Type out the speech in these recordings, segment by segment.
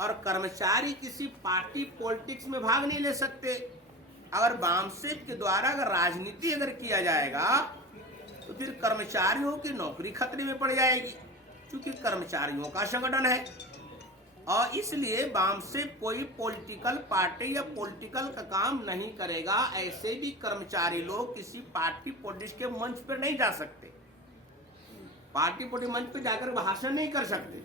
और कर्मचारी किसी पार्टी पॉलिटिक्स में भाग नहीं ले सकते। अगर बामसेफ के द्वारा अगर राजनीति अगर किया जाएगा तो फिर कर्मचारियों की नौकरी खतरे में पड़ जाएगी, क्योंकि कर्मचारियों का संगठन है। और इसलिए बामसेफ कोई पॉलिटिकल पार्टी या पॉलिटिकल का काम नहीं करेगा। ऐसे भी कर्मचारी लोग किसी पार्टी पॉलिटिक्स के मंच पर नहीं जा सकते, पार्टी पॉलिटिक्स मंच पर जाकर भाषण नहीं कर सकते,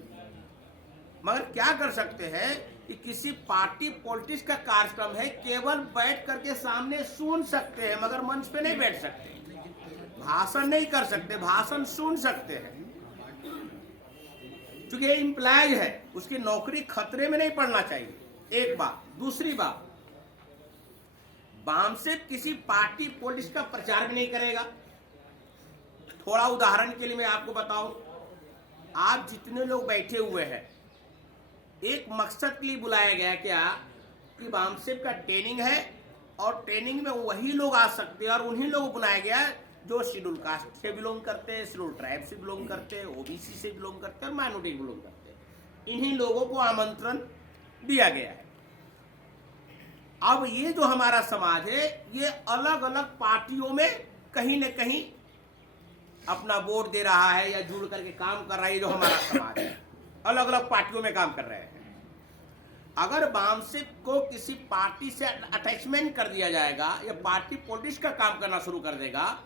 मगर क्या कर सकते हैं कि किसी पार्टी पॉलिटिक्स का कार्यक्रम है, केवल बैठ करके सामने सुन सकते हैं, मगर मंच पे नहीं बैठ सकते, भाषण नहीं कर सकते, भाषण सुन सकते हैं, क्योंकि ये इम्प्लॉय है, उसकी नौकरी खतरे में नहीं पड़ना चाहिए। एक बात। दूसरी बात, बामसेफ किसी पार्टी पॉलिटिक्स का प्रचार भी नहीं करेगा। थोड़ा उदाहरण के लिए मैं आपको बताऊं, आप जितने लोग बैठे हुए हैं, एक मकसद के लिए बुलाया गया क्या कि बामसेफ का ट्रेनिंग है और ट्रेनिंग में वही लोग आ सकते हैं, और उन्हीं लोगों को बुलाया गया जो शेड्यूल कास्ट से बिलोंग करते हैं, शेड्यूल ट्राइब से बिलोंग करते हैं, ओबीसी से बिलोंग करते हैं और माइनॉरिटी बिलोंग करते हैं। इन्हीं लोगों को आमंत्रण दिया गया है। अब ये जो हमारा समाज है, ये अलग अलग पार्टियों में कहीं न कहीं अपना वोट दे रहा है या जुड़ करके काम कर रहा है। जो हमारा समाज है, अलग अलग पार्टियों में काम कर रहे हैं। अगर बामसेफ को किसी पार्टी से अटैचमेंट कर दिया जाएगा या पार्टी पॉलिटिक्स का काम करना शुरू कर देगा,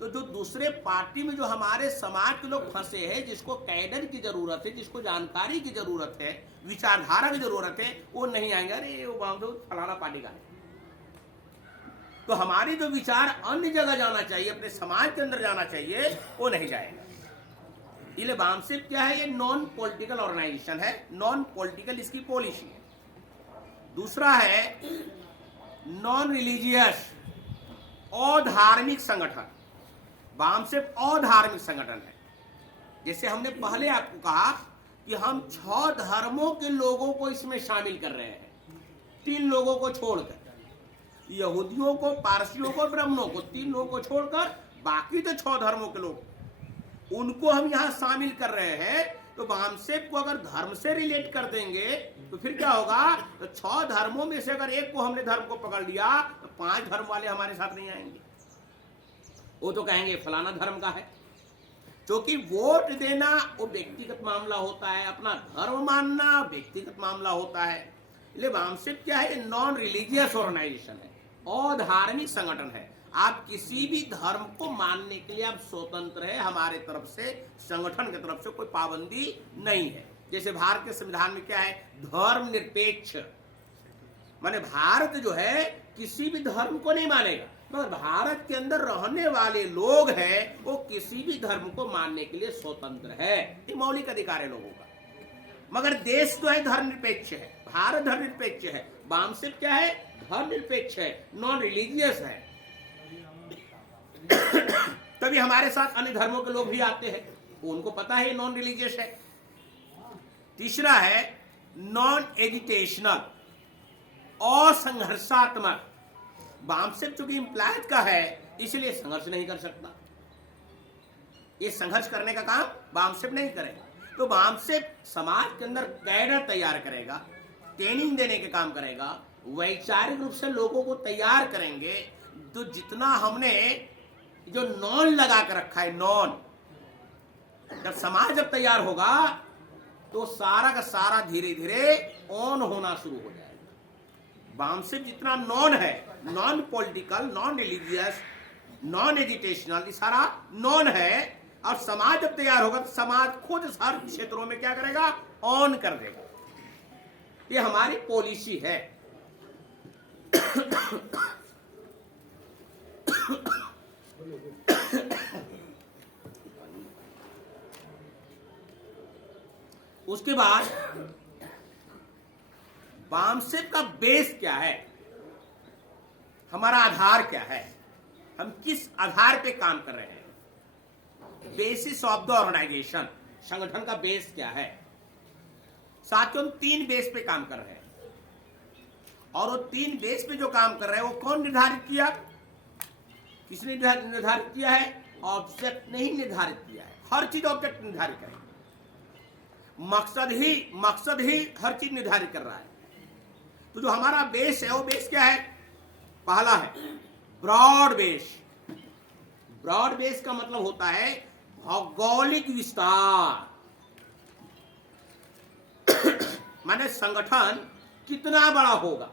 तो जो दूसरे पार्टी में जो हमारे समाज के लोग फंसे हैं, जिसको कैडर की जरूरत है, जिसको जानकारी की जरूरत है, विचारधारा की जरूरत है, वो नहीं आएंगे। अरे वो बामसेफ फलाना पार्टी का है। तो हमारी जो विचार अन्य जगह जाना चाहिए, अपने समाज के अंदर जाना चाहिए, वो नहीं जाएगा। इसलिए बामसेफ क्या है? ये नॉन पॉलिटिकल ऑर्गेनाइजेशन है, नॉन पॉलिटिकल इसकी पॉलिसी है। दूसरा है नॉन रिलीजियस, अधार्मिक संगठन। बामसेफ अधार्मिक संगठन है। जैसे हमने पहले आपको कहा कि हम 6 धर्मों के लोगों को इसमें शामिल कर रहे हैं, 3 लोगों को छोड़कर, यहूदियों को, पारसियों को, ब्राह्मणों को, 3 लोगों को छोड़कर बाकी तो 6 धर्मों के लोग, उनको हम यहाँ शामिल कर रहे हैं। तो बामसेफ को अगर धर्म से रिलेट कर देंगे तो फिर क्या होगा? तो 6 धर्मों में से अगर एक को हमने धर्म को पकड़ लिया तो 5 धर्म वाले हमारे साथ नहीं आएंगे। वो तो कहेंगे फलाना धर्म का है। क्योंकि वोट देना वो व्यक्तिगत मामला होता है, अपना धर्म मानना व्यक्तिगत मामला होता है। इसलिए बामसेफ क्या है? नॉन रिलीजियस ऑर्गेनाइजेशन है, अधार्मिक संगठन है। आप किसी भी धर्म को मानने के लिए आप स्वतंत्र है। हमारे तरफ से, संगठन की तरफ से कोई पाबंदी नहीं है। जैसे भारत के संविधान में क्या है? धर्म निरपेक्ष, माने भारत जो है किसी भी धर्म को नहीं मानेगा, मगर भारत के अंदर रहने वाले लोग हैं वो किसी भी धर्म को मानने के लिए स्वतंत्र है। ये मौलिक अधिकार है लोगों का। मगर देश जो है धर्मनिरपेक्ष है, भारत धर्मनिरपेक्ष है। बामसेफ क्या है? धर्मनिरपेक्ष है, नॉन रिलीजियस है। तभी हमारे साथ अन्य धर्मों के लोग भी आते हैं, उनको पता है नॉन रिलीजियस है। तीसरा है नॉन एजिटेशनल, असंघर्षात्मक। बामसेफ चूंकि इम्प्लाइड का है इसलिए संघर्ष नहीं कर सकता। ये संघर्ष करने का काम बामसेफ नहीं करेगा। तो बामसेफ समाज के अंदर कैडर तैयार करेगा, ट्रेनिंग देने के काम करेगा, वैचारिक रूप से लोगों को तैयार करेंगे। तो जितना हमने जो नॉन लगा कर रखा है, नॉन, जब समाज जब तैयार होगा तो सारा का सारा धीरे धीरे ऑन होना शुरू हो जाएगा। बामसेफ जितना नॉन है, non political, non religious, non agitational, ये सारा नॉन है। और समाज जब तैयार होगा तो समाज खुद हर क्षेत्रों में क्या करेगा? ऑन कर देगा। ये हमारी पॉलिसी है। उसके बाद बामसेफ का बेस क्या है? हमारा आधार क्या है? हम किस आधार पे काम कर रहे हैं? बेसिस ऑफ द ऑर्गेनाइजेशन, संगठन का बेस क्या है? साथियों, हम 3 बेस पे काम कर रहे हैं। और वो 3 बेस पे जो काम कर रहे हैं वो कौन निर्धारित किया? किसने निर्धारित किया है? ऑब्जेक्ट नहीं निर्धारित किया है। हर चीज ऑब्जेक्ट निर्धारित करेगा। मकसद ही हर चीज निर्धारित कर रहा है। तो जो हमारा बेस है वो बेस क्या है? पहला है ब्रॉड बेस। ब्रॉड बेस का मतलब होता है भौगोलिक विस्तार। माने संगठन कितना बड़ा होगा,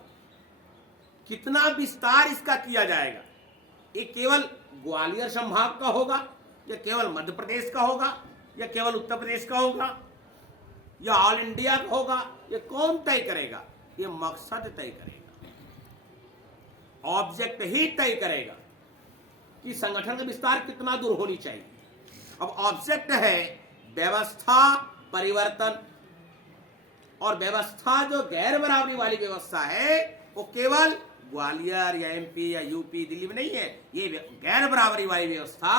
कितना विस्तार इसका किया जाएगा। ये केवल ग्वालियर संभाग का होगा, या केवल मध्य प्रदेश का होगा, या केवल उत्तर प्रदेश का होगा, या ऑल इंडिया का होगा, ये कौन तय करेगा? ये मकसद तय करेगा, ऑब्जेक्ट ही तय करेगा कि संगठन का विस्तार कितना दूर होनी चाहिए। अब ऑब्जेक्ट है व्यवस्था परिवर्तन, और व्यवस्था जो गैर बराबरी वाली व्यवस्था है वो केवल ग्वालियर या एमपी या यूपी दिल्ली में नहीं है। ये गैर बराबरी वाली व्यवस्था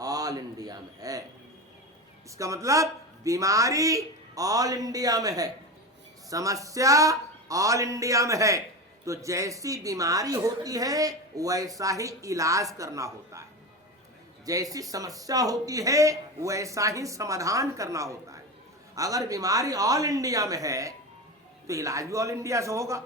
ऑल इंडिया में है। इसका मतलब बीमारी ऑल इंडिया में है, समस्या ऑल इंडिया में है। तो जैसी बीमारी होती है वैसा ही इलाज करना होता है, जैसी समस्या होती है वैसा ही समाधान करना होता है। अगर बीमारी ऑल इंडिया में है तो इलाज भी ऑल इंडिया से होगा।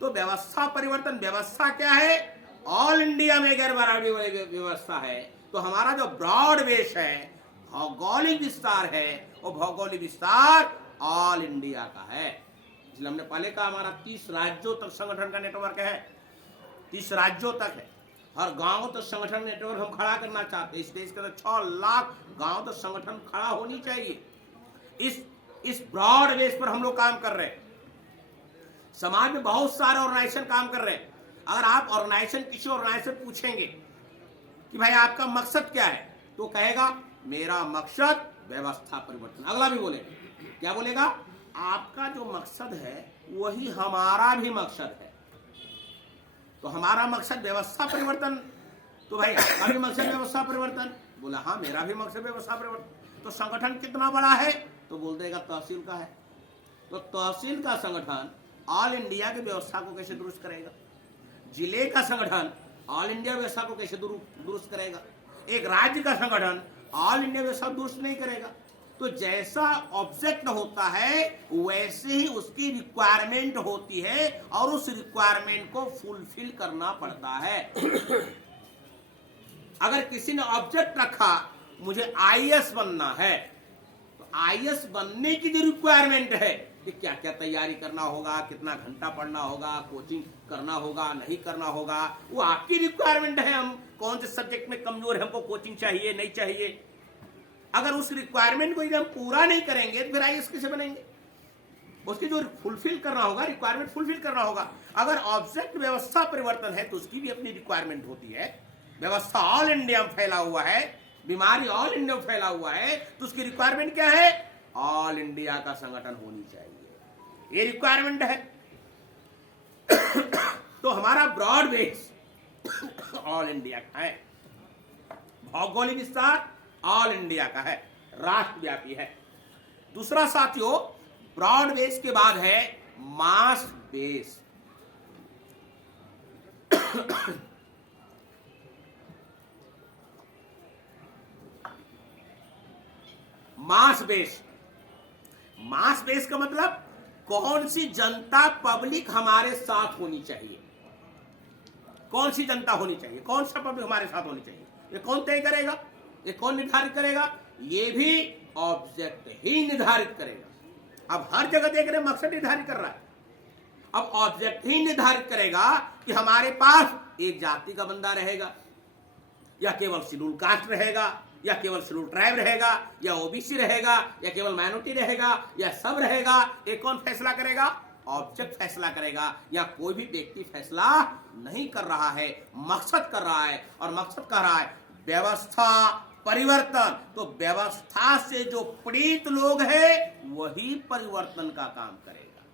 तो व्यवस्था परिवर्तन, व्यवस्था क्या है? ऑल इंडिया में गैर बराबरी वाली व्यवस्था है। तो हमारा जो ब्रॉड बेस है, भौगोलिक विस्तार है, वो भौगोलिक विस्तार ऑल इंडिया का है। इसलिए हमने पहले कहा हमारा 30 राज्यों तक संगठन का नेटवर्क है, 30 राज्यों तक है। हर गांव तक संगठन नेटवर्क हम खड़ा करना चाहते हैं। इस देश के अंदर 6 लाख गांव तक संगठन खड़ा होनी चाहिए। इस ब्रॉड बेस पर हम लोग काम कर रहे हैं। समाज में बहुत सारे ऑर्गेनाइजेशन काम कर रहे हैं। अगर आप ऑर्गेनाइजेशन किसी ऑर्गेनाइजेशन पूछेंगे कि भाई आपका मकसद क्या है, तो कहेगा मेरा मकसद व्यवस्था परिवर्तन। अगला भी बोलेगा, क्या बोलेगा? आपका जो मकसद है वही हमारा भी मकसद है। तो हमारा मकसद व्यवस्था परिवर्तन, तो भाई आपका भी मकसद व्यवस्था परिवर्तन। बोला हाँ मेरा भी मकसद व्यवस्था परिवर्तन। तो संगठन कितना बड़ा है? तो बोल देगा तहसील का है। तो तहसील का संगठन ऑल इंडिया की व्यवस्था को कैसे दुरुस्त करेगा? जिले का संगठन ऑल इंडिया व्यवस्था को कैसे दुरुस्त करेगा? एक राज्य का संगठन ऑल इंडिया व्यवस्था दुरुस्त नहीं करेगा। तो जैसा ऑब्जेक्ट होता है वैसे ही उसकी रिक्वायरमेंट होती है, और उस रिक्वायरमेंट को फुलफिल करना पड़ता है। अगर किसी ने ऑब्जेक्ट रखा मुझे आईएएस बनना है, तो आईएएस बनने की जो रिक्वायरमेंट है कि क्या क्या तैयारी करना होगा, कितना घंटा पढ़ना होगा, कोचिंग करना होगा, नहीं करना होगा, वो आपकी रिक्वायरमेंट है। हम कौन से सब्जेक्ट में कमजोर है, हमको कोचिंग चाहिए नहीं चाहिए। अगर उस रिक्वायरमेंट को हम पूरा नहीं करेंगे तो फिर आईएएस कैसे बनेंगे? उसकी जो फुलफिल करना होगा, रिक्वायरमेंट फुलफिल करना होगा। अगर ऑब्जेक्ट व्यवस्था परिवर्तन है तो उसकी भी अपनी रिक्वायरमेंट होती है। व्यवस्था ऑल इंडिया में फैला हुआ है, बीमारी ऑल इंडिया में फैला हुआ है, तो उसकी रिक्वायरमेंट क्या है? ऑल इंडिया का संगठन होनी चाहिए, ये रिक्वायरमेंट है। तो हमारा ब्रॉड बेस ऑल इंडिया का है, भौगोलिक विस्तार ऑल इंडिया का है, राष्ट्रव्यापी है। दूसरा साथियों, ब्रॉड बेस के बाद है मास बेस। मास बेस, मास बेस का मतलब कौन सी जनता पब्लिक हमारे साथ होनी चाहिए, कौन सी जनता होनी चाहिए, कौन सा पब्लिक हमारे साथ होनी चाहिए, ये कौन तय करेगा? ये कौन निर्धारित करेगा? ये भी ऑब्जेक्ट ही निर्धारित करेगा। अब हर जगह देख रहे मकसद निर्धारित कर रहा है, अब ऑब्जेक्ट ही निर्धारित करेगा कि हमारे पास एक जाति का बंदा रहेगा, या केवल शेड्यूल कास्ट रहेगा, या केवल शेड्यूल ट्राइब रहेगा, या ओबीसी रहेगा, या केवल माइनॉरिटी रहेगा, या सब रहेगा। ये कौन फैसला करेगा? ऑब्जेक्ट फैसला करेगा, या कोई भी व्यक्ति फैसला नहीं कर रहा है, मकसद कर रहा है। और मकसद कर रहा है व्यवस्था परिवर्तन। तो व्यवस्था से जो पीड़ित लोग हैं वही परिवर्तन का काम करेगा।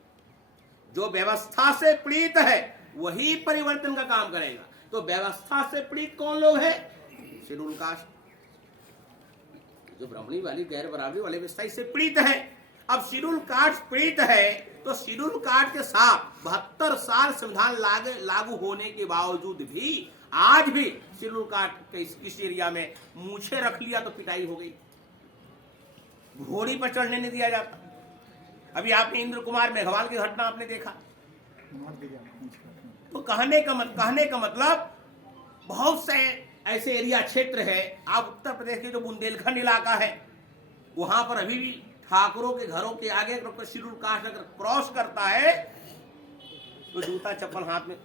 जो व्यवस्था से पीड़ित है वही परिवर्तन का काम करेगा। तो व्यवस्था से पीड़ित कौन लोग हैं? शेड्यूल कास्ट, जो ब्राह्मणी वाली गैर बराबरी वाली व्यवस्था से पीड़ित है। अब शेड्यूल कास्ट पीड़ित है तो शेड्यूल कास्ट के साथ 72 साल संविधान लागू होने के बावजूद भी आज भी शेड्यूल कास्ट के किस एरिया में मूछे रख लिया तो पिटाई हो गई, घोड़ी पर चढ़ने नहीं दिया जाता, अभी आपने इंद्र कुमार मेघवाल की घटना आपने देखा। तो कहने का मतलब बहुत से ऐसे एरिया क्षेत्र है, आप उत्तर प्रदेश के जो बुंदेलखंड इलाका है वहां पर अभी भी ठाकुरों के घरों के आगे अगर शेड्यूल कास्ट अगर क्रॉस करता है तो जूता चप्पल हाथ में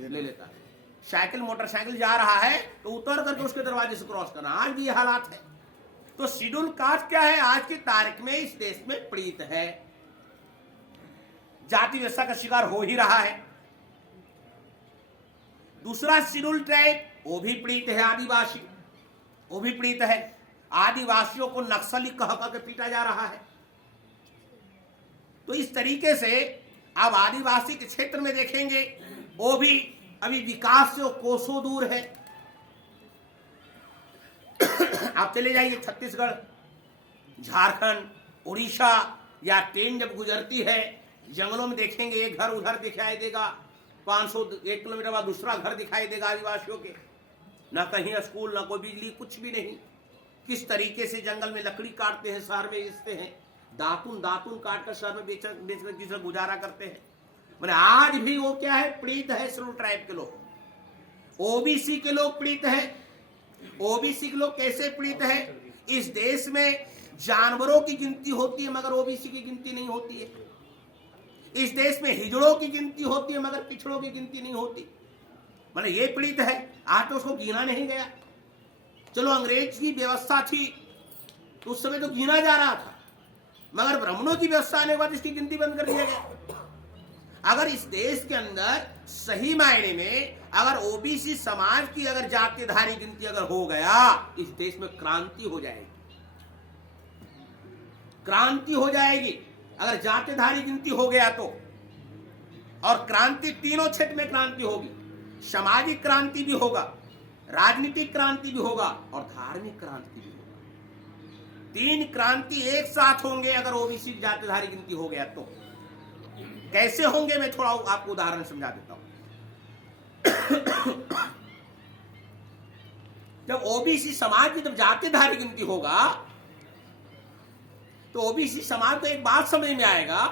ले लेता है। साइकिल मोटरसाइकिल जा रहा है तो उतर करके उसके दरवाजे से क्रॉस करना, आज भी ये हालात है। तो शेड्यूल कास्ट क्या है, आज की तारीख में इस देश में पीड़ित है, जाति व्यवस्था का शिकार हो ही रहा है। दूसरा शेड्यूल ट्राइब वो भी पीड़ित है, आदिवासी वो भी पीड़ित है। आदिवासियों को नक्सली कह के पीटा जा रहा है। तो इस तरीके से आप आदिवासी के क्षेत्र में देखेंगे वो भी अभी विकास से कोसों दूर है। आप चले जाइए छत्तीसगढ़, झारखंड, उड़ीसा, या ट्रेन जब गुजरती है जंगलों में देखेंगे एक घर उधर दिखाई देगा, 501 किलोमीटर बाद दूसरा घर दिखाई देगा आदिवासियों के। ना कहीं स्कूल, ना कोई बिजली, कुछ भी नहीं। किस तरीके से जंगल में लकड़ी काटते हैं, शहर में बेचते हैं, दातुन काट कर शहर में बेचकर किसी गुजारा करते हैं। मैंने आज भी वो क्या है, पीड़ित है शेड्यूल ट्राइब के लोग। ओबीसी के लोग पीड़ित है। ओबीसी के लोग कैसे पीड़ित है, इस देश में जानवरों की गिनती होती है मगर ओबीसी की गिनती नहीं होती है। इस देश में हिजड़ों की गिनती होती है मगर पिछड़ों की गिनती नहीं होती। मतलब ये पीड़ित है, आज तो उसको गिना नहीं गया। चलो अंग्रेज की व्यवस्था थी तो उस समय तो गिना जा रहा था, मगर ब्राह्मणों की व्यवस्था आने के बाद इसकी गिनती बंद कर दिया गया। अगर इस देश के अंदर सही मायने में अगर ओबीसी समाज की अगर जातिधारी गिनती अगर हो गया, इस देश में क्रांति हो जाएगी। क्रांति हो जाएगी अगर जातिधारी गिनती हो गया तो। और क्रांति तीनों क्षेत्र में क्रांति होगी, सामाजिक क्रांति भी होगा, राजनीतिक क्रांति भी होगा और धार्मिक क्रांति भी होगा। तीन क्रांति एक साथ होंगे अगर ओबीसी जातिधारी गिनती हो गया तो। कैसे होंगे मैं थोड़ा आपको उदाहरण समझा देता हूं। जब ओबीसी समाज की जब जातिधारी गिनती होगा तो ओबीसी समाज को एक बात समझ में आएगा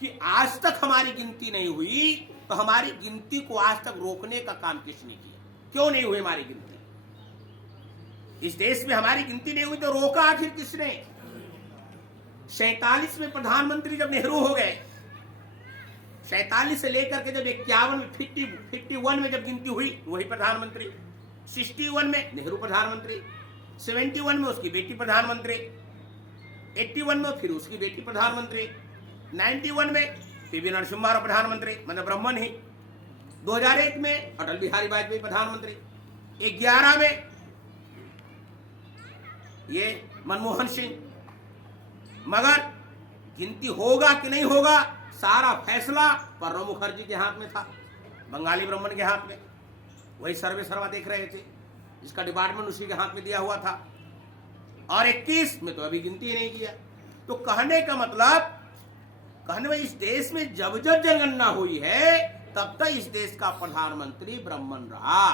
कि आज तक हमारी गिनती नहीं हुई तो हमारी गिनती को आज तक रोकने का काम किसने किया, क्यों नहीं हुई हमारी गिनती। इस देश में हमारी गिनती नहीं हुई तो रोका आखिर किसने। 47 में प्रधानमंत्री जब नेहरू हो गए, 47 से लेकर के जब 51 में जब गिनती हुई वही प्रधानमंत्री, 61 में नेहरू प्रधानमंत्री, 71 में उसकी बेटी प्रधानमंत्री, 81 में फिर उसकी बेटी प्रधानमंत्री, 91 में पीवी नरसिम्हा राव प्रधानमंत्री, मतलब ब्राह्मण ही, 2001 में अटल बिहारी वाजपेयी प्रधानमंत्री, 11 में ये मनमोहन सिंह। मगर गिनती होगा कि नहीं होगा सारा फैसला प्रणब मुखर्जी के हाथ में था, बंगाली ब्राह्मण के हाथ में। वही सर्वे सर्वा देख रहे थे, इसका डिपार्टमेंट उसी के हाथ में दिया हुआ था। और 21 में तो अभी गिनती नहीं किया। तो कहने का मतलब, कहने में इस देश में जब जब जनगणना हुई है तब तक इस देश का प्रधानमंत्री ब्राह्मण रहा।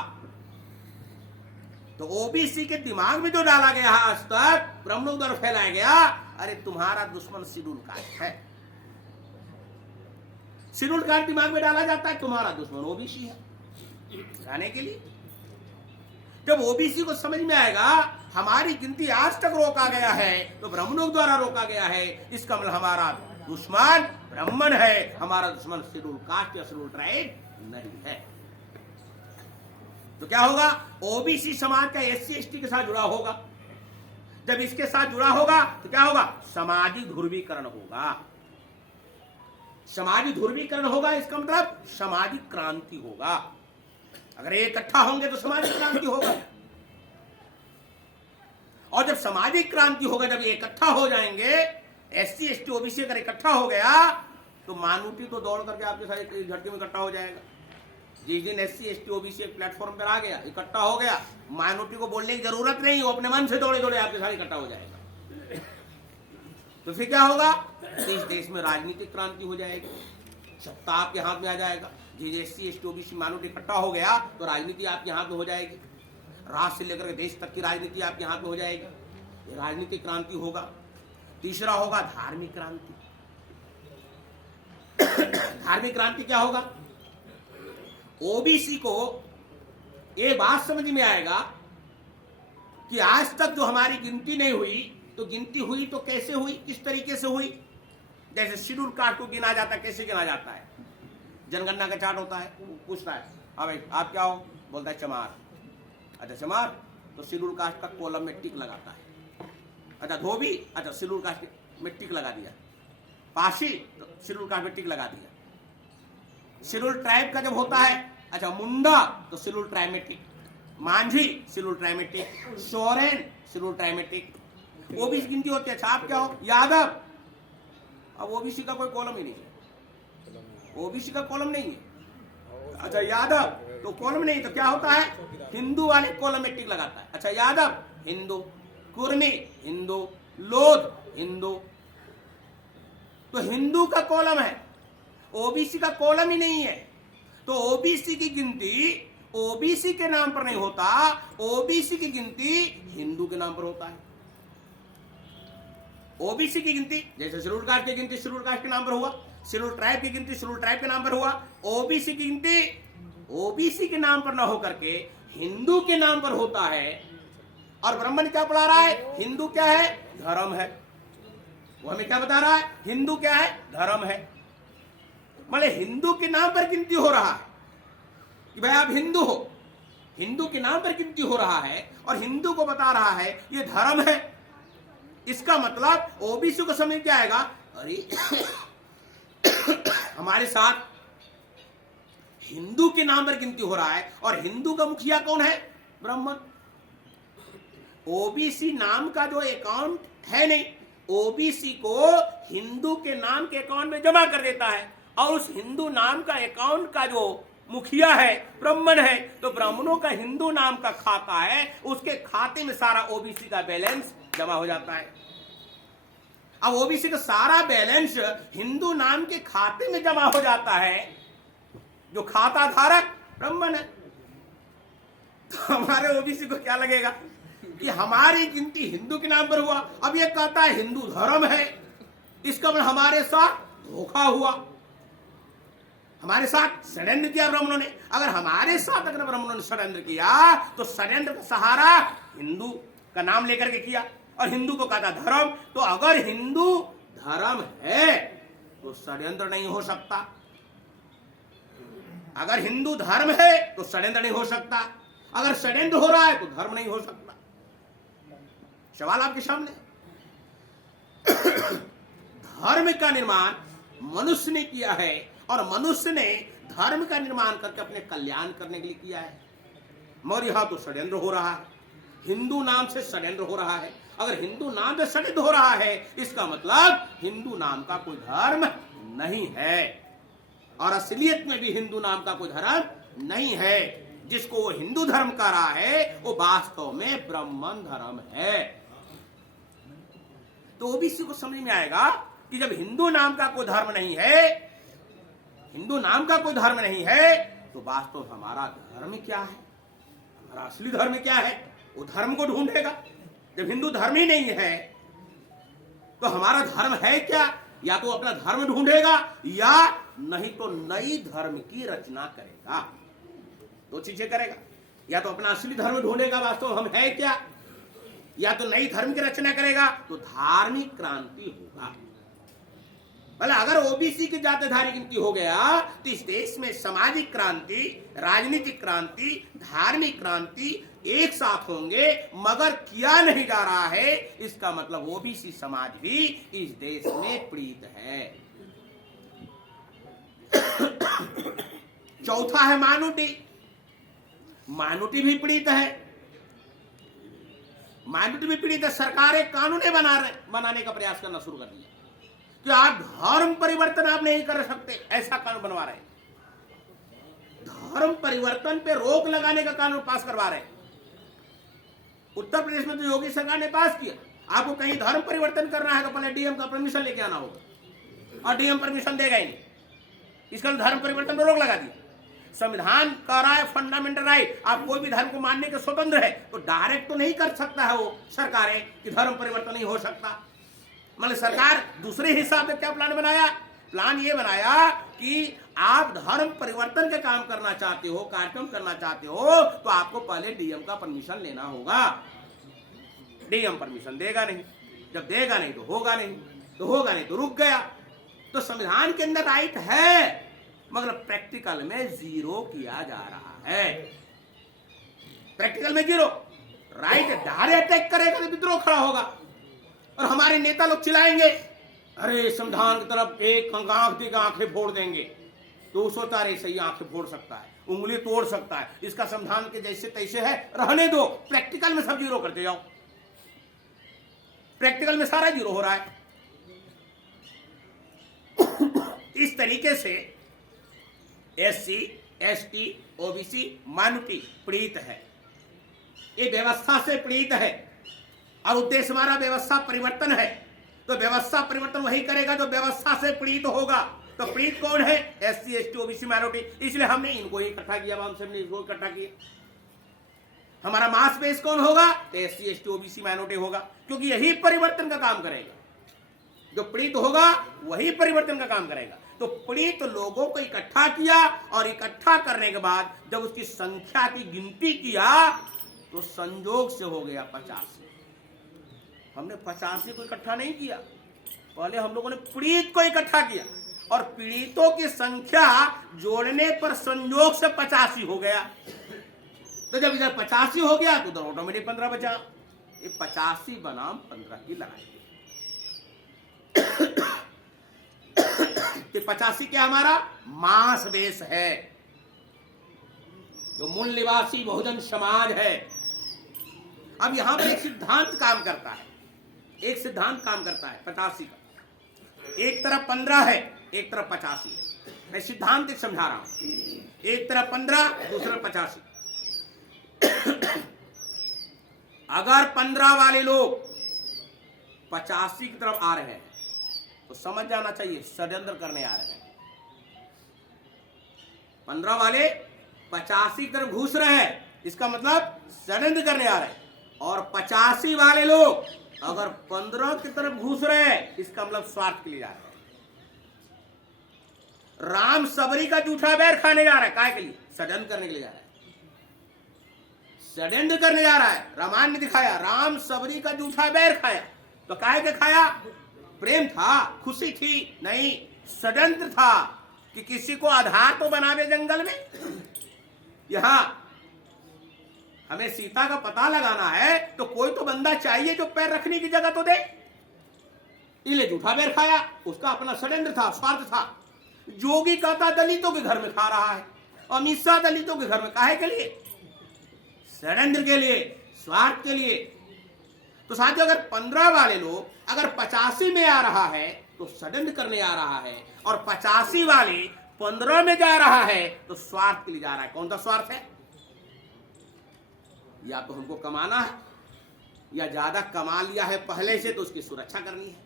तो ओबीसी के दिमाग में जो डाला गया आज तक, ब्राह्मणों द्वारा फैलाया गया, अरे तुम्हारा दुश्मन शेड्यूल कास्ट है। शेड्यूल कास्ट दिमाग में डाला जाता है, तुम्हारा दुश्मन ओबीसी है, जाने के लिए। जब ओबीसी को समझ में आएगा हमारी गिनती आज तक रोका गया है तो ब्राह्मणों द्वारा रोका गया है, इसका मतलब हमारा दुश्मन ब्राह्मण है, हमारा दुश्मन शेड्यूल कास्ट या शेड्यूल ट्राइब नहीं है। तो क्या होगा, ओबीसी समाज का एससी एसटी के साथ जुड़ा होगा। जब इसके साथ जुड़ा होगा तो क्या होगा, सामाजिक ध्रुवीकरण होगा। सामाजिक ध्रुवीकरण होगा, इसका मतलब सामाजिक क्रांति होगा। अगर ये इकट्ठा होंगे तो सामाजिक क्रांति होगा। और जब सामाजिक क्रांति होगा, जब ये इकट्ठा हो जाएंगे, एससी एसटी ओबीसी अगर इकट्ठा हो गया तो मानूटी तो दौड़ करके आपके साथ झटके में इकट्ठा हो जाएगा। जिस दिन एससी एसटी ओबीसी एक प्लेटफॉर्म पर आ गया, इकट्ठा हो गया, माइनॉरिटी को बोलने की जरूरत नहीं, वो अपने मन से दौड़े दौड़े आपके साथ इकट्ठा हो जाएगा। तो फिर क्या होगा, तो इस देश में राजनीतिक क्रांति हो जाएगी, सत्ता आपके हाथ में आ जाएगा। जिस एससी एसटी ओबीसी माइनॉरिटी इकट्ठा हो गया तो राजनीति आपके हाथ में हो जाएगी, राज्य से लेकर देश तक की राजनीति आपके हाथ में हो जाएगी। ये राजनीतिक क्रांति होगा। तीसरा होगा धार्मिक क्रांति। धार्मिक क्रांति क्या होगा? ओबीसी को ये बात समझ में आएगा कि आज तक जो हमारी गिनती नहीं हुई, तो गिनती हुई तो कैसे हुई, किस तरीके से हुई। जैसे शेड्यूल कास्ट को गिना जाता है, कैसे गिना जाता है? जनगणना का चार्ट होता है, पूछता है हाँ भाई आप क्या हो, बोलता है चमार। अच्छा चमार, तो शेड्यूल कास्ट का कॉलम में टिक लगाता है। अच्छा धोबी, अच्छा शेड्यूल कास्ट में टिक लगा दिया। पाशी, तो शेड्यूल कास्ट में टिक लगा दिया। शेड्यूल ट्राइब का जब होता है, अच्छा मुंडा, तो शेड्यूल ट्राइब में टिक। मांझी शेड्यूल ट्राइब में टिक। सोरेन शेड्यूल ट्राइब में टिक। ओबीसी गिनती होती है। अच्छा आप क्या हो? यादव। अब ओबीसी का कोई कॉलम ही नहीं है, ओबीसी का कॉलम नहीं है। अच्छा यादव, तो कॉलम नहीं, तो क्या होता है? हिंदू वाले कॉलम में टिक लगाता है। अच्छा यादव हिंदू, कुर्मी हिंदू, लोध हिंदू, तो हिंदू का कॉलम है, ओबीसी का कॉलम ही नहीं है। तो ओबीसी की गिनती ओबीसी के नाम पर नहीं होता, ओबीसी की गिनती हिंदू के नाम पर होता है। ओबीसी की गिनती जैसे शेड्यूल कास्ट की गिनती शेड्यूल कास्ट के नाम पर हुआ, शेड्यूल ट्राइब की गिनती शेड्यूल ट्राइब के नाम पर हुआ। ओबीसी की गिनती ओबीसी के नाम पर ना होकर के हिंदू के नाम पर होता है। और ब्राह्मण क्या पढ़ा रहा है? हिंदू क्या है? धर्म है। वो हमें क्या बता रहा है? हिंदू क्या है? धर्म है। मतलब हिंदू के नाम पर गिनती हो रहा है कि भाई आप हिंदू हो, हिंदू के नाम पर गिनती हो रहा है और हिंदू को बता रहा है ये धर्म है। इसका मतलब ओबीसी को समझ क्या आएगा, अरे हमारे साथ हिंदू के नाम पर गिनती हो रहा है और हिंदू का मुखिया कौन है? ब्राह्मण। ओबीसी नाम का जो अकाउंट है नहीं, ओबीसी को हिंदू के नाम के अकाउंट में जमा कर देता है और उस हिंदू नाम का अकाउंट का जो मुखिया है ब्राह्मण है, तो ब्राह्मणों का हिंदू नाम का खाता है, उसके खाते में सारा ओबीसी का बैलेंस जमा हो जाता है। अब ओबीसी का सारा बैलेंस हिंदू नाम के खाते में जमा हो जाता है, जो खाता धारक ब्राह्मण है। तो हमारे ओबीसी को क्या लगेगा कि हमारी गिनती हिंदू के नाम पर हुआ। अब ये कहता है हिंदू धर्म है, इसका मतलब हमारे साथ धोखा हुआ, हमारे साथ षड्यंत्र किया ब्राह्मणों ने। अगर हमारे साथ अगर ब्राह्मणों ने षड्यंत्र किया तो षड्यंत्र का सहारा हिंदू का नाम लेकर के किया और हिंदू को कहा था धर्म। तो अगर हिंदू धर्म है तो षड्यंत्र नहीं हो सकता, अगर हिंदू धर्म है तो षड्यंत्र नहीं हो सकता, अगर षड्यंत्र हो रहा है तो धर्म नहीं हो सकता। सवाल आपके सामने। धर्म का निर्माण मनुष्य ने किया है और मनुष्य ने धर्म का निर्माण करके अपने कल्याण करने के लिए किया है। मगर यहां तो षड्यंत्र हो रहा है, हिंदू नाम से षड्यंत्र हो रहा है। अगर हिंदू नाम से षड्यंत्र हो रहा है, इसका मतलब हिंदू नाम का कोई धर्म नहीं है और असलियत में भी हिंदू नाम का कोई धर्म नहीं है। जिसको वो हिंदू धर्म कह रहा है वो वास्तव में ब्राह्मण धर्म है। तो ओबीसी को समझ में आएगा कि जब हिंदू नाम का कोई धर्म नहीं है, हिंदू नाम का कोई धर्म नहीं है, तो वास्तव हमारा धर्म क्या है, हमारा असली धर्म क्या है, वो धर्म को ढूंढेगा। जब हिंदू धर्म ही नहीं है तो हमारा धर्म है क्या? या तो अपना धर्म ढूंढेगा या नहीं तो नई धर्म की रचना करेगा। दो चीजें करेगा, या तो अपना असली धर्म ढूंढेगा वास्तव हम है क्या, या तो नई धर्म की रचना करेगा, तो धार्मिक क्रांति होगा। भले अगर ओबीसी की जातिधारी गिनती हो गया तो इस देश में सामाजिक क्रांति, राजनीतिक क्रांति, धार्मिक क्रांति एक साथ होंगे, मगर किया नहीं जा रहा है। इसका मतलब ओबीसी समाज भी इस देश में पीड़ित है। चौथा है माइनॉरिटी, माइनॉरिटी भी पीड़ित है, माइनॉरिटी भी पीड़ित है। सरकारें कानून बनाने का प्रयास करना शुरू कर दिया कि आप धर्म परिवर्तन आप नहीं कर सकते, ऐसा कानून बनवा रहे, धर्म परिवर्तन पे रोक लगाने का कानून पास करवा रहे। उत्तर प्रदेश में तो योगी सरकार ने पास किया, आपको कहीं धर्म परिवर्तन करना है तो पहले डीएम का परमिशन लेके आना होगा और डीएम परमिशन देगा ही नहीं, इसका धर्म परिवर्तन पर रोक लगा दिया। संविधान कह रहा है फंडामेंटल राइट, आप कोई भी धर्म को मानने के स्वतंत्र है, तो डायरेक्ट तो नहीं कर सकता है वो सरकारें कि धर्म परिवर्तन नहीं हो सकता। मतलब सरकार दूसरे हिसाब से क्या प्लान बनाया प्लान ये बनाया कि आप धर्म परिवर्तन के काम करना चाहते हो, कार्यक्रम करना चाहते हो, तो आपको पहले डीएम का परमिशन लेना होगा। डीएम परमिशन देगा नहीं, जब देगा नहीं तो होगा नहीं, तो होगा नहीं तो रुक गया। तो संविधान के अंदर राइट है, मगर प्रैक्टिकल में जीरो किया जा रहा है। प्रैक्टिकल में जीरो। राइट डायरेक्ट अटैक करेगा तो विद्रोह खड़ा होगा, और हमारे नेता लोग चिल्लाएंगे, अरे संविधान की तरफ एक आंख देकर आंखें फोड़ देंगे। तो वो सोचता है सही आंखें फोड़ सकता है, उंगली तोड़ सकता है, इसका संविधान के जैसे तैसे है, रहने दो। प्रैक्टिकल में सब जीरो करते जाओ। प्रैक्टिकल में सारा जीरो हो रहा है। इस तरीके से एससी, एसटी, ओबीसी, माइनॉरिटी पीड़ित है, ये व्यवस्था से पीड़ित है, और उद्देश्य हमारा व्यवस्था परिवर्तन है। तो व्यवस्था परिवर्तन वही करेगा जो व्यवस्था से पीड़ित होगा। तो पीड़ित कौन है? SC, ST, OBC, minority. इसलिए हमने इनको ही इकट्ठा किया, हमने इनको इकट्ठा किया। हमारा मास बेस कौन होगा? तो एससी, एसटी, ओबीसी, माइनॉरिटी होगा, क्योंकि यही परिवर्तन का काम करेगा। जो पीड़ित होगा वही परिवर्तन का काम करेगा। तो पीड़ित लोगों को इकट्ठा किया, और इकट्ठा करने के बाद जब उसकी संख्या की गिनती किया तो संजोग से हो गया 85। हमने 85 को इकट्ठा नहीं किया, पहले हम लोगों ने पीड़ित को इकट्ठा किया, और पीड़ितों की संख्या जोड़ने पर संजोग से 85 हो गया। तो जब इधर 85 हो गया तो उधर ऑटोमेटिक 15 बचा। ये 85 बनाम 15 की लड़ाई। तो 85 क्या हमारा मास बेस है, जो मूल निवासी बहुजन समाज है। अब यहां पर एक सिद्धांत काम करता है, एक सिद्धांत काम करता है 85 का। एक तरफ 15 है, एक तरफ 85 है। मैं सिद्धांत एक समझा रहा हूं। एक तरफ 15, दूसरा 85। अगर 15 वाले लोग 85 की तरफ आ रहे हैं तो समझ जाना चाहिए षड्यंत्र करने आ रहे हैं। 15 वाले 85 की तरफ घुस रहे हैं, इसका मतलब षड्यंत्र करने आ रहे हैं। और 85 वाले लोग अगर 15 की तरफ घुस रहे हैं, इसका मतलब स्वार्थ के लिए जा रहे हैं। राम सबरी का जूठा बैर खाने जा रहा है, काय के लिए? षड्यंत्र करने के लिए जा रहा है, षड्यंत्र करने जा रहा है। रामायण ने दिखाया राम सबरी का जूठा बैर खाया, तो काय के खाया? प्रेम था, खुशी थी? नहीं, षड्यंत्र था कि किसी को आधार तो बनावे जंगल में। यहां हमें सीता का पता लगाना है तो कोई तो बंदा चाहिए जो पैर रखने की जगह तो दे। इसलिए जूठा बैर खाया, उसका अपना षड्यंत्र था, स्वार्थ था। जोगी कहता दलितों के घर में खा रहा है, अमित शाह दलितों के घर में काहे के लिए? षड्यंत्र के लिए, स्वार्थ के लिए। तो साथियों, अगर 15 वाले लोग अगर 85 में आ रहा है तो षड्यंत्र करने आ रहा है, और 85 वाले 15 में जा रहा है तो स्वार्थ के लिए जा रहा है। कौन सा स्वार्थ है? या तो हमको कमाना है, या ज्यादा कमा लिया है पहले से तो उसकी सुरक्षा करनी है।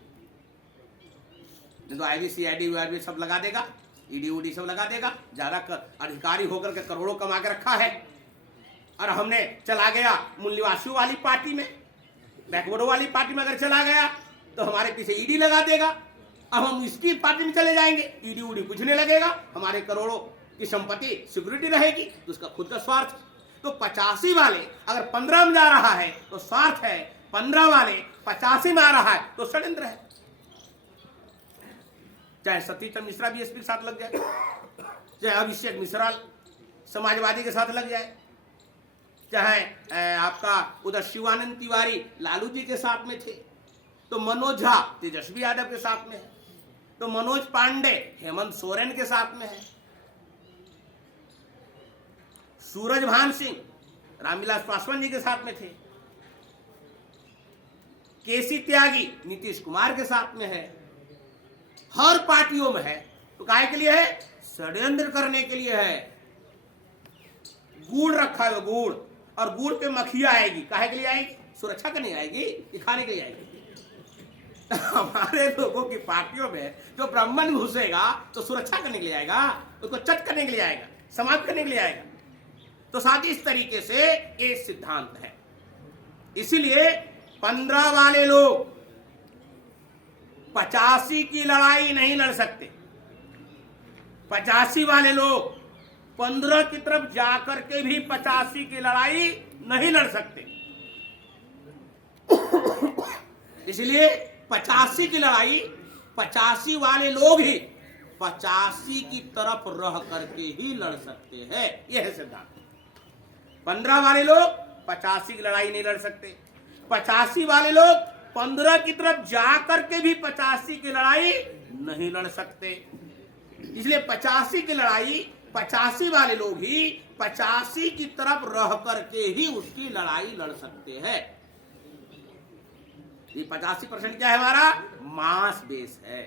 नहीं तो आईबी, सीआईडी सब लगा देगा, ईडी उडी सब लगा देगा। ज्यादा अधिकारी होकर के करोड़ों कमा के रखा है, और हमने चला गया मूल निवासियों वाली पार्टी में, बैकवर्ड वाली पार्टी में अगर चला गया तो हमारे पीछे ईडी लगा देगा। अब हम इसकी पार्टी में चले जाएंगे, ईडी उडी पूछने लगेगा, हमारे करोड़ों की संपत्ति सिक्योरिटी रहेगी, तो उसका खुद का स्वार्थ। तो 85 वाले अगर 15 में जा रहा है तो स्वार्थ है, 15 वाले 85 में आ रहा है तो षड्यंत्र है। चाहे सतीश चंद्र मिश्रा बीएसपी के साथ लग जाए, चाहे अभिषेक मिश्रा समाजवादी के साथ लग जाए, चाहे आपका उधर शिवानंद तिवारी लालू जी के साथ में थे, तो मनोज झा तेजस्वी यादव के साथ में है, तो मनोज पांडे हेमंत सोरेन के साथ में है, सूरज भान सिंह रामविलास पासवान जी के साथ में थे, केसी त्यागी नीतीश कुमार के साथ में है। हर पार्टियों में है। तो काहे के लिए है? षड्यंत्र करने के लिए है। गुड़ रखा है, गुड़, और गुड़ पे मक्खियां आएगी, काहे के लिए आएगी? सुरक्षा करने आएगी कि खाने के लिए आएगी? हमारे लोगों की पार्टियों में जो ब्राह्मण घुसेगा तो सुरक्षा करने के लिए आएगा, उसको चट करने के लिए आएगा, समाप्त करने के लिए आएगा। तो साथ ही इस तरीके से ये सिद्धांत है। इसीलिए 15 वाले लोग 85 की लड़ाई नहीं लड़ सकते। 85 वाले लोग 15 की तरफ जाकर के भी 85 की लड़ाई नहीं लड़ सकते। इसलिए 85 की लड़ाई 85 वाले लोग ही 85 की तरफ रह करके ही लड़ सकते हैं। यह है सिद्धांत। 15 वाले लोग 85 की लड़ाई नहीं लड़ सकते। 85 वाले लोग 15 की तरफ जाकर के भी 85 की लड़ाई नहीं लड़ सकते। इसलिए 85 की लड़ाई 85 वाले लोग ही 85 की तरफ रह करके ही उसकी लड़ाई लड़ सकते हैं। ये 85% क्या है? हमारा मास बेस है।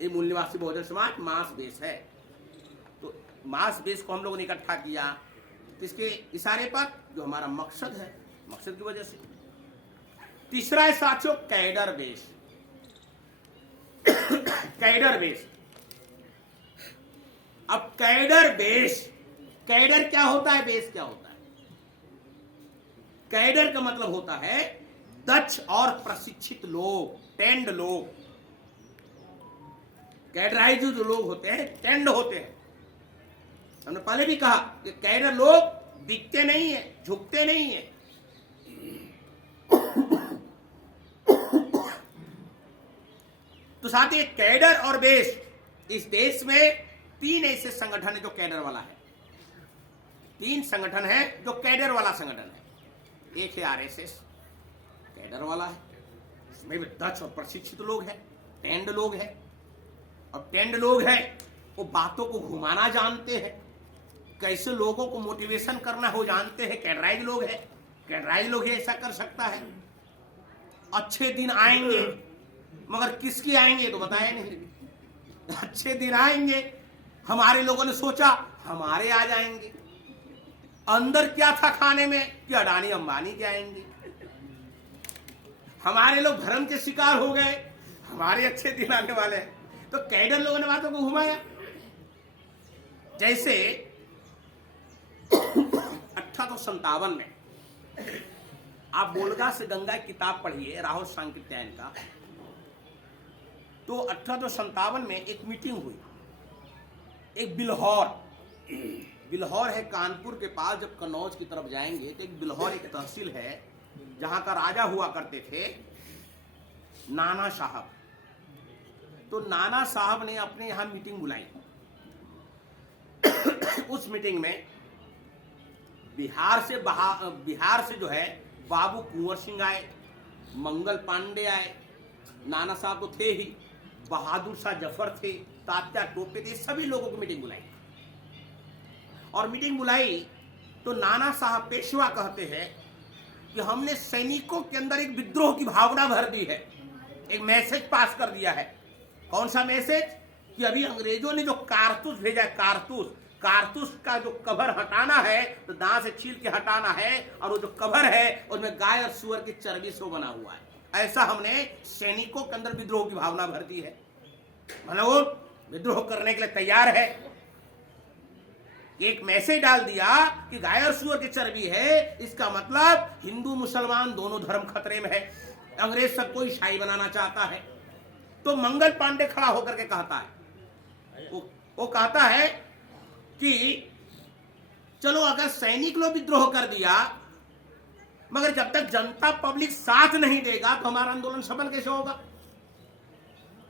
ये मूल निवासी बहुजन समाज मास बेस है। तो मास बेस को हम लोगों ने इकट्ठा किया किसके इशारे पर? जो हमारा मकसद है, मकसद की वजह से। तीसरा है साथियों कैडर बेस। Cadre base. अब कैडर बेस, कैडर क्या होता है, बेस क्या होता है? कैडर का मतलब होता है दक्ष और प्रशिक्षित लोग, टेंड लोग। कैडराइज जो लोग होते हैं टेंड होते हैं। हमने पहले भी कहा कि कैडर लोग बिकते नहीं है, झुकते नहीं है। तो साथ ही कैडर और बेस, इस देश में 3 ऐसे संगठन है जो कैडर वाला है। 3 संगठन है जो कैडर वाला संगठन है। एक है आरएसएस, कैडर वाला है, इसमें भी दक्ष और प्रशिक्षित लोग हैं, टेंड लोग हैं। और टेंड लोग हैं वो बातों को घुमाना जानते हैं, कैसे लोगों को मोटिवेशन करना हो जानते हैं। कैडराइज लोग हैं, कैडराइज लोग ही ऐसा कर सकता है। अच्छे दिन आएंगे, मगर किसके आएंगे तो बताया नहीं। अच्छे दिन आएंगे, हमारे लोगों ने सोचा हमारे आ जाएंगे। अंदर क्या था खाने में कि अडानी अंबानी के आएंगे। हमारे लोग भ्रम के शिकार हो गए, हमारे अच्छे दिन आने वाले हैं। तो कैडर लोगों ने बातों को घुमाया। जैसे 1857 में आप बोलगा से गंगा किताब पढ़िए राहुल सांकृत्यायन का। तो 1857 में एक मीटिंग हुई, एक बिल्हौर। बिल्हौर है कानपुर के पास। जब कन्नौज की तरफ जाएंगे तो एक बिल्हौर एक तहसील है जहां का राजा हुआ करते थे नाना साहब। तो नाना साहब ने अपने यहां मीटिंग बुलाई। उस मीटिंग में बिहार से जो है बाबू कुंवर सिंह आए, मंगल पांडे आए, नाना साहब तो थे ही, बहादुर शाह जफर थे, तात्या टोपे थे, सभी लोगों को मीटिंग बुलाई। और मीटिंग बुलाई तो नाना साहब पेशवा कहते हैं कि हमने सैनिकों के अंदर एक विद्रोह की भावना भर दी है, एक मैसेज पास कर दिया है। कौन सा मैसेज? कि अभी अंग्रेजों ने जो कारतूस भेजा है, कारतूस का जो कवर हटाना है तो दांत से छील के हटाना है, और वो जो कवर है उसमें गाय और सुअर की चर्बी से बना हुआ है। ऐसा हमने सैनिकों के अंदर विद्रोह की भावना भर दी है, मतलब वो विद्रोह करने के लिए तैयार है। एक मैसेज डाल दिया कि गाय और सुअर की चर्बी है, इसका मतलब हिंदू मुसलमान दोनों धर्म खतरे में है, अंग्रेज सबको ईसाई बनाना चाहता है। तो मंगल पांडे खड़ा होकर के कहता है, वो कहता है कि चलो अगर सैनिक लोग विद्रोह कर दिया, मगर जब तक जनता पब्लिक साथ नहीं देगा तो हमारा आंदोलन सफल कैसे होगा?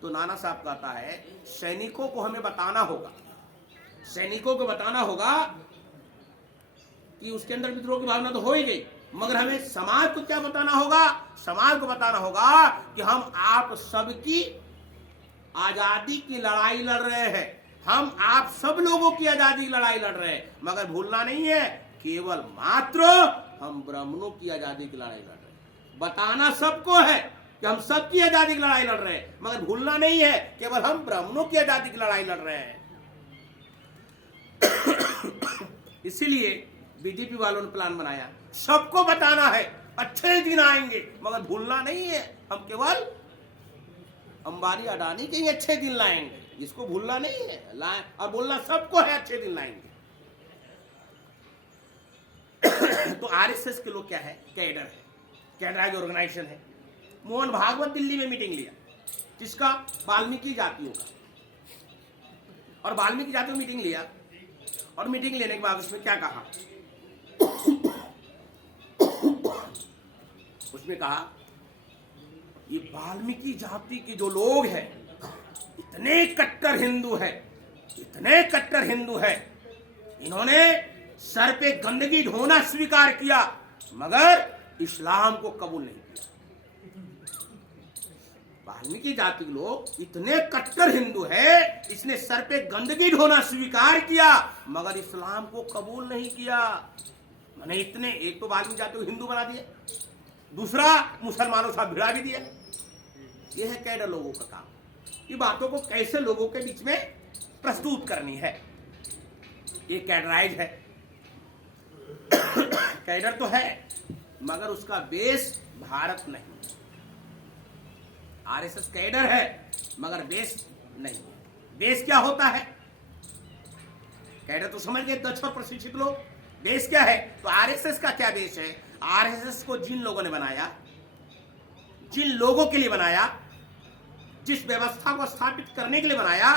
तो नाना साहब कहता है सैनिकों को हमें बताना होगा, सैनिकों को बताना होगा कि उसके अंदर विद्रोह की भावना तो हो ही गई, मगर हमें समाज को क्या बताना होगा? समाज को बताना होगा कि हम आप सबकी आजादी की लड़ाई लड़ रहे हैं, हम आप सब लोगों की आजादी की लड़ाई लड़ रहे हैं। मगर भूलना नहीं है केवल मात्र हम ब्राह्मणों की आजादी की लड़ाई लड़ रहे हैं। बताना सबको है कि हम सबकी आजादी की लड़ाई लड़ रहे हैं, मगर भूलना नहीं है केवल हम ब्राह्मणों की आजादी की लड़ाई लड़ रहे हैं। इसीलिए बीजेपी वालों ने प्लान बनाया, सबको बताना है अच्छे दिन आएंगे, मगर भूलना नहीं है हम केवल अंबानी अडानी के ही अच्छे दिन लाएंगे, इसको भूलना नहीं है, लाए और बोलना सबको है अच्छे दिन लाएंगे। तो आरएसएस के लोग क्या है? कैडर है, कैडराइज ऑर्गेनाइजेशन है। मोहन भागवत दिल्ली में मीटिंग लिया, जिसका वाल्मीकि जातियों का। और वाल्मीकि जातियों मीटिंग लिया, और मीटिंग लेने के बाद उसमें क्या कहा, उसमें कहा ये वाल्मीकि जाति के जो लोग हैं इतने कट्टर हिंदू है, इतने कट्टर हिंदू है, इन्होंने सर पे गंदगी ढोना स्वीकार किया मगर इस्लाम को कबूल नहीं किया। वाल्मीकि जाति के लोग इतने कट्टर हिंदू है, इसने सर पे गंदगी ढोना स्वीकार किया मगर इस्लाम को कबूल नहीं किया। मैंने इतने, एक तो वाल्मीकि जाति को हिंदू बना दिया, दूसरा मुसलमानों से भिड़ा भी दिया। यह है कैडर लोगों का काम, ये बातों को कैसे लोगों के बीच में प्रस्तुत करनी है। ये कैडराइज है। कैडर तो है मगर उसका बेस भारत नहीं। आरएसएस कैडर है मगर बेस नहीं। बेस क्या होता है? कैडर तो समझ गए दक्ष और प्रशिक्षित लोग। बेस क्या है? तो आरएसएस का क्या बेस है? आरएसएस को जिन लोगों ने बनाया, जिन लोगों के लिए बनाया, जिस व्यवस्था को स्थापित करने के लिए बनाया,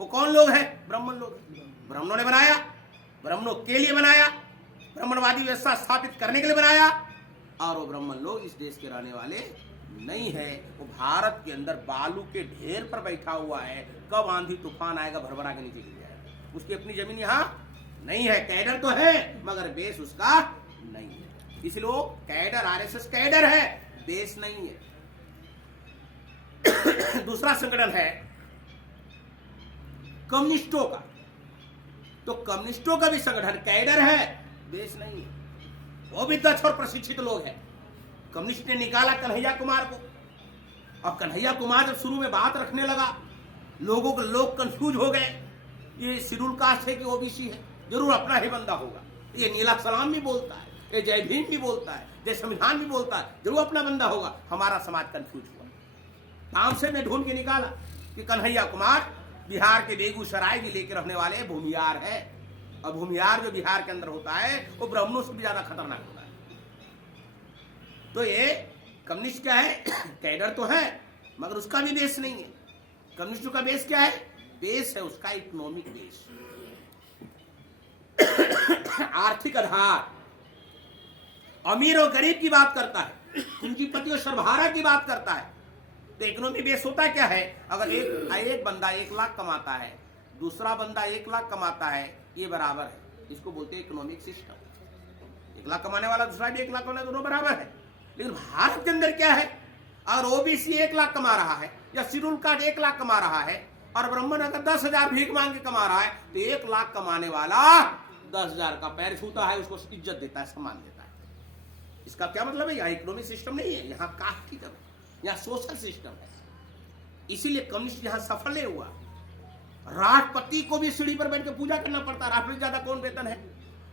वो कौन लोग हैं? ब्राह्मण लोग। ब्राह्मणों ने बनाया, ब्राह्मणों के लिए बनाया, ब्राह्मणवादी व्यवस्था स्थापित करने के लिए बनाया। और वो ब्राह्मण लोग इस देश के रहने वाले नहीं है, वो भारत के अंदर बालू के ढेर पर बैठा हुआ है। कब आंधी तूफान आएगा भरभरा के नीचे गिर जाएगा। उसकी अपनी जमीन यहाँ नहीं है। कैडर तो है मगर बेस उसका नहीं है। इसलिए वो कैडर, आरएसएस कैडर है, बेस नहीं है। दूसरा संगठन है कम्युनिस्टों का। तो कम्युनिस्टों का भी संगठन कैडर है, बेस नहीं है। वो भी दक्ष और प्रशिक्षित लोग हैं। कम्युनिस्ट ने निकाला कन्हैया कुमार को। अब कन्हैया कुमार जब शुरू में बात रखने लगा, लोग कंफ्यूज हो गए। ये शेड्यूल कास्ट है कि ओबीसी है, जरूर अपना ही बंदा होगा। ये नीला सलाम भी बोलता है, ये जय भीम भी बोलता है, जय संविधान भी बोलता है, जरूर अपना बंदा होगा। हमारा समाज कंफ्यूज हुआ। तामसे में ढूंढ के निकाला कि कन्हैया कुमार बिहार के बेगूसराय जिले के रहने वाले भूमियार है। और भूमियार जो बिहार के अंदर होता है वो ब्राह्मणों से भी ज्यादा खतरनाक होता है। तो ये कम्युनिस्ट क्या है? कैडर तो है मगर उसका भी बेस नहीं है। कम्युनिस्टों का बेस क्या है? बेस है उसका इकोनॉमिक बेस, आर्थिक आधार। अमीर और गरीब की बात करता है, पूंजीपति और सर्वहारा की बात करता है। तो इकोनॉमिक बेस होता क्या है? अगर एक बंदा 1 लाख कमाता है, दूसरा बंदा 1 लाख कमाता है, ये बराबर है, इसको बोलते हैं इकोनॉमिक सिस्टम। 1 लाख कमाने वाला दूसरा भी 1 लाख कमाने, दोनों बराबर है। लेकिन भारत के अंदर क्या है? अगर ओबीसी 1 लाख कमा रहा है या शेड्यूल कास्ट 1 लाख कमा रहा है और ब्राह्मण अगर 10,000 भीख मांग के कमा रहा है, तो 1 लाख कमाने वाला 10,000 का पैर छूता है, उसको इज्जत देता है, सम्मान देता है। इसका क्या मतलब है? यहाँ इकोनॉमिक सिस्टम नहीं है, यहाँ कास्ट की तरह, यहाँ सोशल सिस्टम है। इसीलिए कम्युनिस्ट यहाँ सफल नहीं हुआ। राष्ट्रपति को भी सीढ़ी पर बैठ के पूजा करना पड़ता। राष्ट्रपति ज्यादा कौन वेतन है?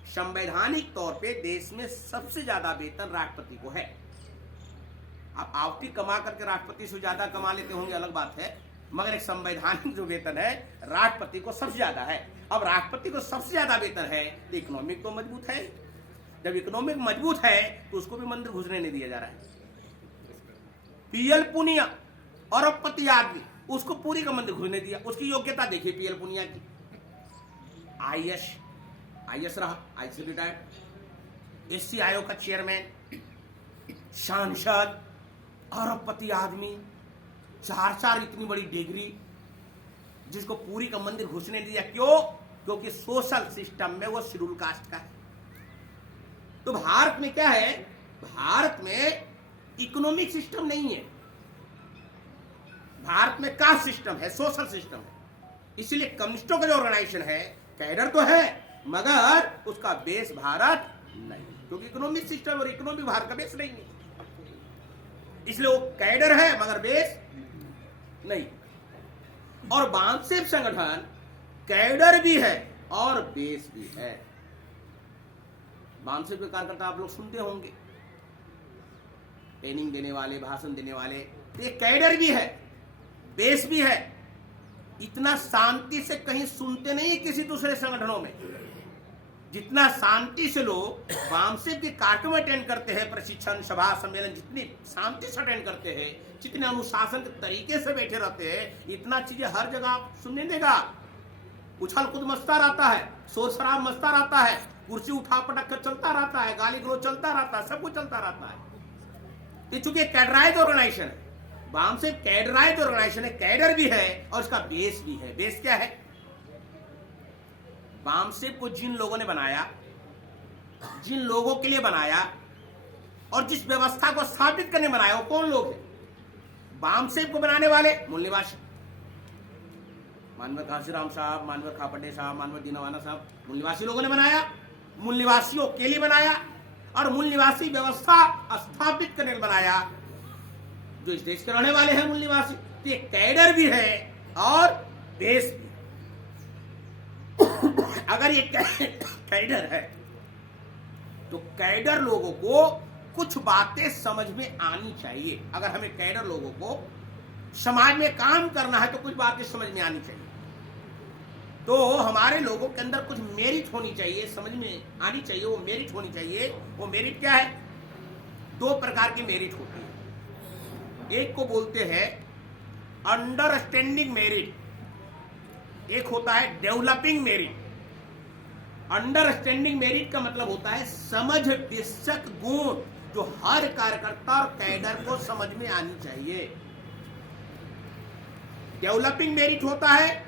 संवैधानिक तौर पे देश में सबसे ज्यादा वेतन राष्ट्रपति को है। आप आवती कमा करके राष्ट्रपति से ज्यादा कमा लेते होंगे, अलग बात है, मगर एक संवैधानिक जो वेतन है राष्ट्रपति को सबसे ज्यादा है। अब राष्ट्रपति को सबसे ज्यादा वेतन है तो इकोनॉमिक तो मजबूत है। जब इकोनॉमिक मजबूत है तो उसको भी मंदिर घुसने नहीं दिया जा रहा है। पीएल पुनिया अरबपति आदमी, उसको पूरी का मंदिर घुसने दिया। उसकी योग्यता देखिए पीएल पुनिया की। आईएएस रहा, आई से रिटायर्ड, एससी आयोग का चेयरमैन, सांसद, अरबपति आदमी, 4 इतनी बड़ी डिग्री, जिसको पूरी का मंदिर घुसने दिया। क्यों? क्योंकि सोशल सिस्टम में वो शेड्यूल कास्ट का है। तो भारत में क्या है? भारत में इकोनॉमिक सिस्टम नहीं है, भारत में कास्ट सिस्टम है, सोशल सिस्टम है। इसलिए कम्युनिस्टों का जो ऑर्गेनाइजेशन है कैडर तो है मगर उसका बेस भारत नहीं, क्योंकि इकोनॉमिक सिस्टम और इकोनॉमिक भारत का बेस नहीं है। इसलिए वो कैडर है मगर बेस नहीं। और बांसेप संगठन कैडर भी है और बेस भी है। बांसेप के कार्यकर्ता आप लोग सुनते होंगे, ट्रेनिंग देने वाले, भाषण देने वाले, तो ये कैडर भी है, बेस भी है। इतना शांति से कहीं सुनते नहीं किसी दूसरे संगठनों में। जितना शांति से लोग वामसेव के कार्यक्रम अटेंड करते हैं, प्रशिक्षण सभा सम्मेलन जितनी शांति से अटेंड करते हैं, जितने अनुशासन के तरीके से बैठे रहते हैं, इतना चीजें हर जगह आप सुनने देगा। उछल कूद मचता रहता है, शोर शराब मचता रहता है, कुर्सी उठा पटक कर चलता रहता है, गाली गलौज चलता रहता है, सब कुछ चलता रहता है। ये चूंकि कैडराइज ऑर्गेनाइजेशन है, वामसेव कैडराइज ऑर्गेनाइजेशन है, कैडर भी है और इसका बेस भी है। बेस क्या है? वामसेव को जिन लोगों ने बनाया, जिन लोगों के लिए बनाया और जिस व्यवस्था को स्थापित करने बनाया, वो कौन लोग हैं? वामसेव को बनाने वाले मूल निवासी, मानव घासीराम साहब, मानव खापटे साहब, मानव दीनवाना साहब, मूल निवासी लोगों ने बनाया, मूल निवासियों के लिए बनाया और मूल निवासी व्यवस्था स्थापित करने के बनाया, जो इस देश के रहने वाले हैं मूल निवासी। तो ये कैडर भी है और बेस भी। अगर ये कैडर है तो कैडर लोगों को कुछ बातें समझ में आनी चाहिए। अगर हमें कैडर लोगों को समाज में काम करना है तो कुछ बातें समझ में आनी चाहिए। तो हमारे लोगों के अंदर कुछ मेरिट होनी चाहिए, समझ में आनी चाहिए, वो मेरिट होनी चाहिए। वो मेरिट क्या है? 2 प्रकार की मेरिट होती है। एक को बोलते हैं अंडरस्टैंडिंग मेरिट, एक होता है डेवलपिंग मेरिट। अंडरस्टैंडिंग मेरिट का मतलब होता है समझ विषयक गुण, जो हर कार्यकर्ता और कैडर को समझ में आनी चाहिए। डेवलपिंग मेरिट होता है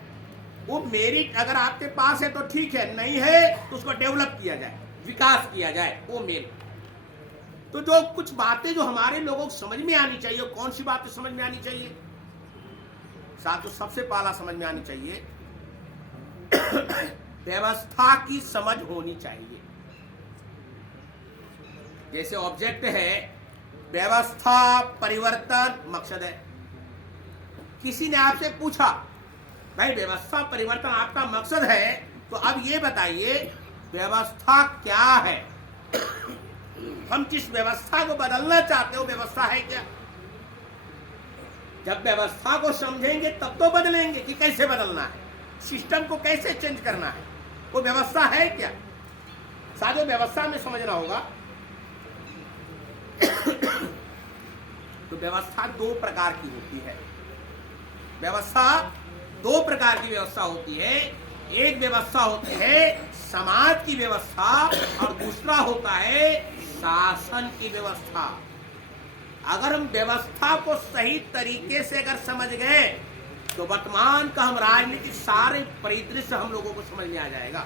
वो मेरिट अगर आपके पास है तो ठीक है, नहीं है तो उसको डेवलप किया जाए, विकास किया जाए, वो मेरिट। तो जो कुछ बातें जो हमारे लोगों को समझ में आनी चाहिए, कौन सी बातें समझ में आनी चाहिए? साथियों, सबसे पहला समझ में आनी चाहिए व्यवस्था की समझ होनी चाहिए। जैसे ऑब्जेक्ट है व्यवस्था परिवर्तन, मकसद है। किसी ने आपसे पूछा भाई व्यवस्था परिवर्तन आपका मकसद है, तो अब ये बताइए व्यवस्था क्या है? हम जिस व्यवस्था को बदलना चाहते हो व्यवस्था है क्या? जब व्यवस्था को समझेंगे तब तो बदलेंगे कि कैसे बदलना है, सिस्टम को कैसे चेंज करना है, वो व्यवस्था है क्या? साथियों, व्यवस्था में समझना होगा तो व्यवस्था 2 प्रकार की होती है। व्यवस्था 2 प्रकार की व्यवस्था होती है। एक व्यवस्था होती है समाज की व्यवस्था और दूसरा होता है शासन की व्यवस्था। अगर हम व्यवस्था को सही तरीके से अगर समझ गए तो वर्तमान का हम राजनीतिक सारे परिदृश्य हम लोगों को समझ में आ जाएगा।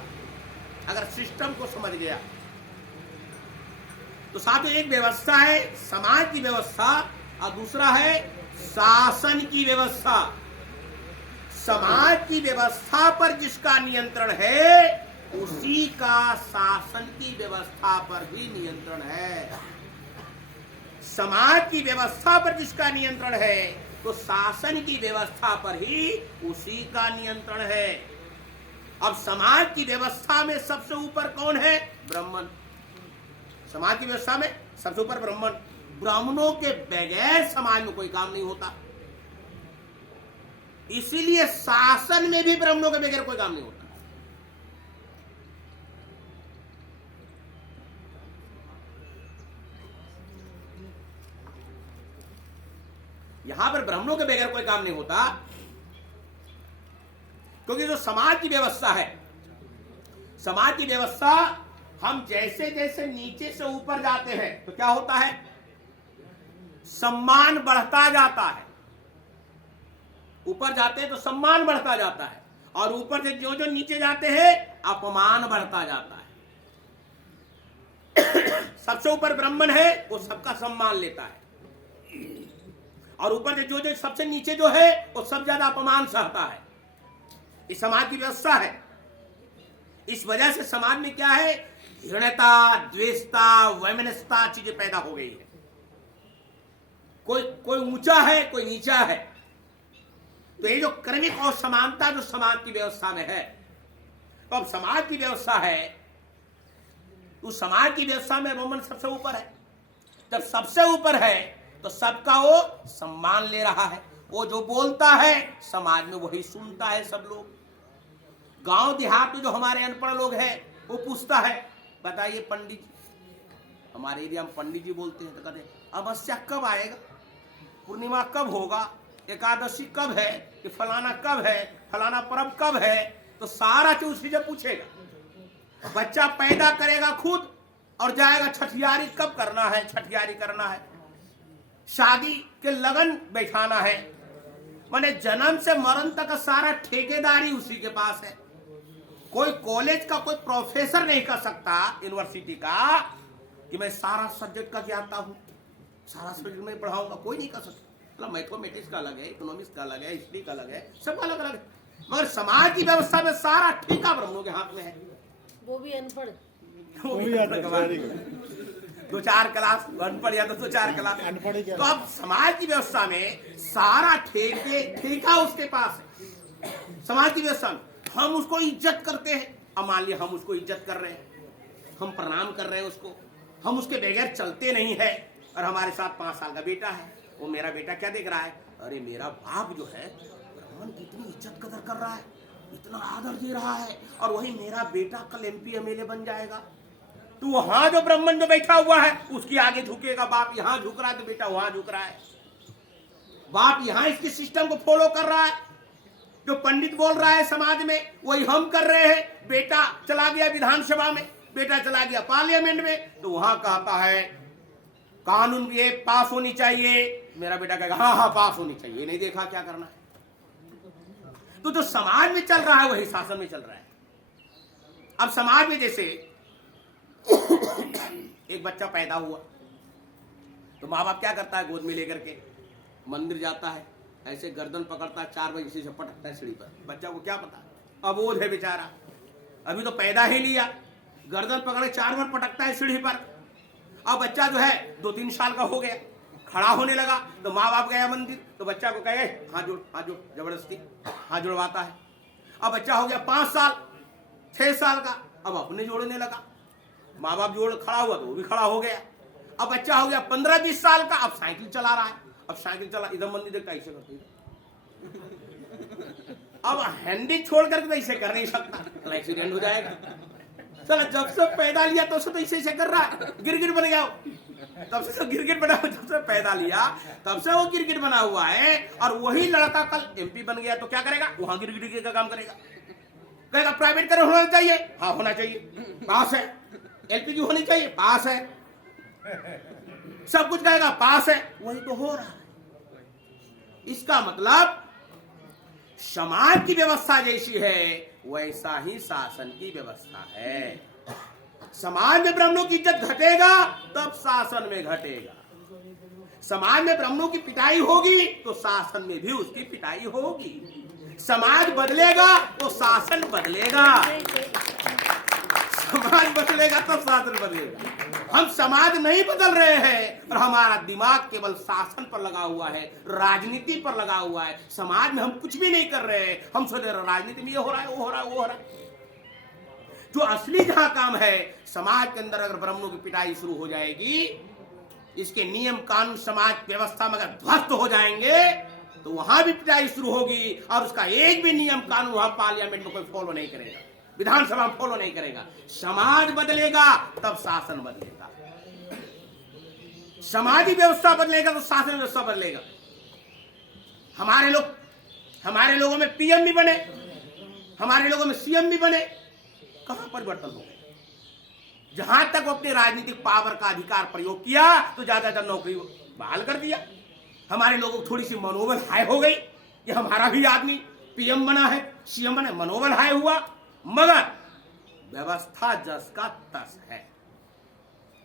अगर सिस्टम को समझ गया तो साथ एक व्यवस्था है समाज की व्यवस्था और दूसरा है शासन की व्यवस्था। समाज की व्यवस्था पर जिसका नियंत्रण है उसी का शासन की व्यवस्था पर भी नियंत्रण है। समाज की व्यवस्था पर जिसका नियंत्रण है तो शासन की व्यवस्था पर ही उसी का नियंत्रण है। अब समाज की व्यवस्था में सबसे ऊपर कौन है? ब्राह्मण। समाज की व्यवस्था में सबसे ऊपर ब्राह्मण। ब्राह्मणों के बगैर समाज में कोई काम नहीं होता, इसीलिए शासन में भी ब्राह्मणों के बगैर कोई काम नहीं होता। यहां पर ब्राह्मणों के बगैर कोई काम नहीं होता, क्योंकि जो समाज की व्यवस्था है, समाज की व्यवस्था हम जैसे जैसे नीचे से ऊपर जाते हैं तो क्या होता है? सम्मान बढ़ता जाता है। ऊपर जाते हैं तो सम्मान बढ़ता जाता है और ऊपर से जो जो नीचे जाते हैं अपमान बढ़ता जाता है। सबसे ऊपर ब्राह्मण है वो सबका सम्मान लेता है और ऊपर से जो जो सबसे नीचे जो है वो सब ज्यादा अपमान सहता है। इस समाज की व्यवस्था है। इस वजह से समाज में क्या है? घृणता, द्वेषता, वैमनस्यता चीजें पैदा हो गई है। कोई ऊंचा है, कोई नीचा है। तो ये जो क्रमिक और समानता जो समाज की व्यवस्था में है, तो अब समाज की व्यवस्था है, उस समाज की व्यवस्था में ब्राह्मण सबसे ऊपर है। जब सबसे ऊपर है तो सबका वो सम्मान ले रहा है। वो जो बोलता है समाज में वही सुनता है सब लोग। गांव देहात में जो हमारे अनपढ़ लोग हैं वो पूछता है, बताइए पंडित जी, हमारे एरिया में पंडित जी बोलते हैं, तो कहते हैं अमावस्या कब आएगा, पूर्णिमा कब होगा, एकादशी कब है, कि फलाना कब है, फलाना पर्व कब है। तो सारा चीज उसी से पूछेगा। बच्चा पैदा करेगा खुद और जाएगा छठियारी कब करना है, छठियारी करना है, शादी के लगन बैठाना है, माने जन्म से मरण तक का सारा ठेकेदारी उसी के पास है। कोई कॉलेज का कोई प्रोफेसर नहीं कर सकता, यूनिवर्सिटी का, कि मैं सारा सब्जेक्ट का ज्ञाता हूं, सारा सब्जेक्ट में पढ़ाऊंगा, कोई नहीं कर सकता। मतलब मैथमेटिक्स का अलग है, इकोनॉमिक्स का अलग है, हिस्ट्री का अलग है, सब अलग अलग है। मगर समाज की व्यवस्था में सारा ठेका ब्राह्मणों के हाथ में है। वो भी अनपढ़, दो चार क्लास अनपढ़ या तो 2-4 क्लास अनपढ़। तो अब समाज की व्यवस्था में सारा ठेका उसके पास है। समाज की व्यवस्था में हम उसको इज्जत करते हैं। अब मान लिया हम उसको इज्जत कर रहे हैं, हम प्रणाम कर रहे हैं उसको, हम उसके बगैर चलते नहीं है, और हमारे साथ 5 साल का बेटा है। वो मेरा बेटा क्या देख रहा है, अरे मेरा बाप जो है ब्राह्मण कितनी इज्जत कदर कर रहा है, इतना आदर दे रहा है, और वही मेरा बेटा कल MP MLA बन जाएगा। तो वहां जो ब्राह्मण जो बैठा हुआ है उसकी आगे झुकेगा। बाप यहाँ झुक रहा है तो बेटा वहां झुक रहा है। बाप यहाँ इसके सिस्टम को फॉलो कर रहा है, जो पंडित बोल रहा है समाज में वही हम कर रहे हैं। बेटा चला गया विधानसभा में, बेटा चला गया पार्लियामेंट में, तो वहां कहता है कानून ये पास होनी चाहिए, मेरा बेटा कहेगा हाँ हाँ पास होनी चाहिए, नहीं देखा क्या करना है। तो जो समाज में चल रहा है वही शासन में चल रहा है। अब समाज में जैसे एक बच्चा पैदा हुआ तो माँ बाप क्या करता है, गोद में लेकर के मंदिर जाता है, ऐसे गर्दन पकड़ता है, 4 बजे से पटकता है सीढ़ी पर। बच्चा को क्या पता, अबोध है बेचारा, अभी तो पैदा ही लिया, गर्दन पकड़े 4 बार पटकता है सीढ़ी पर। अब बच्चा जो है 2-3 साल का हो गया, खड़ा होने लगा, तो माँ बाप गया मंदिर, तो बच्चा को कहे हाथ जोड़, जबरदस्ती हाथ जुड़वाता है। अब बच्चा हो गया 5 साल 6 साल का, अब अपने जोड़ने लगा, माँ बाप जोड़ खड़ा हुआ तो वो भी खड़ा हो गया। अब बच्चा हो गया 15-20 साल का, अब साइकिल चला रहा है, अब साइकिल चला, इधर मंदिर देखता ऐसे करते, अब हैंडी छोड़ करके तो ऐसे कर नहीं सकता, एक्सीडेंट हो जाएगा। चला जब से पैदा लिया तो ऐसे ऐसे कर रहा है, गिरगिट बन गया, तब से तो गिरगिट बना, जब से पैदा लिया तब से वो गिरगिट बना हुआ है। और वही लड़का कल MP बन गया तो क्या करेगा, वहां गिरगिट का काम करेगा, कहेगा प्राइवेट कर होना चाहिए, हाँ होना चाहिए, पास है, LPG होनी चाहिए, पास है, सब कुछ कहेगा पास है, वही तो हो रहा है। इसका मतलब समाज की व्यवस्था जैसी है वैसा ही शासन की व्यवस्था है। समाज में ब्राह्मणों की इज्जत घटेगा तब शासन में घटेगा। समाज में ब्राह्मणों की पिटाई होगी तो शासन में भी उसकी पिटाई होगी। समाज बदलेगा तो शासन बदलेगा, समाज बदलेगा तो शासन बदलेगा। हम समाज नहीं बदल रहे हैं और हमारा दिमाग केवल शासन पर लगा हुआ है, राजनीति पर लगा हुआ है। समाज में हम कुछ भी नहीं कर रहे हैं। हम सोच रहे राजनीति में ये हो रहा है, वो हो रहा है, वो हो रहा है। जो असली जहां काम है, समाज के अंदर अगर ब्राह्मणों की पिटाई शुरू हो जाएगी, इसके नियम कानून समाज व्यवस्था में अगर ध्वस्त हो जाएंगे तो वहां भी पिटाई शुरू होगी और उसका एक भी नियम कानून वहां पार्लियामेंट में कोई फॉलो नहीं करेगा, विधानसभा में फॉलो नहीं करेगा। समाज बदलेगा तब शासन बदलेगा, समाजी व्यवस्था बदलेगा तो शासन व्यवस्था बदलेगा। हमारे लोगों में PM भी बने, हमारे लोगों में CM भी बने, कहां परिवर्तन हो गए? जहां तक वो अपने राजनीतिक पावर का अधिकार प्रयोग किया तो ज्यादातर नौकरी बहाल कर दिया। हमारे लोगों को थोड़ी सी मनोबल हाई हो गई कि हमारा भी आदमी PM बना है, CM बना है, मनोबल हाई हुआ। मगर व्यवस्था जस का तस है,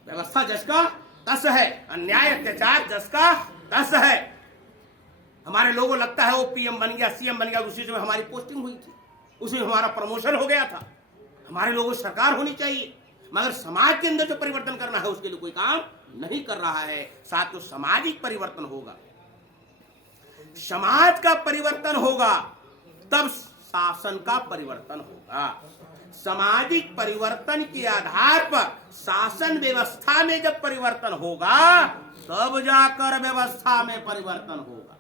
व्यवस्था जस का तस है, अन्याय अत्याचार जस का तस है। हमारे लोगों को लगता है वो PM बन गया, CM बन गया, उसी में हमारी पोस्टिंग हुई थी, उसी में हमारा प्रमोशन हो गया था, हमारे लोगों को सरकार होनी चाहिए। मगर समाज के अंदर जो परिवर्तन करना है उसके लिए कोई काम नहीं कर रहा है। साथ तो सामाजिक परिवर्तन होगा, समाज का परिवर्तन होगा तब शासन का परिवर्तन होगा। सामाजिक परिवर्तन के आधार पर शासन व्यवस्था में जब परिवर्तन होगा तब जाकर व्यवस्था में परिवर्तन होगा।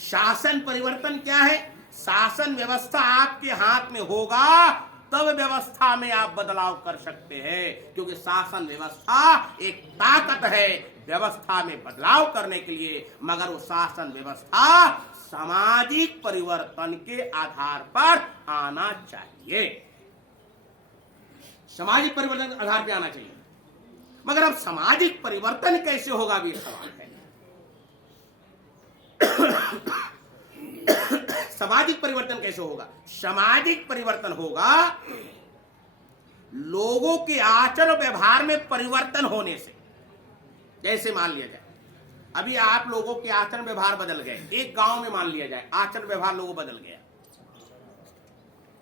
शासन परिवर्तन क्या है? शासन व्यवस्था आपके हाथ में होगा तब व्यवस्था में आप बदलाव कर सकते हैं, क्योंकि शासन व्यवस्था एक ताकत है व्यवस्था में बदलाव करने के लिए, मगर वो शासन व्यवस्था सामाजिक परिवर्तन के आधार पर आना चाहिए। सामाजिक परिवर्तन के आधार पर आना चाहिए, मगर अब सामाजिक परिवर्तन कैसे होगा भी सवाल है। सामाजिक परिवर्तन कैसे होगा? सामाजिक परिवर्तन होगा लोगों के आचरण व्यवहार में परिवर्तन होने से। जैसे मान लिया जाए अभी आप लोगों के आचरण व्यवहार बदल गए, एक गांव में मान लिया जाए आचरण व्यवहार लोगों बदल गया,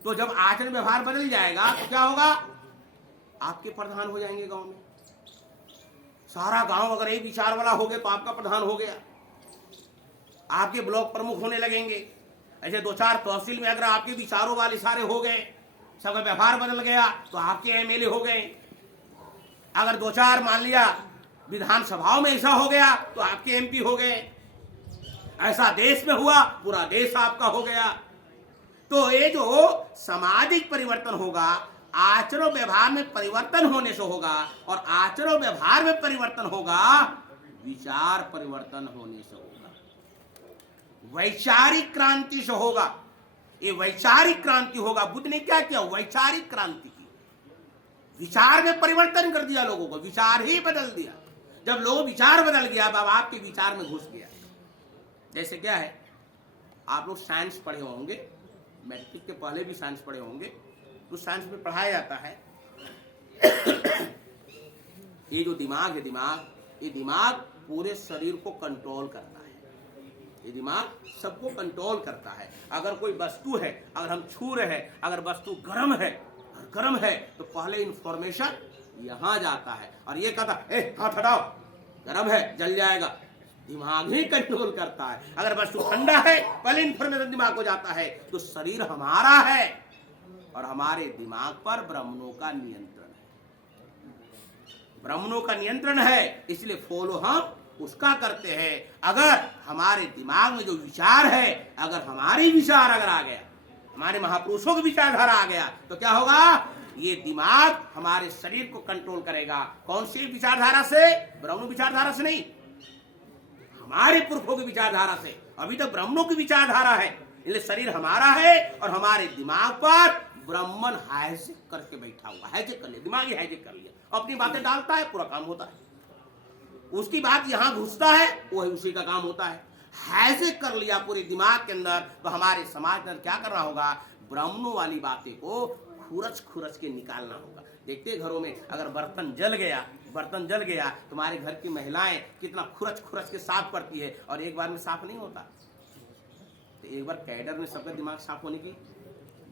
तो जब आचरण व्यवहार बदल जाएगा तो क्या होगा? आपके प्रधान हो जाएंगे गांव में। सारा गांव अगर एक विचार वाला हो गया तो आपका प्रधान हो गया, आपके ब्लॉक प्रमुख होने लगेंगे। ऐसे 2-4 तहसील में अगर आपके विचारों वाले सारे हो गए, सबका व्यवहार बदल गया तो आपके एमएलए हो गए। अगर 2-4 मान लिया विधानसभाओं में ऐसा हो गया तो आपके एमपी हो गए। ऐसा देश में हुआ, पूरा देश आपका हो गया। तो ये जो सामाजिक परिवर्तन होगा आचरण व्यवहार में परिवर्तन होने से होगा, और आचरण व्यवहार में परिवर्तन होगा विचार परिवर्तन होने से होगा, वैचारिक क्रांति से होगा। ये वैचारिक क्रांति होगा। बुद्ध ने क्या किया? वैचारिक क्रांति की, विचार में परिवर्तन कर दिया, लोगों को विचार ही बदल दिया। जब लोग विचार बदल गया, अब आपके विचार में घुस गया। जैसे क्या है, आप लोग साइंस पढ़े होंगे, मैट्रिक के पहले भी साइंस पढ़े होंगे, तो साइंस में पढ़ाया जाता है ये जो दिमाग है, ये दिमाग पूरे शरीर को कंट्रोल करता है। ये दिमाग सबको कंट्रोल करता है। अगर कोई वस्तु है, अगर हम छू रहे हैं, अगर वस्तु गर्म है तो पहले इंफॉर्मेशन यहां जाता है और ये कहता है हाथ हटाओ, गर्म है, जल जाएगा। दिमाग ही कंट्रोल करता है। अगर वस्तु ठंडा है पहले इंफॉर्मेशन दिमाग को जाता है। तो शरीर हमारा है और हमारे दिमाग पर ब्राह्मणों का नियंत्रण है। ब्राह्मणों का नियंत्रण है, इसलिए फॉलो हम उसका करते हैं। अगर हमारे दिमाग में जो विचार है, अगर हमारी विचार अगर आ गया, हमारे महापुरुषों की विचारधारा आ गया, तो क्या होगा? ये दिमाग हमारे शरीर को कंट्रोल करेगा। कौन सी विचारधारा से? ब्राह्मण विचारधारा से नहीं, हमारे पुरखों की विचारधारा से। अभी तक ब्राह्मणों की विचारधारा है, इसलिए शरीर हमारा है और हमारे दिमाग पर ब्राह्मण हाइजेक करके बैठा हुआ। हाइजेक कर लिया, दिमाग ही हाइजेक कर लिया, अपनी बातें डालता है, पूरा काम होता है। उसकी बात यहां घुसता है, वो उसी का काम होता है। हाइजेक कर लिया पूरे दिमाग के अंदर। तो हमारे समाज में क्या करना होगा? ब्राह्मणों वाली बातें को खुरच के निकालना होगा। देखते घरों में अगर बर्तन जल गया, तुम्हारे घर की महिलाएं कितना खुरच के साफ करती है, और एक बार में साफ नहीं होता। तो एक बार कैडर में सबका दिमाग साफ होने की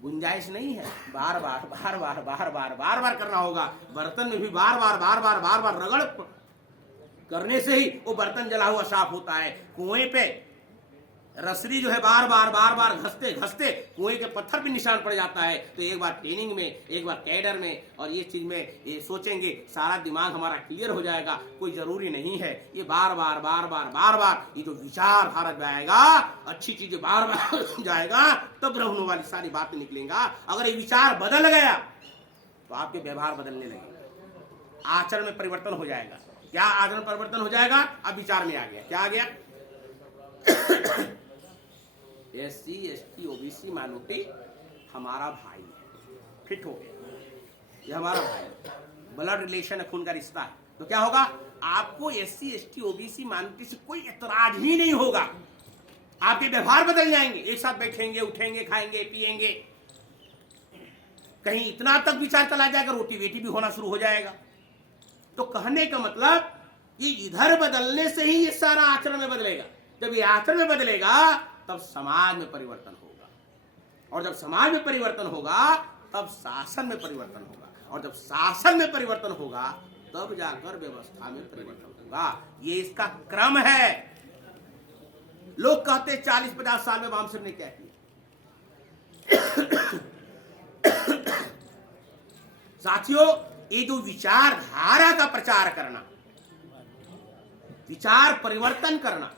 गुंजाइश नहीं है। बार बार करना होगा। बर्तन में भी बार बार रगड़ करने से ही वो बर्तन जला हुआ साफ होता है। कुएं पे रसरी जो है बार बार घसते कुएं के पत्थर पे निशान पड़ जाता है। तो एक बार ट्रेनिंग में, एक बार कैडर में, और ये चीज में ये सोचेंगे, सारा दिमाग हमारा क्लियर हो जाएगा। कोई जरूरी नहीं है ये बार बार ये जो विचार धारा जाएगा, अच्छी चीजें बार जाएगा, तब ब्राह्मणों वाली सारी बातें निकलेगा। अगर ये विचार बदल गया तो आपके व्यवहार बदलने लगेगा, आचरण में परिवर्तन हो जाएगा। क्या आचरण परिवर्तन हो जाएगा? अब विचार में आ गया। क्या आ गया? SC ST OBC माइनॉरिटी हमारा भाई है, फिट हो गया, ये हमारा भाई, ब्लड रिलेशन है, खून का रिश्ता है। तो क्या होगा? आपको SC ST OBC माइनॉरिटी से कोई एतराज ही नहीं होगा। आपके व्यवहार बदल जाएंगे, एक साथ बैठेंगे, उठेंगे, खाएंगे, पिएंगे। कहीं इतना तक विचार चला जाएगा, रोटी बेटी भी होना शुरू हो जाएगा। तो कहने का मतलब कि इधर बदलने से ही ये सारा आचरण में बदलेगा। जब ये आचरण में बदलेगा तब समाज में परिवर्तन होगा, और जब समाज में परिवर्तन होगा तब शासन में परिवर्तन होगा, और जब शासन में परिवर्तन होगा तब जाकर व्यवस्था में परिवर्तन होगा। ये इसका क्रम है। लोग कहते 40-50 साल में वामसिंह ने क्या किया। साथियों, ये जो विचारधारा का प्रचार करना, विचार परिवर्तन करना,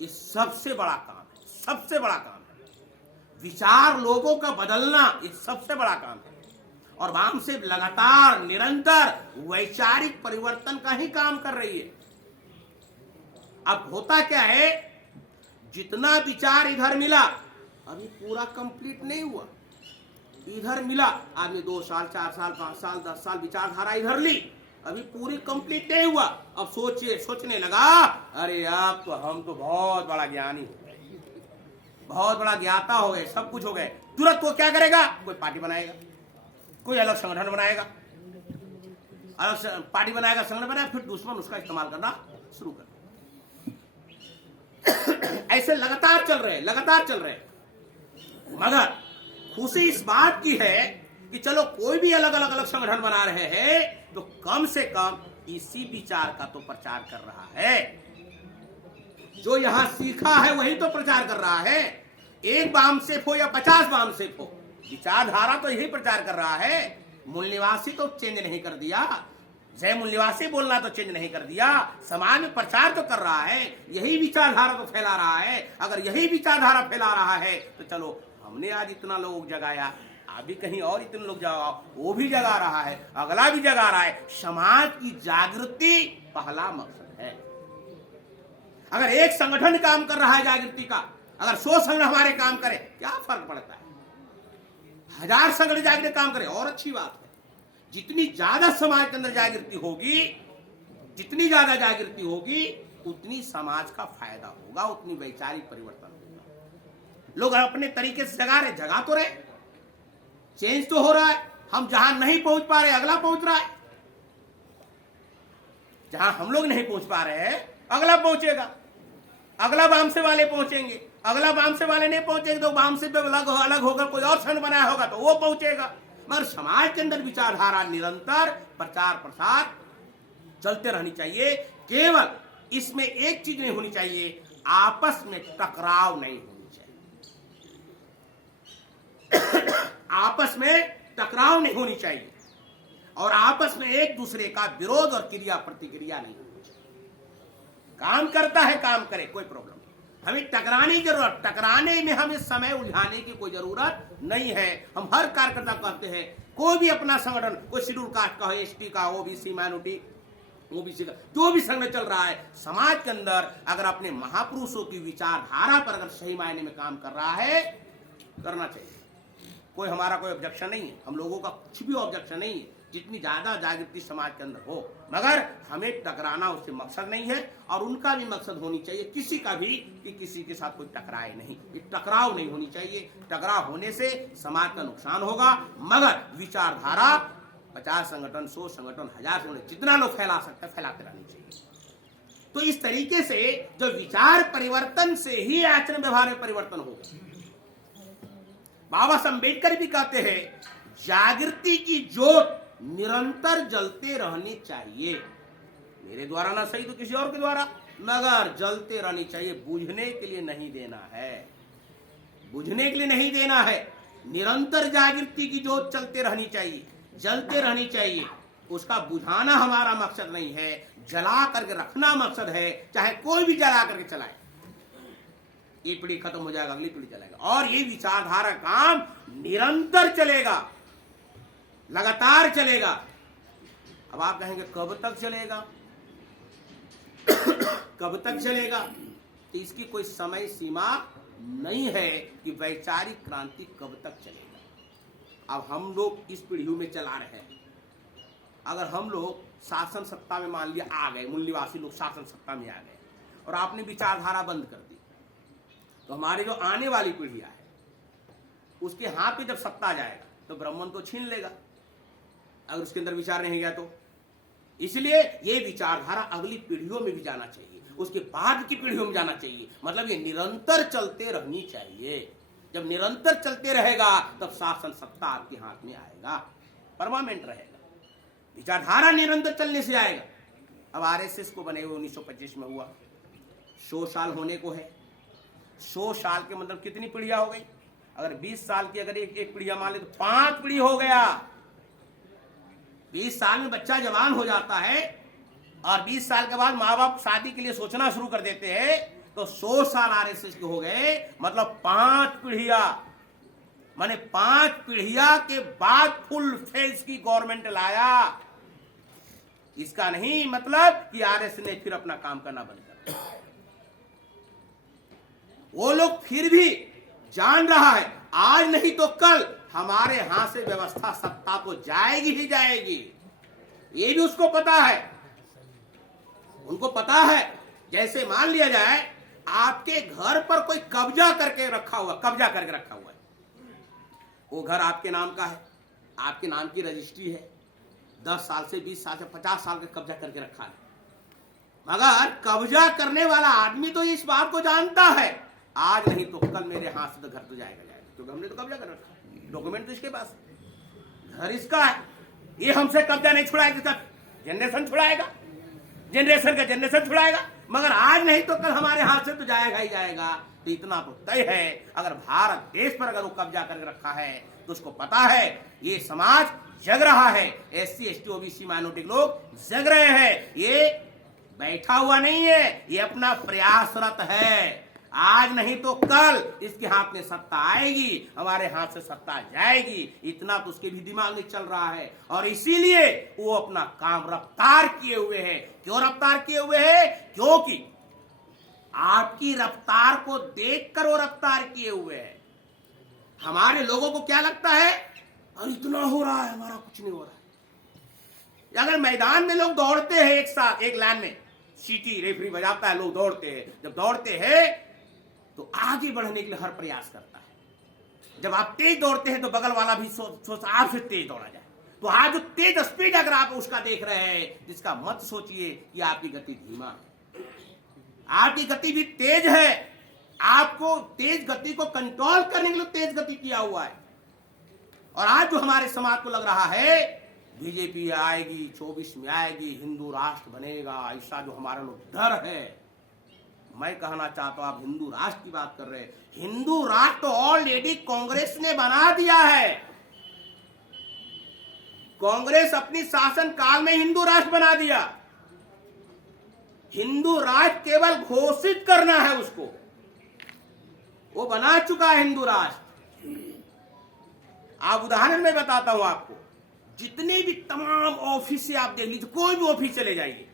ये सबसे बड़ा काम है, सबसे बड़ा काम है। विचार लोगों का बदलना ये सबसे बड़ा काम है। और वाम से लगातार निरंतर वैचारिक परिवर्तन का ही काम कर रही है। अब होता क्या है, जितना विचार इधर मिला अभी पूरा कंप्लीट नहीं हुआ। इधर मिला आदमी 2 साल 4 साल 5 साल 10 साल विचारधारा इधर ली, अभी पूरी कंप्लीट नहीं हुआ। अब सोचने लगा, अरे अब तो हम तो बहुत बड़ा ज्ञानी हो गए, बहुत बड़ा ज्ञाता हो गए, सब कुछ हो गए। तुरंत वो क्या करेगा, कोई पार्टी बनाएगा, कोई अलग संगठन बनाएगा, अलग पार्टी बनाएगा, संगठन बनाएगा, फिर दुश्मन उसका इस्तेमाल करना शुरू कर। ऐसे लगातार चल रहे। मगर खुशी इस बात की है कि चलो कोई भी अलग संगठन बना रहे हैं तो कम से कम इसी विचार का तो प्रचार कर रहा है। जो यहां सीखा है वही तो प्रचार कर रहा है। एक वामसेफ हो या 50 वामसेफ हो, विचारधारा तो यही प्रचार कर रहा है। मूल निवासी तो चेंज नहीं कर दिया, जय मूल निवासी बोलना तो चेंज नहीं कर दिया, समाज में प्रचार तो कर रहा है, यही विचारधारा तो फैला रहा है। अगर यही विचारधारा फैला रहा है तो चलो हमने आज इतना लोग जगाया, आप भी कहीं और इतने लोग जगाओ, वो भी जगा रहा है, अगला भी जगा रहा है। समाज की जागृति पहला मकसद है। अगर एक संगठन काम कर रहा है जागृति का, अगर 100 संगठन हमारे काम करे क्या फर्क पड़ता है, 1000 संगठन जागृति काम करे और अच्छी बात है। जितनी ज्यादा समाज के अंदर जागृति होगी, जितनी ज्यादा जागृति होगी उतनी समाज का फायदा होगा, उतनी वैचारिक परिवर्तन होगा। लोग अपने तरीके से जगा तो रहे, चेंज तो हो रहा है। हम जहां नहीं पहुंच पा रहे अगला पहुंच रहा है, जहां हम लोग नहीं पहुंच पा रहे हैं अगला पहुंचेगा, अगला वामसे वाले पहुंचेंगे, अगला वामसे वाले नहीं पहुंचेंगे तो वामसे पे अलग होकर कोई और संघ बनाया होगा तो वो पहुंचेगा। मगर समाज के अंदर विचारधारा निरंतर प्रचार प्रसार चलते रहनी चाहिए। केवल इसमें एक चीज नहीं होनी चाहिए, आपस में टकराव नहीं होनी चाहिए। आपस में टकराव नहीं होनी चाहिए और आपस में एक दूसरे का विरोध और क्रिया प्रतिक्रिया नहीं होनी चाहिए। काम करता है काम करे, कोई प्रॉब्लम नहीं, हमें टकराने की जरूरत, टकराने में हमें समय उलझाने की कोई जरूरत नहीं है। हम हर कार्यकर्ता कहते हैं, कोई भी अपना संगठन, कोई शेड्यूल कास्ट का हो, एसटी का, ओबीसी माइनॉरिटी, ओबीसी का जो भी संगठन चल रहा है, समाज के अंदर अगर अपने महापुरुषों की विचारधारा पर अगर सही मायने में काम कर रहा है, करना चाहिए। कोई हमारा कोई ऑब्जेक्शन नहीं है, हम लोगों का कुछ भी ऑब्जेक्शन नहीं है, जितनी ज्यादा जागृति समाज के अंदर हो। मगर हमें टकराना उससे मकसद नहीं है और उनका भी मकसद होनी चाहिए, किसी का भी, कि किसी के साथ कोई टकराए नहीं, ये टकराव नहीं होनी चाहिए। टकराव होने से समाज का नुकसान होगा। मगर विचारधारा 50 संगठन 100 संगठन 1000 संगठन जितना लोग फैला सकते हैं फैलाते रहनी चाहिए। तो इस तरीके से जो विचार परिवर्तन से ही आचरण व्यवहार में परिवर्तन होगा। बाबा साहब अम्बेडकर भी कहते हैं, जागृति की ज्योत निरंतर जलते रहनी चाहिए। मेरे द्वारा ना सही तो किसी और के द्वारा, मगर जलते रहनी चाहिए, बुझने के लिए नहीं देना है, बुझने के लिए नहीं देना है। निरंतर जागृति की ज्योत चलते रहनी चाहिए, जलते रहनी चाहिए। उसका बुझाना हमारा मकसद नहीं है, जला करके रखना मकसद है। चाहे कोई भी जला करके चलाए, ये पीढ़ी खत्म हो जाएगा, अगली पीढ़ी चलेगा और ये विचारधारा काम निरंतर चलेगा, लगातार चलेगा। अब आप कहेंगे कब तक चलेगा कब तक चलेगा? तो इसकी कोई समय सीमा नहीं है कि वैचारिक क्रांति कब तक चलेगा। अब हम लोग इस पीढ़ी में चला रहे हैं, अगर हम लोग शासन सत्ता में मान लिया आ गए, मूल निवासी लोग शासन सत्ता में आ गए और आपने विचारधारा बंद कर दी, तो हमारी जो आने वाली पीढ़ियां है उसके हाथ पे जब सत्ता जाएगा तो ब्राह्मण तो छीन लेगा, अगर उसके अंदर विचार नहीं गया तो। इसलिए ये विचारधारा अगली पीढ़ियों में भी जाना चाहिए, उसके बाद की पीढ़ियों में जाना चाहिए। मतलब ये निरंतर चलते रहनी चाहिए। जब निरंतर चलते रहेगा तब शासन सत्ता आपके हाथ में आएगा, परमानेंट रहेगा। विचारधारा निरंतर चलने से आएगा। अब आरएसएस को बने हुए 1925 में हुआ, 100 साल होने को है। 100 साल के मतलब कितनी पीढ़ियां हो गई? अगर 20 साल की अगर एक पीढ़िया मान ले तो 5 पीढ़ी हो गया। 20 साल में बच्चा जवान हो जाता है और 20 साल के बाद माँ बाप शादी के लिए सोचना शुरू कर देते हैं, तो 100 साल आरएसएस के हो गए, मतलब 5 पीढ़िया। मैंने 5 पीढ़िया के बाद फुल फेज की गवर्नमेंट लाया। इसका नहीं मतलब कि आरएस ने फिर अपना काम करना बंद कर दिया। वो लोग फिर भी जान रहा है आज नहीं तो कल हमारे हाथ से व्यवस्था सत्ता तो जाएगी ही जाएगी। ये भी उसको पता है, उनको पता है। जैसे मान लिया जाए आपके घर पर कोई कब्जा करके रखा हुआ है, वो घर आपके नाम का है, आपके नाम की रजिस्ट्री है, 10 साल से 20 साल से 50 साल का कब्जा करके रखा है। मगर कब्जा करने वाला आदमी तो इस बात को जानता है आज नहीं तो कल मेरे हाथ से तो घर तो जाएगा, क्योंकि हमने तो कब्जा कर रखा, डॉक्यूमेंट तो इसके पास, घर इसका है। ये हमसे कब्जा नहीं छुड़ाएगा, जनरेशन छुड़ाएगा, जनरेशन का जनरेशन छुड़ाएगा, मगर आज नहीं तो कल हमारे हाथ से तो जाएगा ही जाएगा। तो इतना तो तय है, अगर भारत देश पर अगर वो कब्जा करके रखा है तो उसको पता है ये समाज जग रहा है, SC ST OBC माइनॉरिटी लोग जग रहे हैं, ये बैठा हुआ नहीं है, ये अपना प्रयासरत है। आज नहीं तो कल इसके हाथ में सत्ता आएगी, हमारे हाथ से सत्ता जाएगी, इतना तो उसके भी दिमाग में चल रहा है। और इसीलिए वो अपना काम रफ्तार किए हुए है। क्यों रफ्तार किए हुए है? क्योंकि आपकी रफ्तार को देखकर वो रफ्तार किए हुए है। हमारे लोगों को क्या लगता है, और इतना हो रहा है, हमारा कुछ नहीं हो रहा है। अगर मैदान में लोग दौड़ते हैं एक साथ एक लाइन में, सीटी रेफरी बजाता है, लोग दौड़ते हैं, जब दौड़ते हैं तो आगे बढ़ने के लिए हर प्रयास करता है। जब आप तेज दौड़ते हैं तो बगल वाला भी सोच आपसे तेज दौड़ा जाए। तो आज जो तेज स्पीड अगर आप उसका देख रहे हैं, जिसका मत सोचिए कि आपकी गति धीमा है, आपकी गति भी तेज है। आपको तेज गति को कंट्रोल करने के लिए तेज गति किया हुआ है। और आज जो हमारे समाज को लग रहा है बीजेपी आएगी, 24 में आएगी, हिंदू राष्ट्र बनेगा, ऐसा जो हमारा लोग डर है, मैं कहना चाहता हूं, आप हिंदू राष्ट्र की बात कर रहे हैं, हिंदू राष्ट्र तो ऑलरेडी कांग्रेस ने बना दिया है। कांग्रेस अपनी शासन काल में हिंदू राष्ट्र बना दिया। हिंदू राष्ट्र केवल घोषित करना है उसको, वो बना चुका है हिंदू राष्ट्र। आप उदाहरण में बताता हूं आपको, जितने भी तमाम ऑफिस से आप देख लीजिए, कोई भी ऑफिस चले जाइए,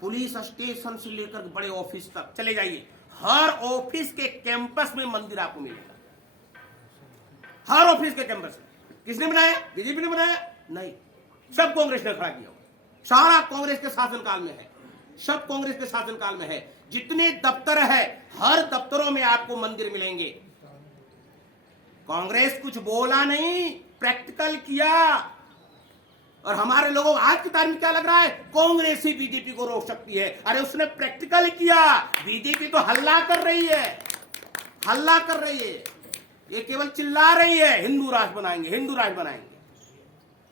पुलिस स्टेशन से लेकर बड़े ऑफिस तक चले जाइए, हर ऑफिस के कैंपस में मंदिर आपको मिलेगा। हर ऑफिस के कैंपस में किसने बनाया? बीजेपी ने बनाया? नहीं, सब कांग्रेस ने खड़ा किया। सारा कांग्रेस के शासनकाल में है, सब कांग्रेस के शासनकाल में है। जितने दफ्तर है, हर दफ्तरों में आपको मंदिर मिलेंगे। कांग्रेस कुछ बोला नहीं, प्रैक्टिकल किया। और हमारे लोगों को आज की तारीख में क्या लग रहा है, कांग्रेस ही बीजेपी को रोक सकती है। अरे उसने प्रैक्टिकल किया, बीजेपी तो हल्ला कर रही है, हल्ला कर रही है, ये केवल चिल्ला रही है हिंदू राष्ट्र बनाएंगे, हिंदू राष्ट्र बनाएंगे।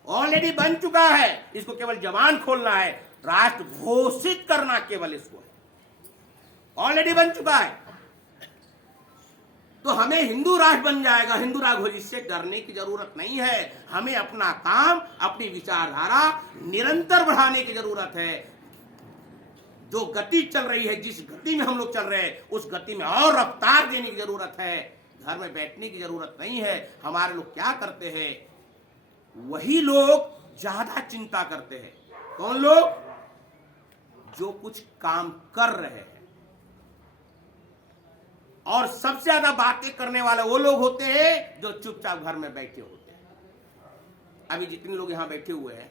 ऑलरेडी बन चुका है, इसको केवल जबान खोलना है, राष्ट्र घोषित करना केवल इसको है, ऑलरेडी बन चुका है। तो हमें हिंदू राष्ट्र बन जाएगा, हिंदू राष्ट्र, इससे डरने की जरूरत नहीं है। हमें अपना काम, अपनी विचारधारा निरंतर बढ़ाने की जरूरत है। जो गति चल रही है, जिस गति में हम लोग चल रहे हैं, उस गति में और रफ्तार देने की जरूरत है। घर में बैठने की जरूरत नहीं है। हमारे लोग क्या करते हैं, वही लोग ज्यादा चिंता करते हैं। कौन लोग? जो कुछ काम कर रहे हैं। और सबसे ज्यादा बातें करने वाले वो लोग होते हैं जो चुपचाप घर में बैठे होते हैं। अभी जितने लोग यहां बैठे हुए हैं,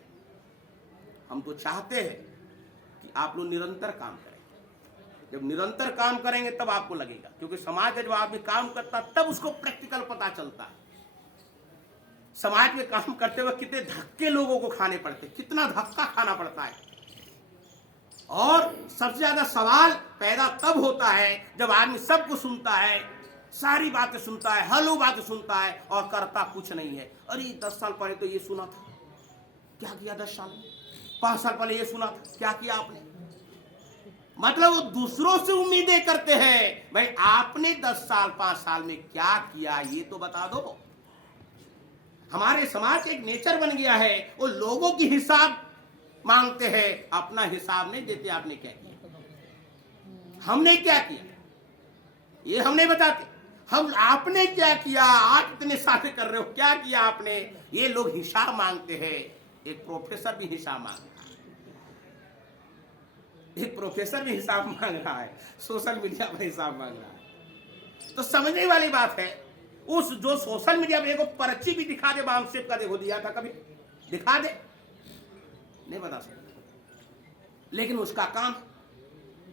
हम तो चाहते हैं कि आप लोग निरंतर काम करें। जब निरंतर काम करेंगे तब आपको लगेगा, क्योंकि समाज का जब आदमी काम करता तब उसको प्रैक्टिकल पता चलता है। समाज में काम करते हुए कितने धक्के लोगों को खाने पड़ते, कितना धक्का खाना पड़ता है। और सबसे ज्यादा सवाल पैदा तब होता है जब आदमी सबको सुनता है, सारी बातें सुनता है, हलू बातें सुनता है और करता कुछ नहीं है। अरे 10 साल पहले तो ये सुना था, क्या किया? 10 साल, 5 साल पहले ये सुना था, क्या किया आपने? मतलब वो दूसरों से उम्मीदें करते हैं, भाई आपने 10 साल 5 साल में क्या किया ये तो बता दो। हमारे समाज का एक नेचर बन गया है, वो लोगों की हिसाब मांगते हैं, अपना हिसाब नहीं देते। आपने क्या किया, हमने क्या किया, ये हम नहीं बताते। हम आपने क्या किया, आप इतने सारे कर रहे हो, क्या किया आपने? ये लोग हिसाब मांगते हैं। एक प्रोफेसर भी हिसाब मांग रहा है, एक प्रोफेसर भी हिसाब मांग रहा है, सोशल मीडिया पर हिसाब मांग रहा है। तो समझने वाली बात है, उस जो सोशल मीडिया पे एक पर्ची भी दिखा दे, बामसेप का देखो दिया था, कभी दिखा दे, नहीं बता सकते। लेकिन उसका काम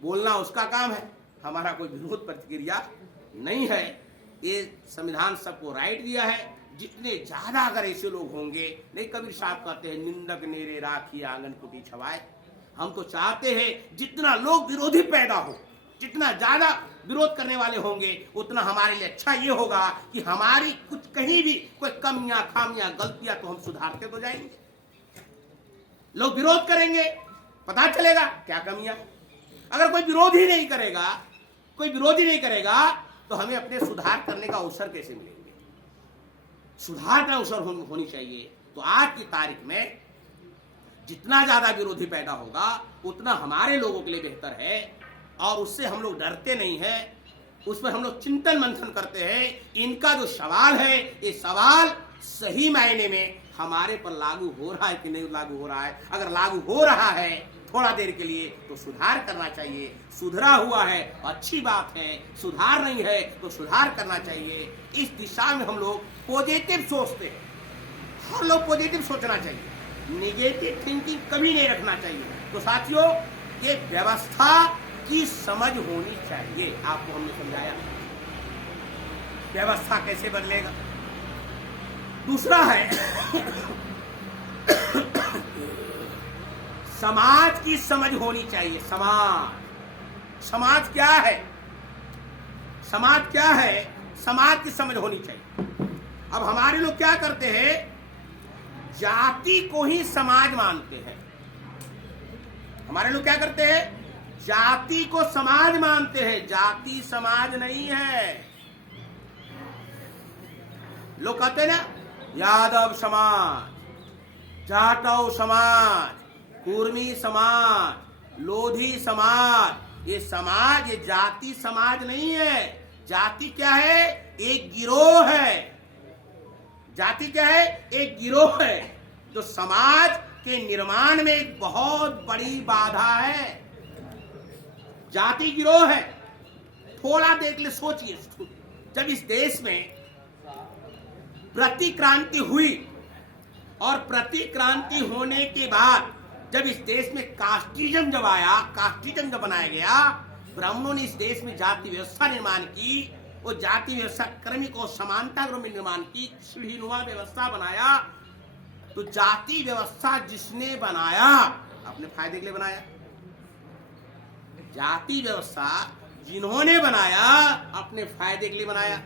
बोलना, उसका काम है। हमारा कोई विरोध प्रतिक्रिया नहीं है। ये संविधान सबको राइट दिया है। जितने ज्यादा अगर ऐसे लोग होंगे, नहीं कबीर साहब कहते हैं निंदक नेरे राखी आंगन कुटी छवाए। हम तो चाहते हैं जितना लोग विरोधी पैदा हो, जितना ज्यादा विरोध करने वाले होंगे, उतना हमारे लिए अच्छा ये होगा कि हमारी कुछ कहीं भी कोई कमियां, खामियां, गलतियां तो हम सुधारते तो जाएंगे। लोग विरोध करेंगे, पता चलेगा क्या कमियां। अगर कोई विरोध ही नहीं करेगा, कोई विरोध ही नहीं करेगा, तो हमें अपने सुधार करने का अवसर कैसे मिलेंगे? सुधार का अवसर होनी चाहिए। तो आज की तारीख में जितना ज्यादा विरोधी पैदा होगा, उतना हमारे लोगों के लिए बेहतर है। और उससे हम लोग डरते नहीं है, उस पर हम लोग चिंतन मंथन करते हैं। इनका जो सवाल है, ये सवाल सही मायने में हमारे पर लागू हो रहा है कि नहीं लागू हो रहा है। अगर लागू हो रहा है थोड़ा देर के लिए, तो सुधार करना चाहिए। सुधरा हुआ है अच्छी बात है, सुधार नहीं है तो सुधार करना चाहिए। इस दिशा में हम लोग पॉजिटिव सोचते हैं। हर लोग पॉजिटिव सोचना चाहिए, नेगेटिव थिंकिंग कभी नहीं रखना चाहिए। तो साथियों, ये व्यवस्था की समझ होनी चाहिए। आपको हमने समझाया व्यवस्था कैसे बदलेगा। दूसरा है समाज की समझ होनी चाहिए। समाज क्या है, समाज क्या है, समाज की समझ होनी चाहिए। अब हमारे लोग क्या करते हैं, जाति को ही समाज मानते हैं। हमारे लोग क्या करते हैं, जाति को समाज मानते हैं। जाति समाज नहीं है। लोग कहते हैं ना, यादव समाज, जाटव समाज, कुर्मी समाज, लोधी समाज। ये समाज, ये जाति समाज नहीं है। जाति क्या है, एक गिरोह है। जाति क्या है, एक गिरोह है, जो समाज के निर्माण में एक बहुत बड़ी बाधा है। जाति गिरोह है। थोड़ा देख ले, सोचिए, जब इस देश में प्रतिक्रांति हुई और प्रतिक्रांति होने के बाद जब इस देश में कास्टिज्म जब आया, कास्टिज्म जब बनाया गया, ब्राह्मणों ने इस देश में जाति व्यवस्था निर्माण की। वो जाति व्यवस्था क्रमिक और समानता में निर्माण की, सीढ़ीनुमा व्यवस्था बनाया। तो जाति व्यवस्था जिसने बनाया, अपने फायदे के लिए बनाया। जाति व्यवस्था जिन्होंने बनाया, अपने फायदे के लिए बनाया।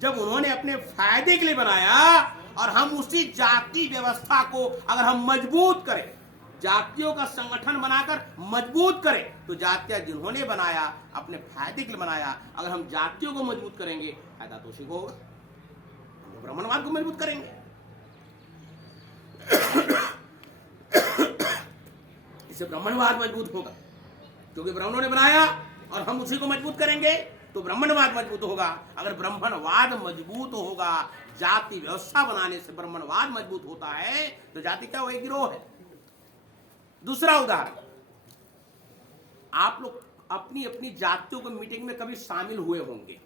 जब उन्होंने अपने फायदे के लिए बनाया और हम उसी जाति व्यवस्था को अगर हम मजबूत करें, जातियों का संगठन बनाकर मजबूत करें, तो जातियां जिन्होंने बनाया अपने फायदे के लिए बनाया, अगर हम जातियों को मजबूत करेंगे, फायदा तो उसी को होगा। हम ब्राह्मणवाद को मजबूत करेंगे। इससे ब्राह्मणवाद मजबूत होगा, क्योंकि ब्राह्मणों ने बनाया और हम उसी को मजबूत करेंगे तो ब्राह्मणवाद मजबूत होगा। अगर ब्राह्मणवाद मजबूत होगा, जाति व्यवस्था बनाने से ब्राह्मणवाद मजबूत होता है, तो जाति क्या वो एक गिरोह है। दूसरा उदाहरण, आप लोग अपनी अपनी जातियों को मीटिंग में कभी शामिल हुए होंगे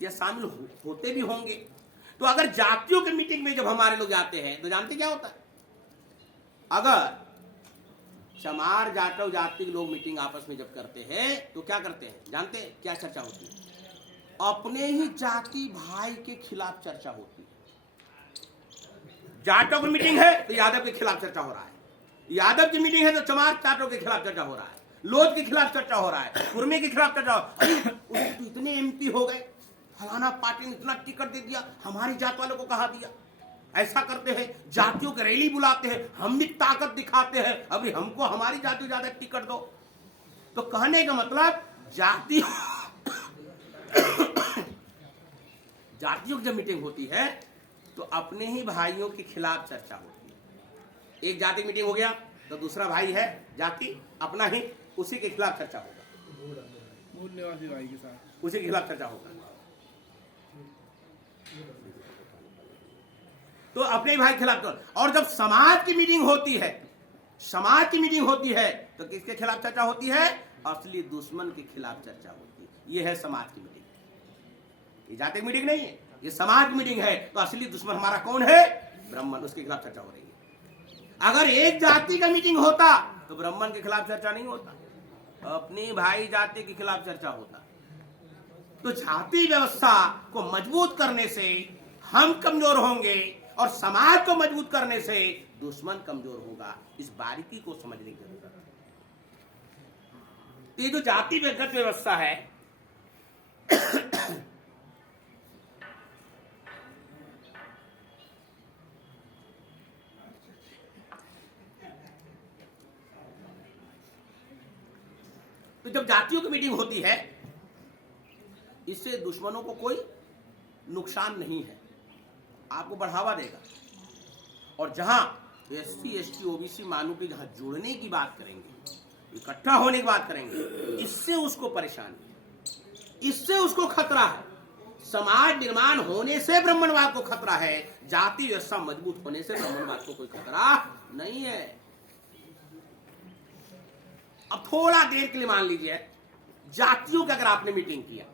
या शामिल होते भी होंगे। तो अगर जातियों की मीटिंग में जब हमारे लोग जाते हैं, तो जानते क्या होता है, अगर चमार जाटव जाति के लोग मीटिंग आपस में जब करते हैं, तो क्या करते हैं, जानते हैं क्या चर्चा होती है? अपने ही जाति भाई के खिलाफ चर्चा होती है। जाटव की मीटिंग है तो यादव के खिलाफ चर्चा हो रहा है, यादव की मीटिंग है तो चमार जाटव के खिलाफ चर्चा हो रहा है, लोध के खिलाफ चर्चा हो रहा है, कुर्मी के खिलाफ चर्चा हो। उसके तो इतने एमपी हो गए, फलाना पार्टी ने इतना टिकट दे दिया, हमारी जात वालों को कहा दिया। ऐसा करते हैं, जातियों की रैली बुलाते हैं, हम भी ताकत दिखाते हैं, अभी हमको हमारी जाति ज्यादा टिकट दो। तो कहने का मतलब, जातियों की जब मीटिंग होती है तो अपने ही भाइयों के खिलाफ चर्चा होती है। एक जाति मीटिंग हो गया तो दूसरा भाई है जाति अपना ही, उसी के खिलाफ चर्चा होगा, मूल निवासी भाई के साथ उसी के खिलाफ चर्चा होगा। तो अपने भाई के खिलाफ तो, और जब समाज की मीटिंग होती है, समाज की मीटिंग होती है तो किसके खिलाफ चर्चा होती है? असली दुश्मन के खिलाफ चर्चा होती है। ये है समाज की मीटिंग। ये जाति की मीटिंग नहीं है, ये समाज की मीटिंग है। तो असली दुश्मन हमारा कौन है? ब्राह्मण, उसके खिलाफ चर्चा हो रही है। अगर एक जाति का मीटिंग होता तो ब्राह्मण के खिलाफ चर्चा नहीं होता, अपनी भाई जाति के खिलाफ चर्चा होता। तो जाति व्यवस्था को मजबूत करने से हम कमजोर होंगे और समाज को मजबूत करने से दुश्मन कमजोर होगा। इस बारीकी को समझने की जरूरत है। ये जो जाति व्यगत व्यवस्था है, तो जब जातियों की मीटिंग होती है, इससे दुश्मनों को कोई नुकसान नहीं है, आपको बढ़ावा देगा। और जहां एससी एसटी ओबीसी मानव की जहां जुड़ने की बात करेंगे, इकट्ठा होने की बात करेंगे, इससे उसको परेशानी, इससे उसको खतरा है। समाज निर्माण होने से ब्राह्मणवाद को खतरा है, जाति व्यवस्था मजबूत होने से ब्राह्मणवाद को कोई खतरा नहीं है। अब थोड़ा देर के लिए मान लीजिए जातियों की अगर आपने मीटिंग किया,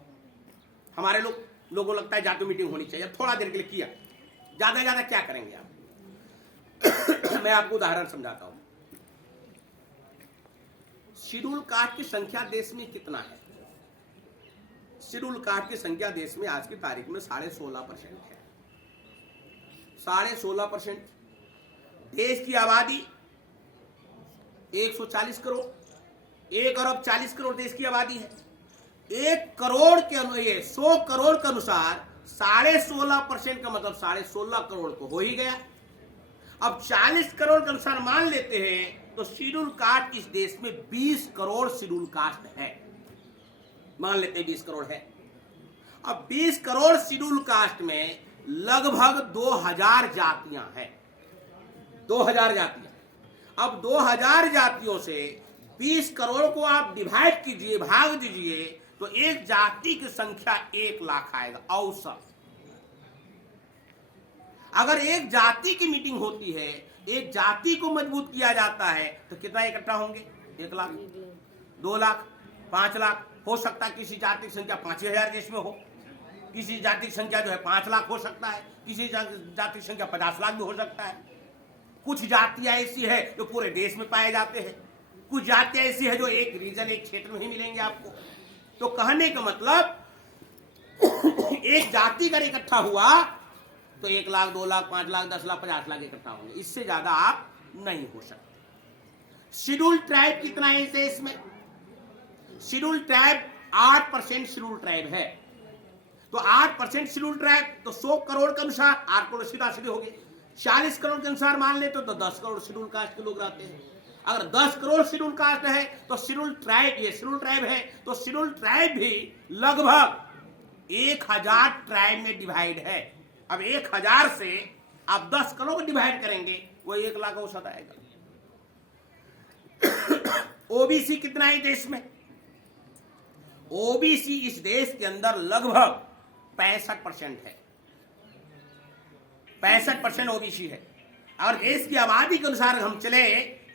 हमारे लोगों को लगता है जातियों मीटिंग होनी चाहिए, थोड़ा देर के लिए किया, ज्यादा ज्यादा क्या करेंगे आप? मैं आपको उदाहरण समझाता हूं। शेड्यूल कास्ट की संख्या देश में कितना है? शेड्यूल कास्ट की संख्या देश में आज की तारीख में 16.5% है। 16.5%। देश की आबादी 140 करोड़, 1 अरब 40 करोड़ देश की आबादी है। 1 करोड़ के 100 करोड़ के अनुसार 16.5% का मतलब 16.5 करोड़ तो हो ही गया। अब 40 करोड़ के अनुसार मान लेते हैं तो शेड्यूल कास्ट इस देश में 20 करोड़ शेड्यूल कास्ट है। मान लेते हैं 20 करोड़ है। अब 20 करोड़ शेड्यूल कास्ट में लगभग 2000 जातियां हैं। 2000 जातियां। अब 2000 जातियों से 20 करोड़ को आप डिवाइड कीजिए, भाग दीजिए, तो एक जाति की संख्या 1 लाख आएगा औसत। अगर एक जाति की मीटिंग होती है, एक जाति को मजबूत किया जाता है, तो कितना इकट्ठा होंगे? 1 लाख, 2 लाख, 5 लाख। हो सकता है किसी जाति की संख्या 5000 देश में हो, किसी जाति की संख्या जो है 5 लाख हो सकता है, किसी जाति की संख्या 50 लाख भी हो सकता है। कुछ जातियां ऐसी है जो पूरे देश में पाए जाते हैं, कुछ जातियां ऐसी है जो एक रीजन, एक क्षेत्र में ही मिलेंगे आपको। तो कहने का मतलब एक जाति का इकट्ठा हुआ तो 1 लाख, 2 लाख, 5 लाख, 10 लाख, 50 लाख इकट्ठा होंगे, इससे ज्यादा आप नहीं हो सकते। शेड्यूल ट्राइब कितना है इस देश में? शेड्यूल ट्राइब 8% शेड्यूल ट्राइब है। तो 8% शेड्यूल ट्राइब तो 100 करोड़ के अनुसार 8 करोड़ सीधा सीधे हो गए। 40 करोड़ के अनुसार मान ले तो 10 करोड़ शेड्यूल कास्ट के लोग रहते हैं। अगर 10 करोड़ शेड्यूल कास्ट है तो शेड्यूल ट्राइब, ये शेड्यूल ट्राइब है तो शेड्यूल ट्राइब भी लगभग 1000 ट्राइब में डिवाइड है। अब 1000 से आप 10 करोड़ को डिवाइड करेंगे, वो 1 लाख औसत आएगा। ओबीसी कितना है देश में? ओबीसी इस देश के अंदर लगभग 65% है। 65% ओबीसी है। और देश की आबादी के अनुसार हम चले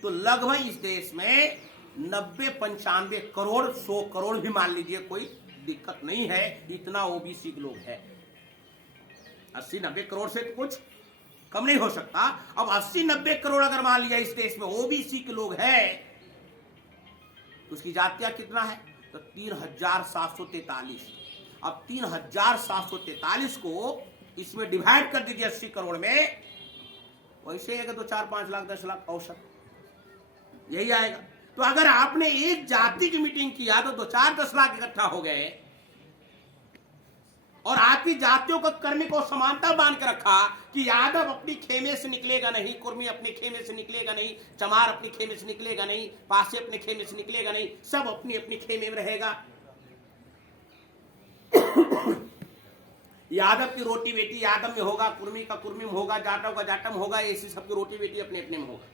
तो लगभग इस देश में 90-95 करोड़, 100 करोड़ भी मान लीजिए, कोई दिक्कत नहीं है, इतना ओबीसी के लोग है। 80-90 करोड़ से कुछ कम नहीं हो सकता। अब 80-90 करोड़ अगर मान लिया इस देश में ओबीसी के लोग है, तो उसकी जातियां कितना है? तो 3743। अब 3743 को इसमें डिवाइड कर दीजिए 80 करोड़ में, वैसे आएगा तो 4, 5 लाख, 10 लाख औसत यही आएगा। तो अगर आपने एक जाति की मीटिंग किया तो 2, 4, 10 लाख इकट्ठा हो गए, और आपकी जातियों को कर्मी को समानता बांध के रखा कि यादव अपनी खेमे से निकलेगा नहीं, कुर्मी अपने खेमे से निकलेगा नहीं, चमार अपने खेमे से निकलेगा नहीं, पासे अपने खेमे से निकलेगा नहीं, सब अपनी अपनी खेमे में रहेगा। यादव की रोटी बेटी यादव में होगा, कुर्मी का कुर्मी में होगा, जाटव का जाटव में होगा, ऐसी सबकी रोटी बेटी अपने अपने में होगा।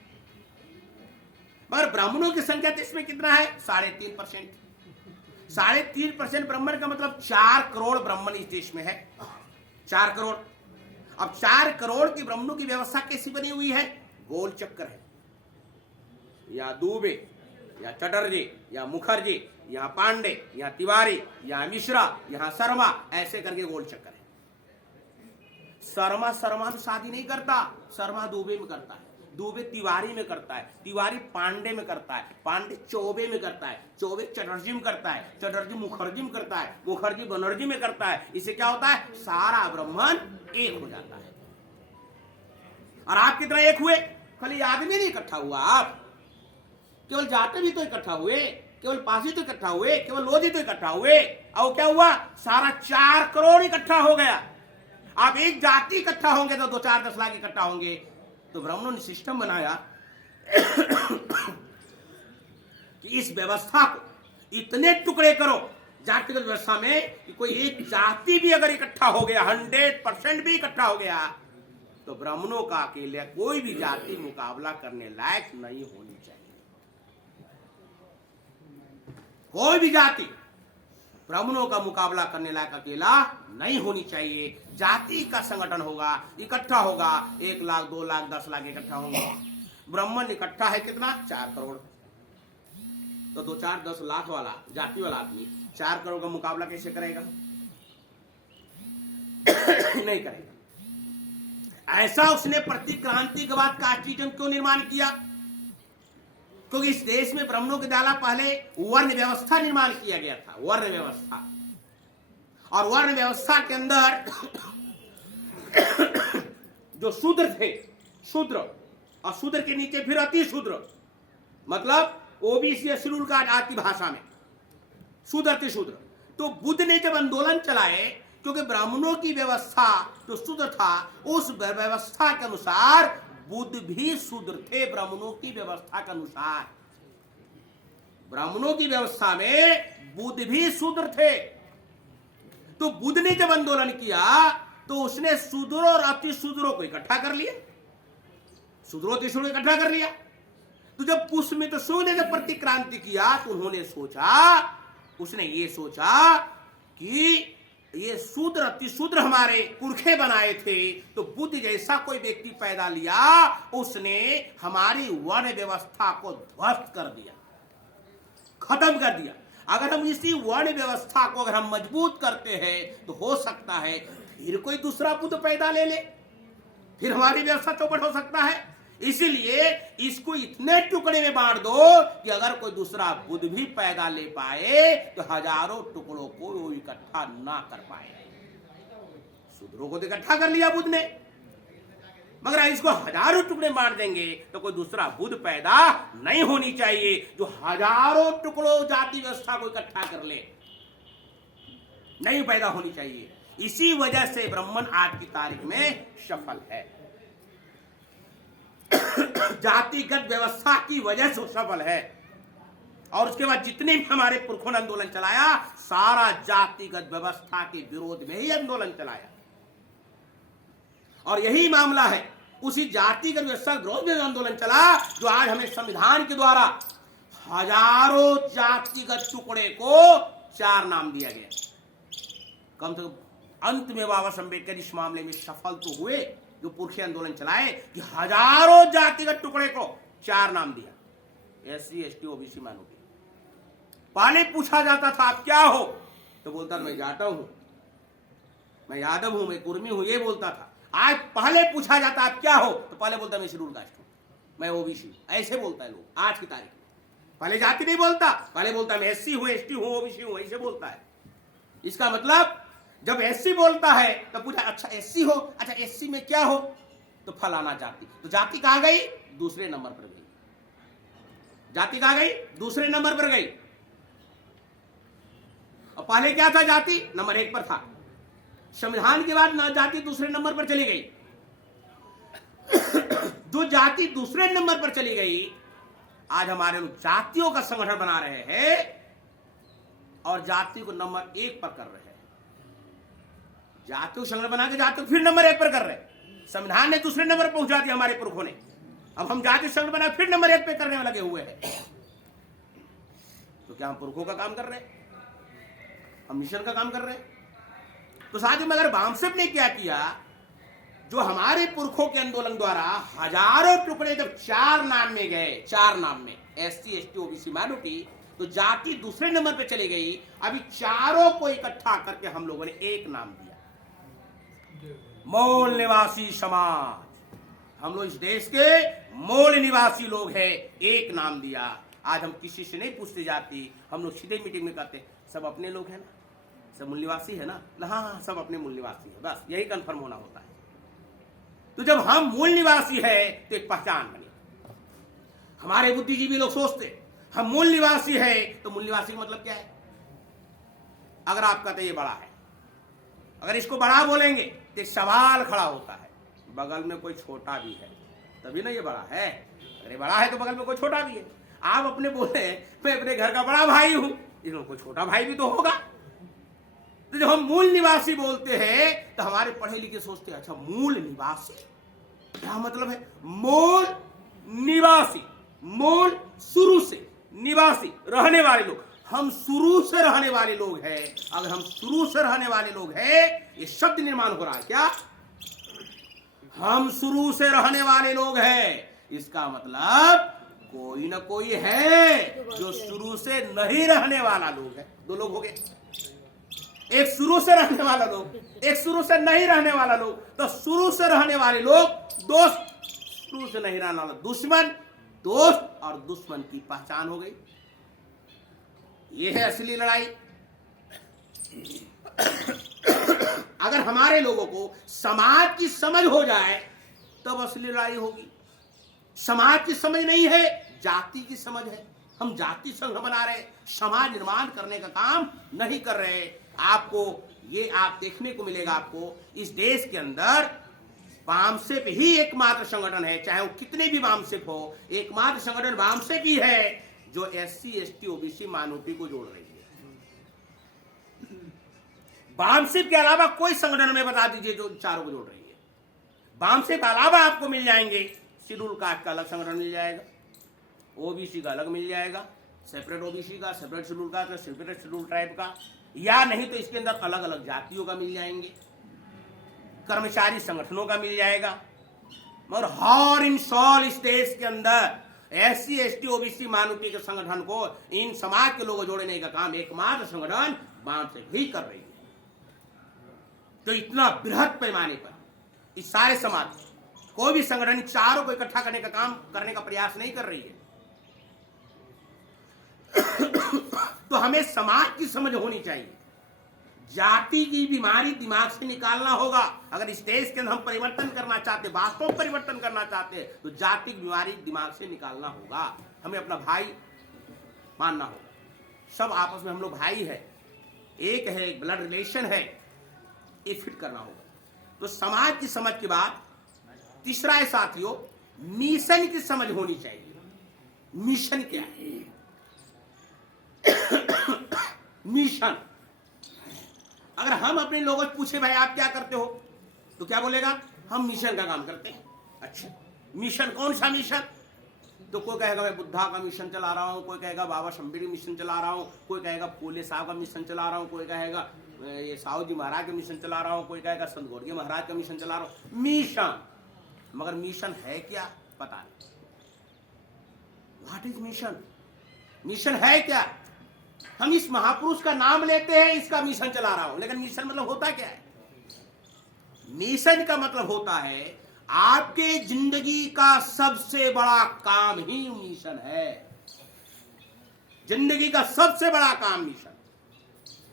मगर ब्राह्मणों की संख्या देश में कितना है? 3.5%। 3.5% ब्राह्मण का मतलब 4 करोड़ ब्राह्मण इस देश में है। 4 करोड़। अब 4 करोड़ की ब्राह्मणों की व्यवस्था कैसी बनी हुई है? गोल चक्कर है, या दुबे, या चटर्जी, या मुखर्जी, यहाँ पांडे, यहाँ तिवारी, यहाँ मिश्रा, यहाँ शर्मा, ऐसे करके गोल चक्कर है। शर्मा तो शादी नहीं करता, शर्मा दुबे में करता है, दुबे तिवारी में करता है, तिवारी पांडे में करता है, पांडे चौबे में करता है, चौबे चटर्जी में करता है, चटर्जी मुखर्जी में करता है, मुखर्जी बनर्जी में करता है। इससे क्या होता है? सारा ब्राह्मण एक हो जाता है। और आप कितना एक हुए? खाली आदमी नहीं इकट्ठा हुआ, आप केवल जाते भी तो इकट्ठा हुए, केवल पासी तो इकट्ठा हुए, केवल लोधी तो इकट्ठा हुए, और क्या हुआ? सारा 4 करोड़ इकट्ठा हो गया। आप एक जाति इकट्ठा होंगे तो 2-4-10 लाख इकट्ठा होंगे। तो ब्राह्मणों ने सिस्टम बनाया कि इस व्यवस्था को इतने टुकड़े करो जातिगत व्यवस्था में कि कोई एक जाति भी अगर इकट्ठा हो गया, 100% भी इकट्ठा हो गया, तो ब्राह्मणों का अकेले कोई भी जाति मुकाबला करने लायक नहीं होनी चाहिए। कोई भी जाति ब्राह्मणों का मुकाबला करने लायक अकेला नहीं होनी चाहिए। जाति का संगठन होगा, इकट्ठा होगा, 1 लाख 2 लाख 10 लाख इकट्ठा होंगे। ब्राह्मण इकट्ठा है कितना? 4 करोड़। तो 2-4-10 लाख वाला जाति वाला आदमी 4 करोड़ का मुकाबला कैसे करेगा? नहीं करेगा। ऐसा उसने प्रतिक्रांति के बाद कास्टिज्म क्यों निर्माण किया? क्योंकि इस देश में ब्राह्मणों के द्वारा पहले वर्ण व्यवस्था निर्माण किया गया था, वर्ण व्यवस्था। और वर्ण व्यवस्था के अंदर जो शूद्र थे, शूद्र, और शूद्र के नीचे फिर अति शूद्र, मतलब ओबीसी शेड्यूल का आती भाषा में शूद्र अति शूद्र। तो बुद्ध ने जब आंदोलन चलाए, क्योंकि ब्राह्मणों की व्यवस्था जो शूद्र था, उस व्यवस्था के अनुसार बुद्ध भी शूद्र थे। ब्राह्मणों की व्यवस्था के अनुसार, ब्राह्मणों की व्यवस्था में बुद्ध भी शूद्र थे। तो बुद्ध ने जब आंदोलन किया तो उसने शूद्रों और अति शूद्रों को इकट्ठा कर लिया, शूद्रों अति शूद्रों इकट्ठा कर लिया। तो जब पुष्यमित्र शु ने जब प्रतिक्रांति किया तो उन्होंने सोचा, उसने ये सोचा कि ये शूद्र अति शूद्र हमारे पुरखे बनाए थे, तो बुद्ध जैसा कोई व्यक्ति पैदा लिया, उसने हमारी वर्ण व्यवस्था को ध्वस्त कर दिया, खत्म कर दिया। अगर हम इसी वर्ण व्यवस्था को अगर हम मजबूत करते हैं तो हो सकता है फिर कोई दूसरा बुद्ध पैदा ले ले, फिर हमारी व्यवस्था चौपट हो सकता है। इसीलिए इसको इतने टुकड़े में बांट दो कि अगर कोई दूसरा बुद्ध भी पैदा ले पाए तो हजारों टुकड़ों को वो इकट्ठा ना कर पाए। शूद्रों को तो इकट्ठा कर लिया बुद्ध ने, मगर इसको हजारों टुकड़े मार देंगे तो कोई दूसरा बुद्ध पैदा नहीं होनी चाहिए जो हजारों टुकड़ों जाति व्यवस्था को इकट्ठा कर ले, नहीं पैदा होनी चाहिए। इसी वजह से ब्राह्मण आज की तारीख में सफल है, जातिगत व्यवस्था की वजह से सफल है। और उसके बाद जितने भी हमारे पुरखों ने आंदोलन चलाया, सारा जातिगत व्यवस्था के विरोध में ही आंदोलन चलाया। और यही मामला है, उसी जातिगत व्यवस्था के विरोध में आंदोलन चला जो आज हमें संविधान के द्वारा हजारों जातिगत टुकड़े को 4 नाम दिया गया। कम से कम अंत में बाबा साहब अम्बेडकर इस मामले में सफल तो हुए, जो पुरखे आंदोलन चलाए कि हजारों जातिगत टुकड़े को 4 नाम दिया, एससी एसटी ओबीसी माइनॉरिटी। पहले पूछा जाता था आप क्या हो, तो बोलता था मैं जाटा हूं, मैं यादव हूं, मैं कुर्मी हूं, ये बोलता था। आज पहले पूछा जाता आप क्या हो, तो पहले बोलता मैं शेड्यूल कास्ट हूं, मैं ओबीसी हूं, ऐसे बोलता है लोग आज की तारीख में। पहले जाति नहीं बोलता, पहले बोलता मैं एससी हूं, एसटी हूं, ओबीसी हूं, ऐसे बोलता है। इसका मतलब जब एससी बोलता है तो पूछा अच्छा एससी हो, अच्छा एससी में क्या हो, तो फलाना जाति। तो जाति कहां गई? दूसरे नंबर पर गई। जाति कहां गई? दूसरे नंबर पर गई। और पहले क्या था? जाति नंबर 1 पर था। संविधान के बाद ना जाति दूसरे नंबर पर चली गई। जो जाति दूसरे नंबर पर चली गई, आज हमारे लोग जातियों का संगठन बना रहे हैं और जाति को नंबर 1 पर कर रहे हैं। जाति को संगठन बना के जाति को फिर नंबर 1 पर कर रहे हैं। संविधान ने दूसरे नंबर पर पहुंचा दिया हमारे पुरखों ने, अब हम जाति संगठन बना फिर नंबर 1 पे करने में लगे हुए हैं। तो क्या हम पुरखों का काम कर रहे हैं? हम मिशन का काम कर रहे हैं? तो साथियों मगर बामसेफ ने क्या किया, जो हमारे पुरखों के आंदोलन द्वारा हजारों टुकड़े जब 4 नाम में गए, 4 नाम में SC ST OBC माइनॉरिटी, तो जाति दूसरे नंबर पे चली गई। अभी चारों को इकट्ठा करके हम लोगों ने एक नाम दिया, मूल निवासी समाज। हम लोग इस देश के मूल निवासी लोग हैं, एक नाम दिया। आज हम किसी से नहीं पूछते जाती, हम लोग सीधे मीटिंग में कहते सब अपने लोग हैं ना, सब मूल निवासी है ना, हाँ सब अपने मूल निवासी है, बस यही कंफर्म होना होता है। तो जब हम मूल निवासी है तो एक पहचान बनी। हमारे बुद्धिजीवी लोग सोचते हम मूल निवासी है, तो मूल निवासी का मतलब क्या है? अगर आप कहते ये बड़ा है, अगर इसको बड़ा बोलेंगे तो एक सवाल खड़ा होता है, बगल में कोई छोटा भी है तभी ना ये बड़ा है। अगर ये बड़ा है तो बगल में कोई छोटा भी है। आप अपने बोले मैं अपने घर का बड़ा भाई हूं, इसमें कोई छोटा भाई भी तो होगा। तो जब हम मूल निवासी बोलते हैं तो हमारे पढ़े लिखे सोचते हैं अच्छा मूल निवासी क्या मतलब है? मूल निवासी, मूल शुरू से, निवासी रहने वाले लोग। हम शुरू से रहने वाले लोग हैं। अगर हम शुरू से रहने वाले लोग हैं, ये शब्द निर्माण हो रहा है क्या? हम शुरू से रहने वाले लोग हैं, इसका मतलब कोई ना कोई है जो शुरू से नहीं रहने वाला लोग है। 2 लोग हो गए, एक शुरू से रहने वाला लोग, एक शुरू से नहीं रहने वाला लोग। तो शुरू से रहने वाले लोग दोस्त, शुरू से नहीं रहने वाला दुश्मन, दोस्त और दुश्मन की पहचान हो गई। यह है असली लड़ाई। अगर हमारे लोगों को समाज की समझ हो जाए तब असली लड़ाई होगी। समाज की समझ नहीं है, जाति की समझ है। हम जाति संघ बना रहे, समाज निर्माण करने का काम नहीं कर रहे। आपको ये आप देखने को मिलेगा, आपको इस देश के अंदर बामसेफ ही एकमात्र संगठन है, चाहे वो कितने भी बामसेफ हो, एकमात्र संगठन बामसेफ ही है जो SC ST OBC माइनॉरिटी को जोड़ रही है। बामसेफ के अलावा कोई संगठन में बता दीजिए जो चारों को जोड़ रही है। बामसेफ के अलावा आपको मिल जाएंगे शेड्यूल कास्ट का अलग संगठन मिल जाएगा, OBC का अलग मिल जाएगा, सेपरेट OBC का, सेपरेट शेड्यूल कास्ट का, सेपरेट शेड्यूल ट्राइब का, या नहीं तो इसके अंदर अलग अलग जातियों का मिल जाएंगे, कर्मचारी संगठनों का मिल जाएगा। मगर हर इन सॉल इस देश के अंदर SC ST OBC माइनॉरिटी के संगठन को, इन समाज के लोगों जोड़ने का काम एकमात्र संगठन बामसेफ ही कर रही है। तो इतना बृहद पैमाने पर इस सारे समाज, कोई भी संगठन चारों को इकट्ठा करने का काम करने का प्रयास नहीं कर रही है। तो हमें समाज की समझ होनी चाहिए। जाति की बीमारी दिमाग से निकालना होगा। अगर इस देश के अंदर हम परिवर्तन करना चाहते, वास्तव में परिवर्तन करना चाहते, तो जाति की बीमारी दिमाग से निकालना होगा। हमें अपना भाई मानना होगा। सब आपस में हम लोग भाई है, एक है, एक ब्लड रिलेशन है, ये फिट करना होगा। तो समाज की समझ के बाद तीसरा है साथियों, मिशन की समझ होनी चाहिए। मिशन क्या है? मिशन, अगर हम अपने लोगों से पूछे भाई आप क्या करते हो, तो क्या बोलेगा? हम मिशन का काम करते हैं। अच्छा, मिशन कौन सा मिशन? तो कोई कहेगा मैं बुद्धा का मिशन चला रहा हूँ, कोई कहेगा बाबा शंबीरी मिशन चला रहा हूँ, कोई कहेगा फूले साहब का मिशन चला रहा हूँ, कोई कहेगा ये साहू जी महाराज का मिशन चला रहा हूँ, कोई कहेगा संत गौड़िया महाराज का मिशन चला रहा हूँ। मिशन, मगर मिशन है क्या? पता नहीं। What is mission? मिशन है क्या? हम इस महापुरुष का नाम लेते हैं, इसका मिशन चला रहा हूं, लेकिन मिशन मतलब होता क्या है? मिशन का मतलब होता है आपके जिंदगी का सबसे बड़ा काम ही मिशन है। जिंदगी का सबसे बड़ा काम मिशन।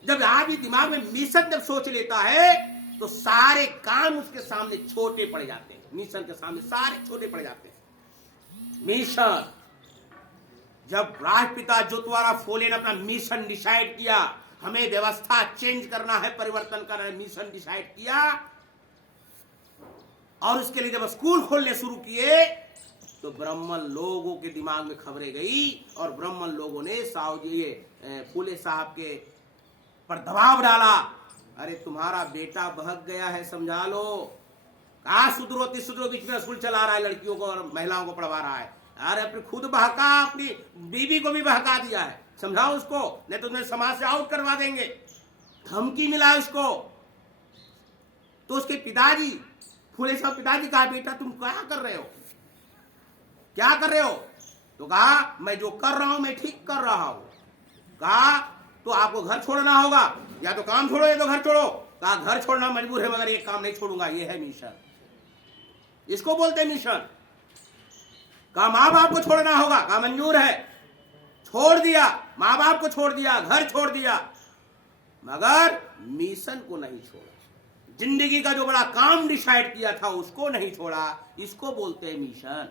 जब आदमी दिमाग में मिशन जब सोच लेता है तो सारे काम उसके सामने छोटे पड़ जाते हैं। मिशन के सामने सारे छोटे पड़ जाते हैं। मिशन, जब राष्ट्रपिता ज्योतिराव फुले ने अपना मिशन डिसाइड किया, हमें व्यवस्था चेंज करना है, परिवर्तन करना है, मिशन डिसाइड किया, और उसके लिए जब स्कूल खोलने शुरू किए तो ब्राह्मण लोगों के दिमाग में खबरें गई और ब्राह्मण लोगों ने फुले साहब के पर दबाव डाला। अरे तुम्हारा बेटा बहक गया है, समझा लो। कहा सुधरो तीसरो बीच में स्कूल चला रहा है, लड़कियों को और महिलाओं को पढ़वा रहा है। अरे अपनी खुद बहका, अपनी बीवी को भी बहका दिया है, समझाओ उसको, नहीं तो तुम्हें समाज से आउट करवा देंगे। धमकी मिला उसको। तो उसके पिताजी, फूले साहब पिताजी, कहा बेटा तुम क्या कर रहे हो, क्या कर रहे हो? तो कहा मैं जो कर रहा हूं मैं ठीक कर रहा हूं। कहा तो आपको घर छोड़ना होगा, या तो काम छोड़ो या तो घर छोड़ो। कहा घर छोड़ना मजबूर है मगर एक काम नहीं छोड़ूंगा, ये है मिशन, इसको बोलते हैं मिशन। कहा माँ बाप को छोड़ना होगा, कहा मंजूर है। छोड़ दिया, माँ बाप को छोड़ दिया, घर छोड़ दिया, मगर मिशन को नहीं छोड़ा। जिंदगी का जो बड़ा काम डिसाइड किया था उसको नहीं छोड़ा, इसको बोलते हैं मिशन।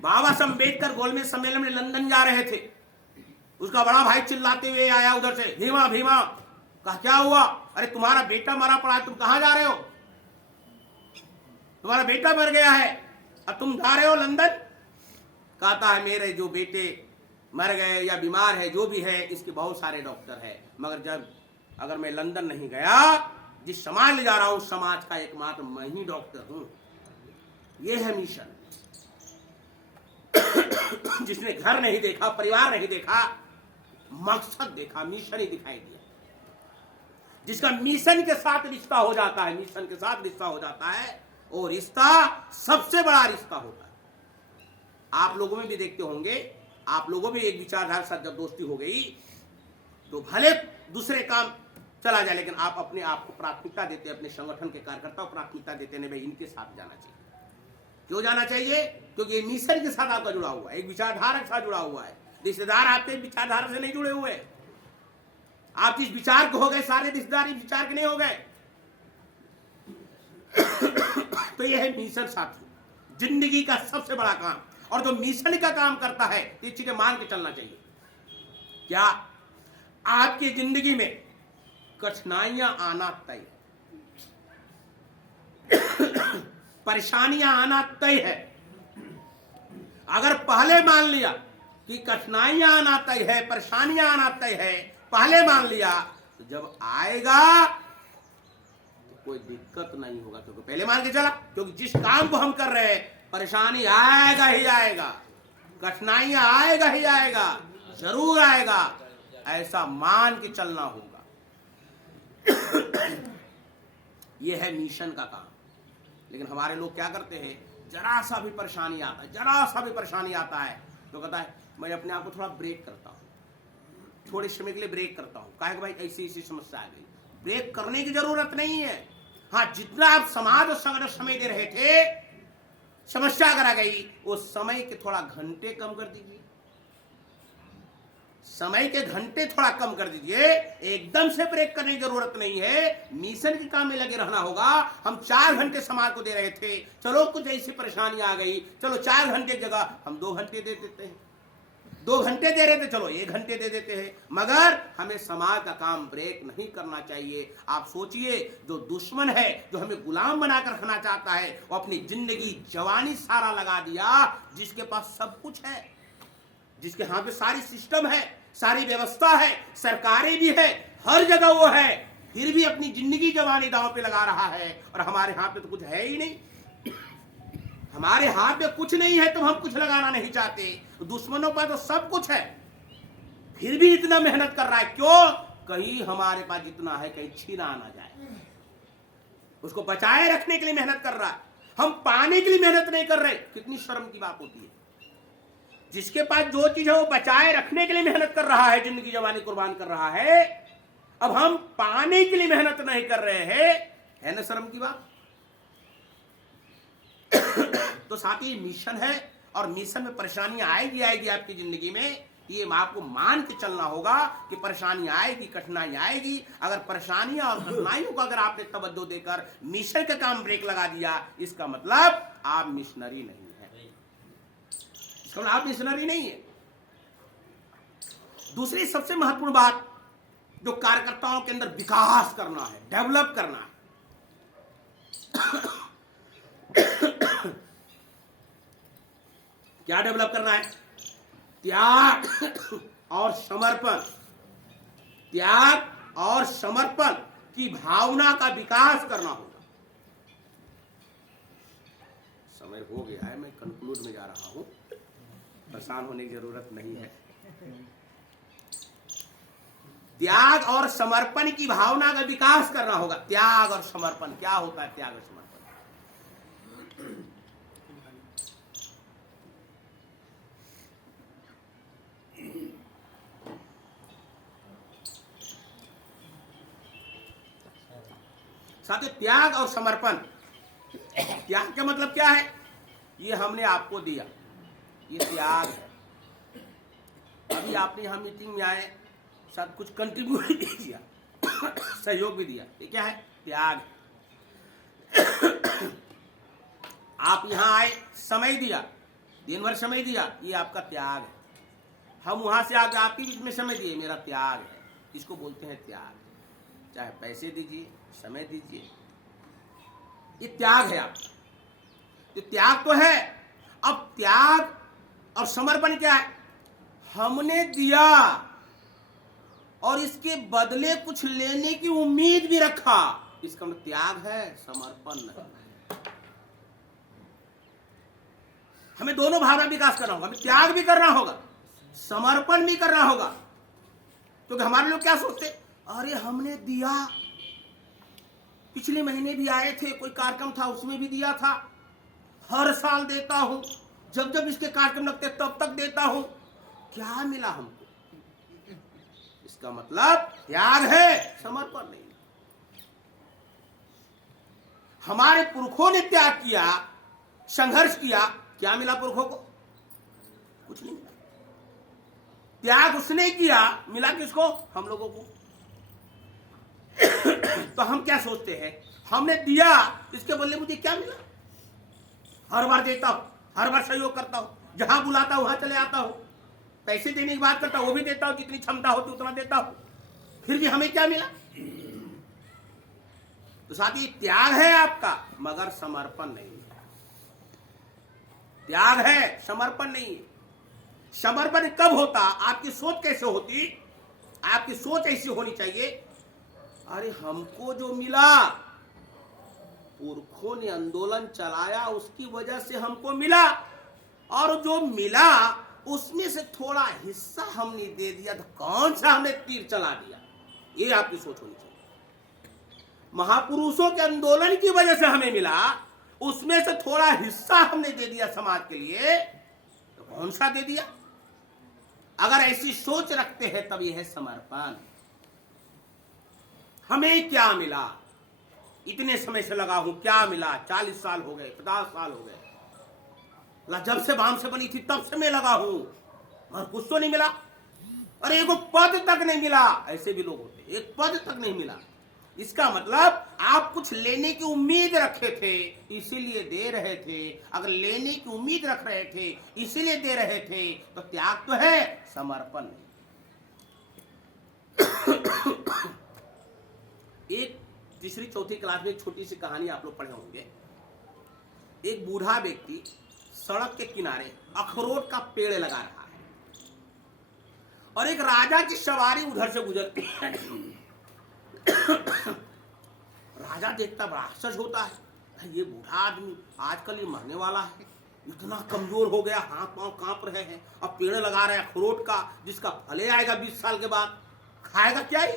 बाबा साहब अम्बेडकर गोलमेज सम्मेलन में लंदन जा रहे थे, उसका बड़ा भाई चिल्लाते हुए आया उधर से, भीमा भीमा। कहा क्या हुआ? अरे तुम्हारा बेटा मरा पड़ा है, तुम कहां जा रहे हो? तुम्हारा बेटा मर गया है, अब तुम जा रहे हो लंदन? कहता है मेरे जो बेटे मर गए या बीमार है जो भी है, इसके बहुत सारे डॉक्टर है, मगर अगर मैं लंदन नहीं गया, जिस समाज ले जा रहा हूं समाज का एकमात्र मैं ही डॉक्टर हूं। यह है मिशन। जिसने घर नहीं देखा, परिवार नहीं देखा, मकसद देखा, मिशन ही दिखाई दिया। जिसका मिशन के साथ रिश्ता हो जाता है, मिशन के साथ रिश्ता हो जाता है, और रिश्ता सबसे बड़ा रिश्ता होता है। आप लोगों में भी देखते होंगे, आप लोगों में एक विचारधारा साथ जब दोस्ती हो गई तो भले दूसरे काम चला जाए, लेकिन आप अपने आप को प्राथमिकता देते, अपने संगठन के कार्यकर्ताओं को प्राथमिकता देते, नहीं भाई इनके साथ जाना चाहिए। क्यों जाना चाहिए? क्योंकि ये मिशन के साथ आपका जुड़ा हुआ है, एक विचारधारा के साथ जुड़ा हुआ है। रिश्तेदार आपके विचारधारा से नहीं जुड़े हुए, आप जिस विचार के हो गए, सारे रिश्तेदार इस विचार के नहीं हो गए। तो यह है मिशन साथियों, जिंदगी का सबसे बड़ा काम। और जो मिशन का काम करता है ये चीजें मान के चलना चाहिए। क्या आपकी जिंदगी में कठिनाइयां आना तय, परेशानियां आना तय है। अगर पहले मान लिया कि कठिनाइयां आना तय है, परेशानियां आना तय है, पहले मान लिया, तो जब आएगा तो कोई दिक्कत नहीं होगा, क्योंकि पहले मान के चला। क्योंकि जिस काम को हम कर रहे हैं परेशानी आएगा ही आएगा, कठिनाइयां आएगा ही आएगा, जरूर आएगा, ऐसा मान के चलना होगा। यह है मिशन का काम। लेकिन हमारे लोग क्या करते हैं, जरा सा भी परेशानी आता है, जरा सा भी परेशानी आता है तो कहता है मैं अपने आप को थोड़ा ब्रेक करता हूँ, थोड़े समय के लिए ब्रेक करता हूँ। कहा कि भाई ऐसी ऐसी समस्या आ गई, ब्रेक करने की जरूरत नहीं है। हाँ, जितना आप समाज और संगठन समय दे रहे थे, समस्या अगर आ गई, वो समय के थोड़ा घंटे कम कर दीजिए, समय के घंटे थोड़ा कम कर दीजिए। एकदम से ब्रेक करने की जरूरत नहीं है, मिशन के काम में लगे रहना होगा। हम 4 घंटे समाज को दे रहे थे, चलो कुछ ऐसी परेशानी आ गई, चलो 4 घंटे की जगह हम 2 घंटे दे देते हैं, 2 घंटे दे रहे थे, चलो 1 घंटे दे देते हैं। मगर हमें समाज का काम ब्रेक नहीं करना चाहिए। आप सोचिए, जो दुश्मन है, जो हमें गुलाम बनाकर रखना चाहता है, वो अपनी जिंदगी जवानी सारा लगा दिया, जिसके पास सब कुछ है, जिसके हाथ में सारी सिस्टम है, सारी व्यवस्था है, सरकारें भी है, हर जगह वो है, फिर भी अपनी जिंदगी जवानी दांव पे लगा रहा है। और हमारे हाथ में तो कुछ है ही नहीं, हमारे हाथ में कुछ नहीं है तो हम कुछ लगाना नहीं चाहते। दुश्मनों पर तो सब कुछ है, फिर भी इतना मेहनत कर रहा है। क्यों? कहीं हमारे पास जितना है कहीं छीना ना जाए, उसको बचाए रखने के लिए मेहनत कर रहा है। हम पाने के लिए मेहनत नहीं कर रहे। कितनी शर्म की बात होती है। जिसके पास जो चीज है वो बचाए रखने के लिए मेहनत कर रहा है, जिंदगी जवानी कुर्बान कर रहा है, अब हम पाने के लिए मेहनत नहीं कर रहे हैं, है ना शर्म की बात। तो साथ ही मिशन है, और मिशन में परेशानियां आएगी आपकी जिंदगी में, ये आपको मान के चलना होगा कि परेशानी आएगी, कठिनाई आएगी। अगर परेशानियां और कठिनाइयों को अगर आपने तवज्जो देकर मिशन का काम ब्रेक लगा दिया, इसका मतलब आप मिशनरी नहीं है, इसका मतलब आप मिशनरी नहीं है। दूसरी सबसे महत्वपूर्ण बात जो कार्यकर्ताओं के अंदर विकास करना है, डेवलप करना है, क्या डेवलप करना है? त्याग और समर्पण, त्याग और समर्पण की भावना का विकास करना होगा। समय हो गया है, मैं कंक्लूड में जा रहा हूं, परेशान होने की जरूरत नहीं है। त्याग और समर्पण की भावना का विकास करना होगा। त्याग और समर्पण क्या होता है? त्याग और समर्पण साथियों, त्याग और समर्पण, त्याग का मतलब क्या है? ये हमने आपको दिया, ये त्याग है। अभी आपने यहां मीटिंग में आए, शायद कुछ कंट्रीब्यूट भी किया, सहयोग भी दिया, ये क्या है? त्याग। आप यहां आए, समय दिया, दिन भर समय दिया, ये आपका त्याग है। हम वहां से आगे आपके बीच में समय दिए, मेरा त्याग है। इसको बोलते हैं त्याग। चाहे पैसे दीजिए, समय दीजिए, ये त्याग है आपका। तो त्याग तो है। अब त्याग और समर्पण क्या है? हमने दिया और इसके बदले कुछ लेने की उम्मीद भी रखा, इसका मतलब त्याग है, समर्पण नहीं। हमें दोनों भावना विकास करना होगा, हमें त्याग भी करना होगा, समर्पण भी करना होगा। क्योंकि हमारे लोग क्या सोचते, अरे हमने दिया, पिछले महीने भी आए थे, कोई कार्यक्रम था उसमें भी दिया था, हर साल देता हूं, जब जब इसके कार्यक्रम लगते तब तक देता हूं, क्या मिला हमको? इसका मतलब त्याग है, समर्पण नहीं। हमारे पुरखों ने त्याग किया, संघर्ष किया, क्या मिला पुरखों को? कुछ नहीं मिला। त्याग उसने किया, मिला किसको? हम लोगों को। तो हम क्या सोचते हैं, हमने दिया, इसके बदले मुझे क्या मिला? हर बार देता हूं, हर बार सहयोग करता हूं, जहां बुलाता हूं वहां चले आता हूं, पैसे देने की बात करता हूं, वो भी देता हूं, जितनी क्षमता होती उतना देता हूं, फिर भी हमें क्या मिला? तो साथी, त्याग है आपका, मगर समर्पण नहीं है। त्याग है, समर्पण नहीं है। समर्पण कब होता? आपकी सोच कैसे होती? आपकी सोच ऐसी होनी चाहिए, अरे हमको जो मिला, पुरखों ने आंदोलन चलाया, उसकी वजह से हमको मिला, और जो मिला उसमें से थोड़ा हिस्सा हमने दे दिया, तो कौन सा हमने तीर चला दिया? ये आपकी सोच होनी चाहिए। महापुरुषों के आंदोलन की वजह से हमें मिला, उसमें से थोड़ा हिस्सा हमने दे दिया समाज के लिए, तो कौन सा दे दिया? अगर ऐसी सोच रखते हैं तब यह है समर्पण। हमें क्या मिला? इतने समय से लगा हूं, क्या मिला? 40 साल हो गए, 50 साल हो गए, जब से बाम से बनी थी तब से मैं लगा हूं, और कुछ तो नहीं मिला। अरे एक पद तक नहीं मिला, ऐसे भी लोग होते, एक पद तक नहीं मिला। इसका मतलब आप कुछ लेने की उम्मीद रखे थे, इसीलिए दे रहे थे। अगर लेने की उम्मीद रख रहे थे, इसीलिए दे रहे थे, तो त्याग तो है, समर्पण नहीं। एक तीसरी चौथी क्लास में एक छोटी सी कहानी आप लोग पढ़े होंगे। एक बूढ़ा व्यक्ति सड़क के किनारे अखरोट का पेड़ लगा रहा है, और एक राजा की सवारी उधर से गुजरती है। राजा देखता, बड़ा आश्चर्य होता है, ये बूढ़ा आदमी आजकल ये मरने वाला है, इतना कमजोर हो गया, हाथ पांव कांप रहे हैं, अब पेड़ लगा रहे हैं अखरोट का, जिसका फले आएगा 20 साल के बाद, खाएगा क्या ही?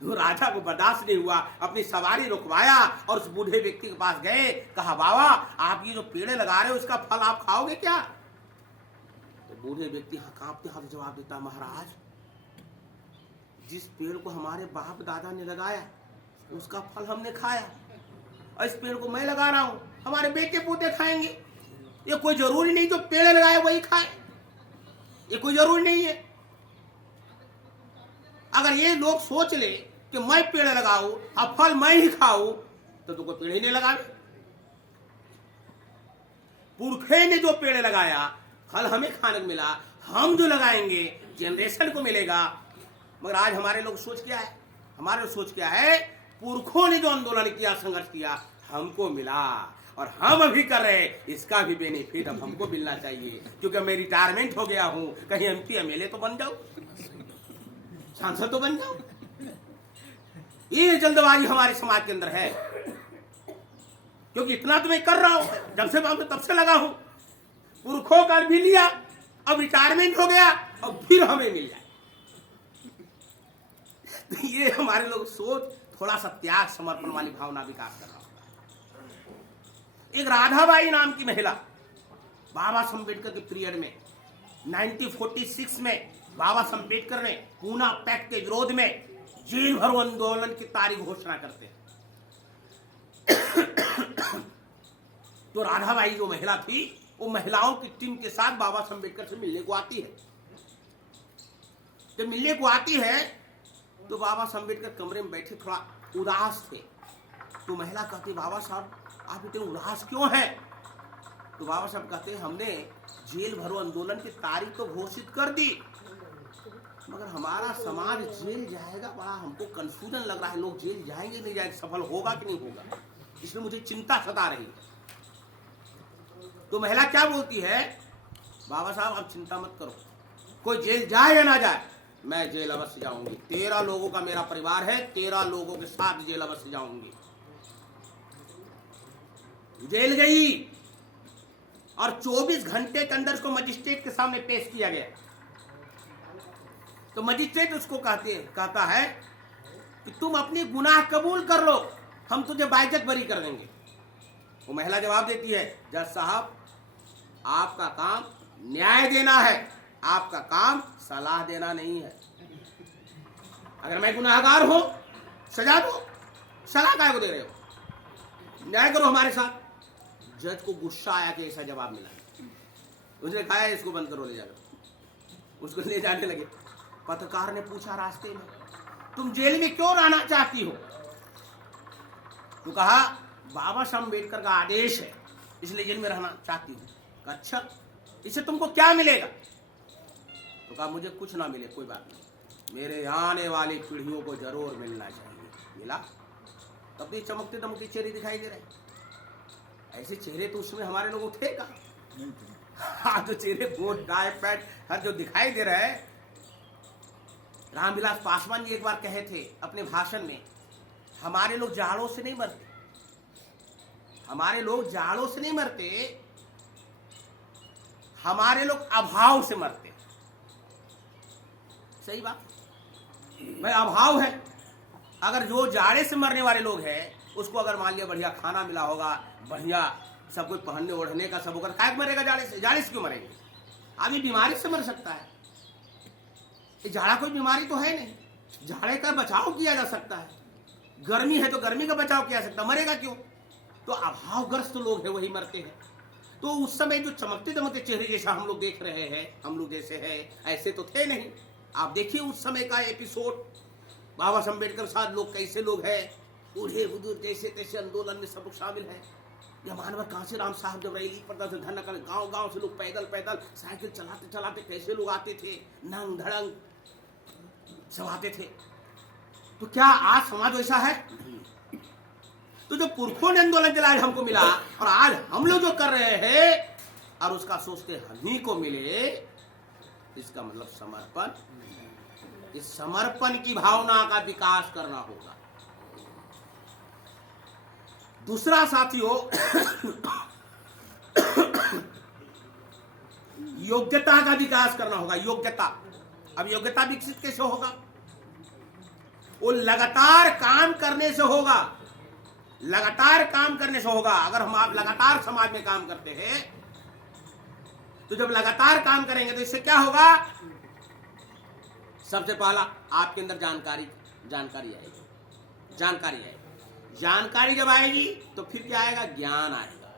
राजा को बर्दाश्त नहीं हुआ, अपनी सवारी रुकवाया और उस बूढ़े व्यक्ति के पास गए, कहा, बाबा आप ये जो पेड़ लगा रहे हो इसका फल आप खाओगे क्या? तो बूढ़े व्यक्ति कांपते हाथ जवाब देता, महाराज, जिस पेड़ को हमारे बाप दादा ने लगाया उसका फल हमने खाया, और इस पेड़ को मैं लगा रहा हूं, हमारे बेटे पोते खाएंगे। ये कोई जरूरी नहीं जो पेड़ लगाए वही खाए, ये कोई जरूरी नहीं है। अगर ये लोग सोच ले कि मैं पेड़ लगाऊं और फल मैं ही खाऊं, तो कोई पेड़ ही नहीं लगावे। पुरखे ने जो पेड़ लगाया फल हमें खाने को मिला, हम जो लगाएंगे जनरेशन को मिलेगा। मगर आज हमारे लोग सोच क्या है, हमारे लोग सोच क्या है, पुरखों ने जो आंदोलन किया, संघर्ष किया, हमको मिला और हम अभी कर रहे, इसका भी बेनिफिट अब हमको मिलना चाहिए, क्योंकि मैं रिटायरमेंट हो गया हूं, कहीं एमपी एमएलए तो बन जाऊं, सांसद तो बन जाऊं। ये जल्दबाजी हमारे समाज के अंदर है, क्योंकि इतना तो मैं कर रहा हूं, जब से मैं तब से लगा हूं, पुरखों का भी लिया, अब रिटायरमेंट हो गया, अब फिर हमें मिल जाए। तो ये हमारे लोग सोच थोड़ा सा त्याग समर्पण वाली भावना विकास कर रहा होगा। एक राधाबाई नाम की महिला बाबा साहब अम्बेडकर के पीरियड में 1946 में बाबा साहब अम्बेडकर ने पूना पैक्ट के विरोध में जेल भरो आंदोलन की तारीख घोषणा करते हैं। तो राधाबाई जो महिला थी वो महिलाओं की टीम के साथ बाबा साहब अम्बेडकर से मिलने को आती है। जब मिलने को आती है तो बाबा साहब अम्बेडकर कमरे में बैठे थोड़ा उदास थे। तो महिला कहती, बाबा साहब आप इतने उदास क्यों हैं? तो बाबा साहब कहते हैं, हमने जेल भरो आंदोलन की तारीख तो घोषित कर दी, मगर हमारा समाज जेल जाएगा, बड़ा हमको कंफ्यूजन लग रहा है। लोग जेल जाएंगे नहीं जाएंगे, सफल होगा कि नहीं होगा, इसलिए मुझे चिंता सता रही है। तो महिला क्या बोलती है, बाबा साहब आप चिंता मत करो, कोई जेल जाए या ना जाए मैं जेल अवश्य जाऊंगी। 13 लोगों का मेरा परिवार है, 13 लोगों के साथ जेल अवश्य जाऊंगी। जेल गई और 24 घंटे के अंदर उसको मजिस्ट्रेट के सामने पेश किया गया। तो मजिस्ट्रेट उसको कहता है कि तुम अपनी गुनाह कबूल कर लो, हम तुझे बाइज्जत बरी कर देंगे। वो महिला जवाब देती है, जज साहब आपका काम न्याय देना है, आपका काम सलाह देना नहीं है। अगर मैं गुनाहगार हूं सजा दो, सलाह काहे को दे रहे हो, न्याय करो हमारे साथ। जज को गुस्सा आया कि ऐसा जवाब मिला। उसने कहा इसको बंद करो, ले जाओ। उसको ले जाने लगे। पत्रकार ने पूछा रास्ते में, तुम जेल में क्यों रहना चाहती हो? तो कहा बाबा साहब अम्बेडकर का आदेश है इसलिए जेल में रहना चाहती हूँ। अच्छा, इससे तुमको क्या मिलेगा? तो कहा मुझे कुछ ना मिले कोई बात नहीं, मेरे आने वाली पीढ़ियों को जरूर मिलना चाहिए। मिला तब भी चमकते दमकते चेहरे दिखाई दे रहे। ऐसे चेहरे तो उसमें हमारे लोगों थे का? हाँ, तो चेहरे गोट डाय पैट हर जो दिखाई दे रहा है। रामविलास पासवान जी एक बार कहे थे अपने भाषण में, हमारे लोग जाड़ों से नहीं मरते, हमारे लोग जाड़ों से नहीं मरते, हमारे लोग अभाव से मरते। सही बात भाई, अभाव है। अगर जो जाड़े से मरने वाले लोग हैं उसको अगर मान लिया बढ़िया खाना मिला होगा, बढ़िया सब कुछ पहनने ओढ़ने का सब होगा, काय मरेगा जाड़े से? जाड़े से क्यों मरेंगे? आदमी बीमारी से मर सकता है। जाड़ा कोई बीमारी तो है नहीं, जाड़े का बचाव किया जा सकता है। गर्मी है तो गर्मी का बचाव किया जा सकता है, मरेगा क्यों? तो अभावग्रस्त लोग हैं वही मरते हैं। तो उस समय जो चमकते दमकते चेहरे जैसा हम लोग देख रहे हैं, हम लोग जैसे हैं ऐसे तो थे नहीं। आप देखिए उस समय का एपिसोड, बाबा साहब अम्बेडकर के साथ लोग कैसे लोग हैं, बूढ़े बुजुर्ग जैसे तैसे आंदोलन में सब लोग शामिल है। यह मानव कांशीराम साहब जब रैली पर धरना कर, गांव गांव से लोग पैदल पैदल साइकिल चलाते चलाते कैसे लोग आते थे, नंग धड़ंग सब आते थे। तो क्या आज समाज वैसा है? तो जो पुरखों ने आंदोलन चलाया हमको मिला, और आज हम लोग जो कर रहे हैं और उसका सोचते हम ही को मिले, इसका मतलब समर्पण, इस समर्पण की भावना का विकास करना होगा। दूसरा साथियों, योग्यता का विकास करना होगा। योग्यता, अब योग्यता विकसित कैसे होगा? वो लगातार काम करने से होगा, लगातार काम करने से होगा। अगर हम आप लगातार समाज में काम करते हैं तो जब लगातार काम करेंगे तो इससे क्या होगा? सबसे पहला आपके अंदर जानकारी आएगी। जानकारी जब आएगी तो फिर क्या आएगा? ज्ञान आएगा।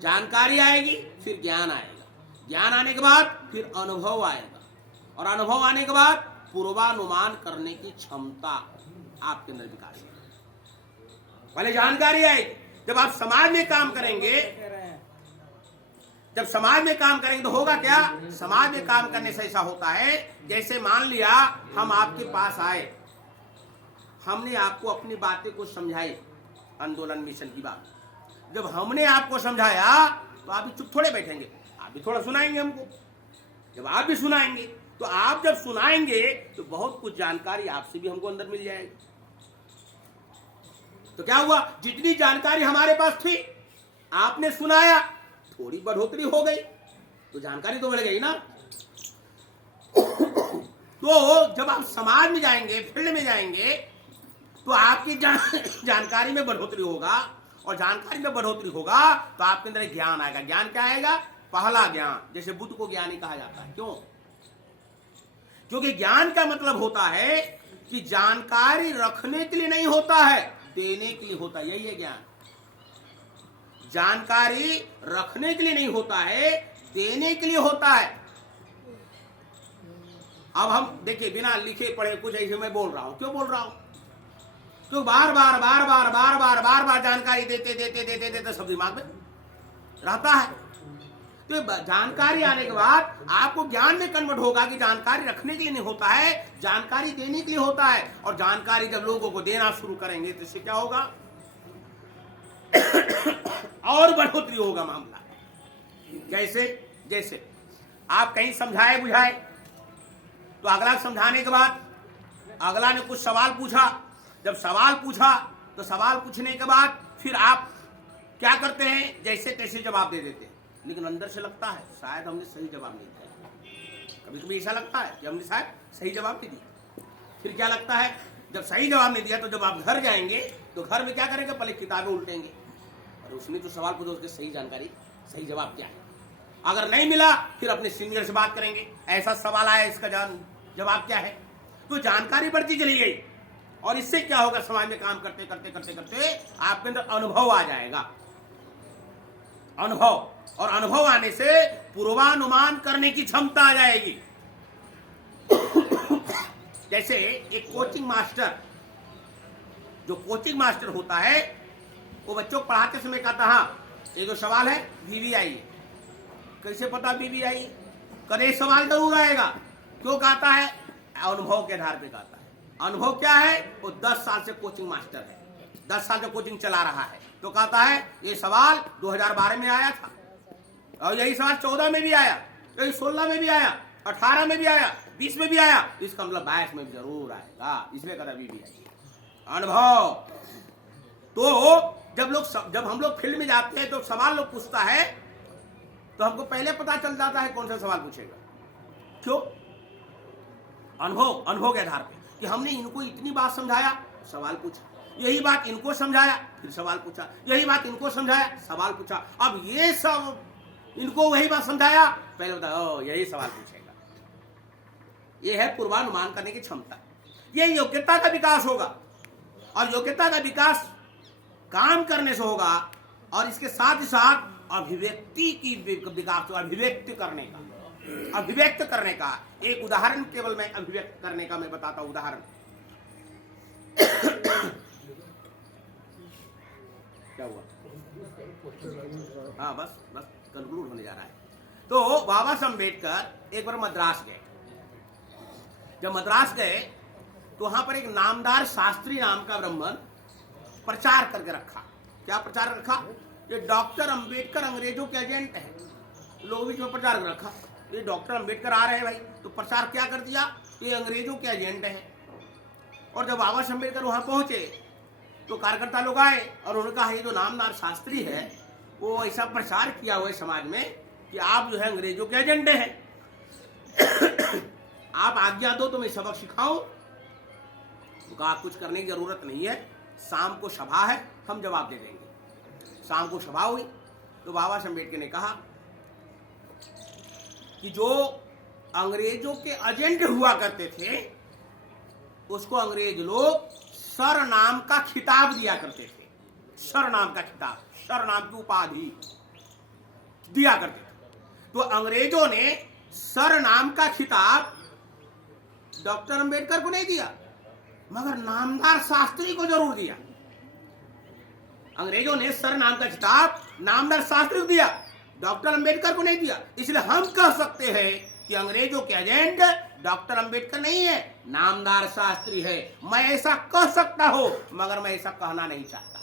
जानकारी आएगी फिर ज्ञान आएगा, ज्ञान आने के बाद फिर अनुभव आएगा, और अनुभव आने के बाद पूर्वानुमान करने की क्षमता आपके अंदर विकास होगी। पहले जानकारी आएगी। जब आप समाज में काम करेंगे, जब समाज में काम करेंगे तो होगा क्या? समाज में काम करने से ऐसा होता है, जैसे मान लिया हम आपके पास आए, हमने आपको अपनी बातें को समझाई, आंदोलन मिशन की बात। जब हमने आपको समझाया तो आप भी चुप थोड़े बैठेंगे, आप भी थोड़ा सुनाएंगे हमको। जब आप भी सुनाएंगे तो आप जब सुनाएंगे तो बहुत कुछ जानकारी आपसे भी हमको अंदर मिल जाएगी। तो क्या हुआ? जितनी जानकारी हमारे पास थी आपने सुनाया, थोड़ी बढ़ोतरी हो गई, तो जानकारी तो बढ़ गई ना। तो जब आप समाज में जाएंगे, फील्ड में जाएंगे, तो आपकी जानकारी में बढ़ोतरी होगा, और जानकारी में बढ़ोतरी होगा तो आपके अंदर ज्ञान आएगा। ज्ञान क्या आएगा? पहला ज्ञान। जैसे बुद्ध को ज्ञानी कहा जाता है, क्यों? क्योंकि ज्ञान का मतलब होता है कि जानकारी रखने के लिए नहीं होता है, देने के लिए होता है। यही है ज्ञान। जानकारी रखने के लिए नहीं होता है, देने के लिए होता है। अब हम देखिए, बिना लिखे पढ़े कुछ ऐसे मैं बोल रहा हूं, क्यों बोल रहा हूं? तो बार बार जानकारी देते सब दिमाग में रहता है। तो जानकारी आने के बाद आपको ज्ञान में कन्वर्ट होगा कि जानकारी रखने के लिए नहीं होता है, जानकारी देने के लिए होता है। और जानकारी जब लोगों को देना शुरू करेंगे तो इससे क्या होगा? और बढ़ोतरी होगा मामला। जैसे आप कहीं समझाए बुझाए, तो अगला समझाने के बाद अगला ने कुछ सवाल पूछा। जब सवाल पूछा तो सवाल पूछने के बाद फिर आप क्या करते हैं? जैसे तैसे जवाब दे देते हैं, लेकिन अंदर से लगता है शायद हमने सही जवाब नहीं दिया। कभी कभी ऐसा लगता है कि हमने शायद सही जवाब नहीं दिया। फिर क्या लगता है? जब सही जवाब नहीं दिया तो जब आप घर जाएंगे तो घर में क्या करेंगे? पहले किताबें उल्टेंगे, और उसने जो सवाल पूछा उसकी सही जानकारी, सही जवाब क्या है। अगर नहीं मिला फिर अपने सीनियर से बात करेंगे, ऐसा सवाल आया, इसका जवाब क्या है। तो जानकारी बढ़ती चली गई, और इससे क्या होगा? समाज में काम करते करते करते करते आपके अंदर अनुभव आ जाएगा। अनुभव, और अनुभव आने से पूर्वानुमान करने की क्षमता आ जाएगी। जैसे एक कोचिंग मास्टर, जो कोचिंग मास्टर होता है, वो बच्चों को पढ़ाते समय कहता, हाँ एक जो सवाल है बीबीआई, कैसे पता बीबीआई? कदे सवाल जरूर आएगा। क्यों कहता है? अनुभव के आधार पे कहता है। अनुभव क्या है? वो 10 साल से कोचिंग मास्टर है, 10 साल से कोचिंग चला रहा है, तो कहता है ये सवाल 2012 में आया था, और यही सवाल 14 में भी आया, यही 16 में भी आया, 18 में भी आया, 20 में भी आया, इसका मतलब 22 में भी जरूर आएगा, इसलिए कहता बीबी आई। अनुभव। तो जब हम लोग फील्ड में जाते हैं तो सवाल लोग पूछता है, तो हमको पहले पता चल जाता है कौन सा सवाल पूछेगा। क्यों? अनुभव के आधार पे कि हमने इनको इतनी बात समझाया, सवाल पूछा, यही बात इनको समझाया, फिर सवाल पूछा, यही बात इनको समझाया, सवाल पूछा, अब ये सब इनको वही बात समझाया, पहले बताओ यही सवाल पूछेगा। ये है पूर्वानुमान करने की क्षमता। ये योग्यता का विकास होगा, और योग्यता का विकास काम करने से होगा, और इसके साथ ही साथ अभिव्यक्ति की विकास, अभिव्यक्त करने का एक उदाहरण, केवल मैं अभिव्यक्त करने का मैं बताता हूं उदाहरण। क्या हुआ? हाँ, बस कंक्लूड होने जा रहा है। तो बाबा साहब अम्बेडकर एक बार मद्रास गए। जब मद्रास गए तो वहां पर एक नामदार शास्त्री नाम का ब्राह्मण प्रचार करके रखा। क्या प्रचार रखा? ये डॉक्टर अंबेडकर अंग्रेजों के एजेंट है। लोगों बीच में प्रचार कर रखा, ये डॉक्टर अंबेडकर आ रहे हैं भाई, तो प्रचार क्या कर दिया? ये अंग्रेजों के एजेंट है। और जब बाबा साहब अम्बेडकर वहां पहुंचे तो कार्यकर्ता लोग आए और उन्होंने कहा ये जो नामदार शास्त्री है वो ऐसा प्रचार किया हुआ है समाज में कि आप जो है अंग्रेजों के एजेंडे हैं। आप आज्ञा दो तो मैं सबक सिखाऊं। तो कहा कुछ करने की जरूरत नहीं है, शाम को सभा है, हम जवाब दे देंगे। शाम को सभा हुई तो बाबा साहब अम्बेडकर ने कहा कि जो अंग्रेजों के एजेंट हुआ करते थे उसको अंग्रेज लोग सर नाम का खिताब दिया करते थे। सर नाम का खिताब, सर नाम की उपाधि दिया करते थे। तो अंग्रेजों ने सर नाम का खिताब डॉक्टर अंबेडकर को नहीं दिया, मगर नामदार शास्त्री को जरूर दिया। अंग्रेजों ने सर नाम का खिताब नामदार शास्त्री को दिया, डॉक्टर अंबेडकर को नहीं दिया। इसलिए हम कह सकते हैं कि अंग्रेजों के एजेंट डॉक्टर अंबेडकर नहीं है, नामदार शास्त्री है। मैं ऐसा कह सकता हूं मगर मैं ऐसा कहना नहीं चाहता।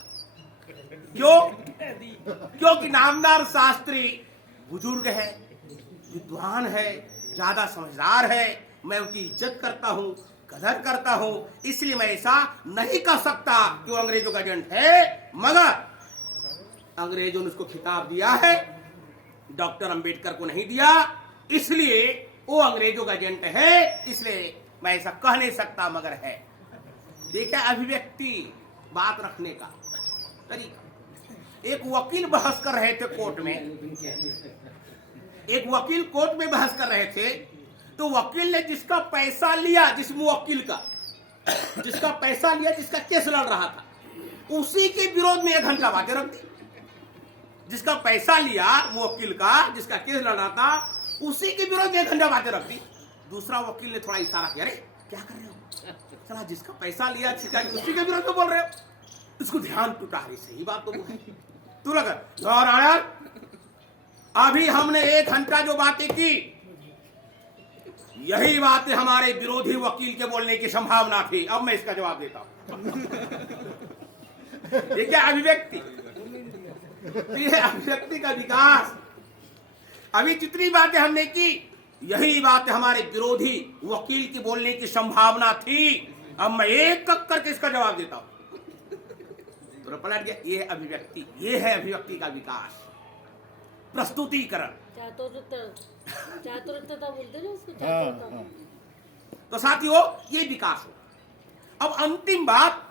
क्यों? क्योंकि नामदार शास्त्री बुजुर्ग है, विद्वान है, ज्यादा समझदार है, मैं उनकी इज्जत करता हूं, कदर करता हूं, इसलिए मैं ऐसा नहीं कह सकता कि वो अंग्रेजों का एजेंट है। मगर अंग्रेजों ने उसको खिताब दिया है, डॉक्टर अंबेडकर को नहीं दिया, इसलिए वो अंग्रेजों का एजेंट है। इसलिए मैं ऐसा कह नहीं सकता, मगर है। देखिए अभिव्यक्ति, बात रखने का तरीका। एक वकील बहस कर रहे थे कोर्ट में, एक वकील कोर्ट में बहस कर रहे थे, तो वकील ने जिसका पैसा लिया, जिस मुवक्किल का जिसका पैसा लिया, जिसका केस लड़ रहा था, उसी के विरोध में 1 घंटा बातें रख दी। जिसका पैसा लिया मुवक्किल का, जिसका केस लड़ रहा था, उसी के विरोध में 1 घंटा बातें रख दी। दूसरा वकील ने थोड़ा इशारा किया, अरे क्या कर रहे हो, चला जिसका पैसा लिया उसी के विरोध में बोल रहे हो। इसको ध्यान टूटा, अरे सही बात तो बोली तू लगा। अभी हमने 1 घंटा जो बातें की, यही बातें हमारे विरोधी वकील के बोलने की संभावना थी। अब मैं इसका जवाब देता हूं। ये क्या अभिव्यक्ति, ये अभिव्यक्ति का विकास। अभी जितनी बातें हमने की, यही बातें हमारे विरोधी वकील के बोलने की संभावना थी। अब मैं एक करके इसका जवाब देता हूं। तो पलट गया, ये अभिव्यक्ति, ये है अभिव्यक्ति का विकास, प्रस्तुतिकरण, चातुरता बोलते ना उसको, चातुरता। तो साथियों ये विकास हो। अब अंतिम बात,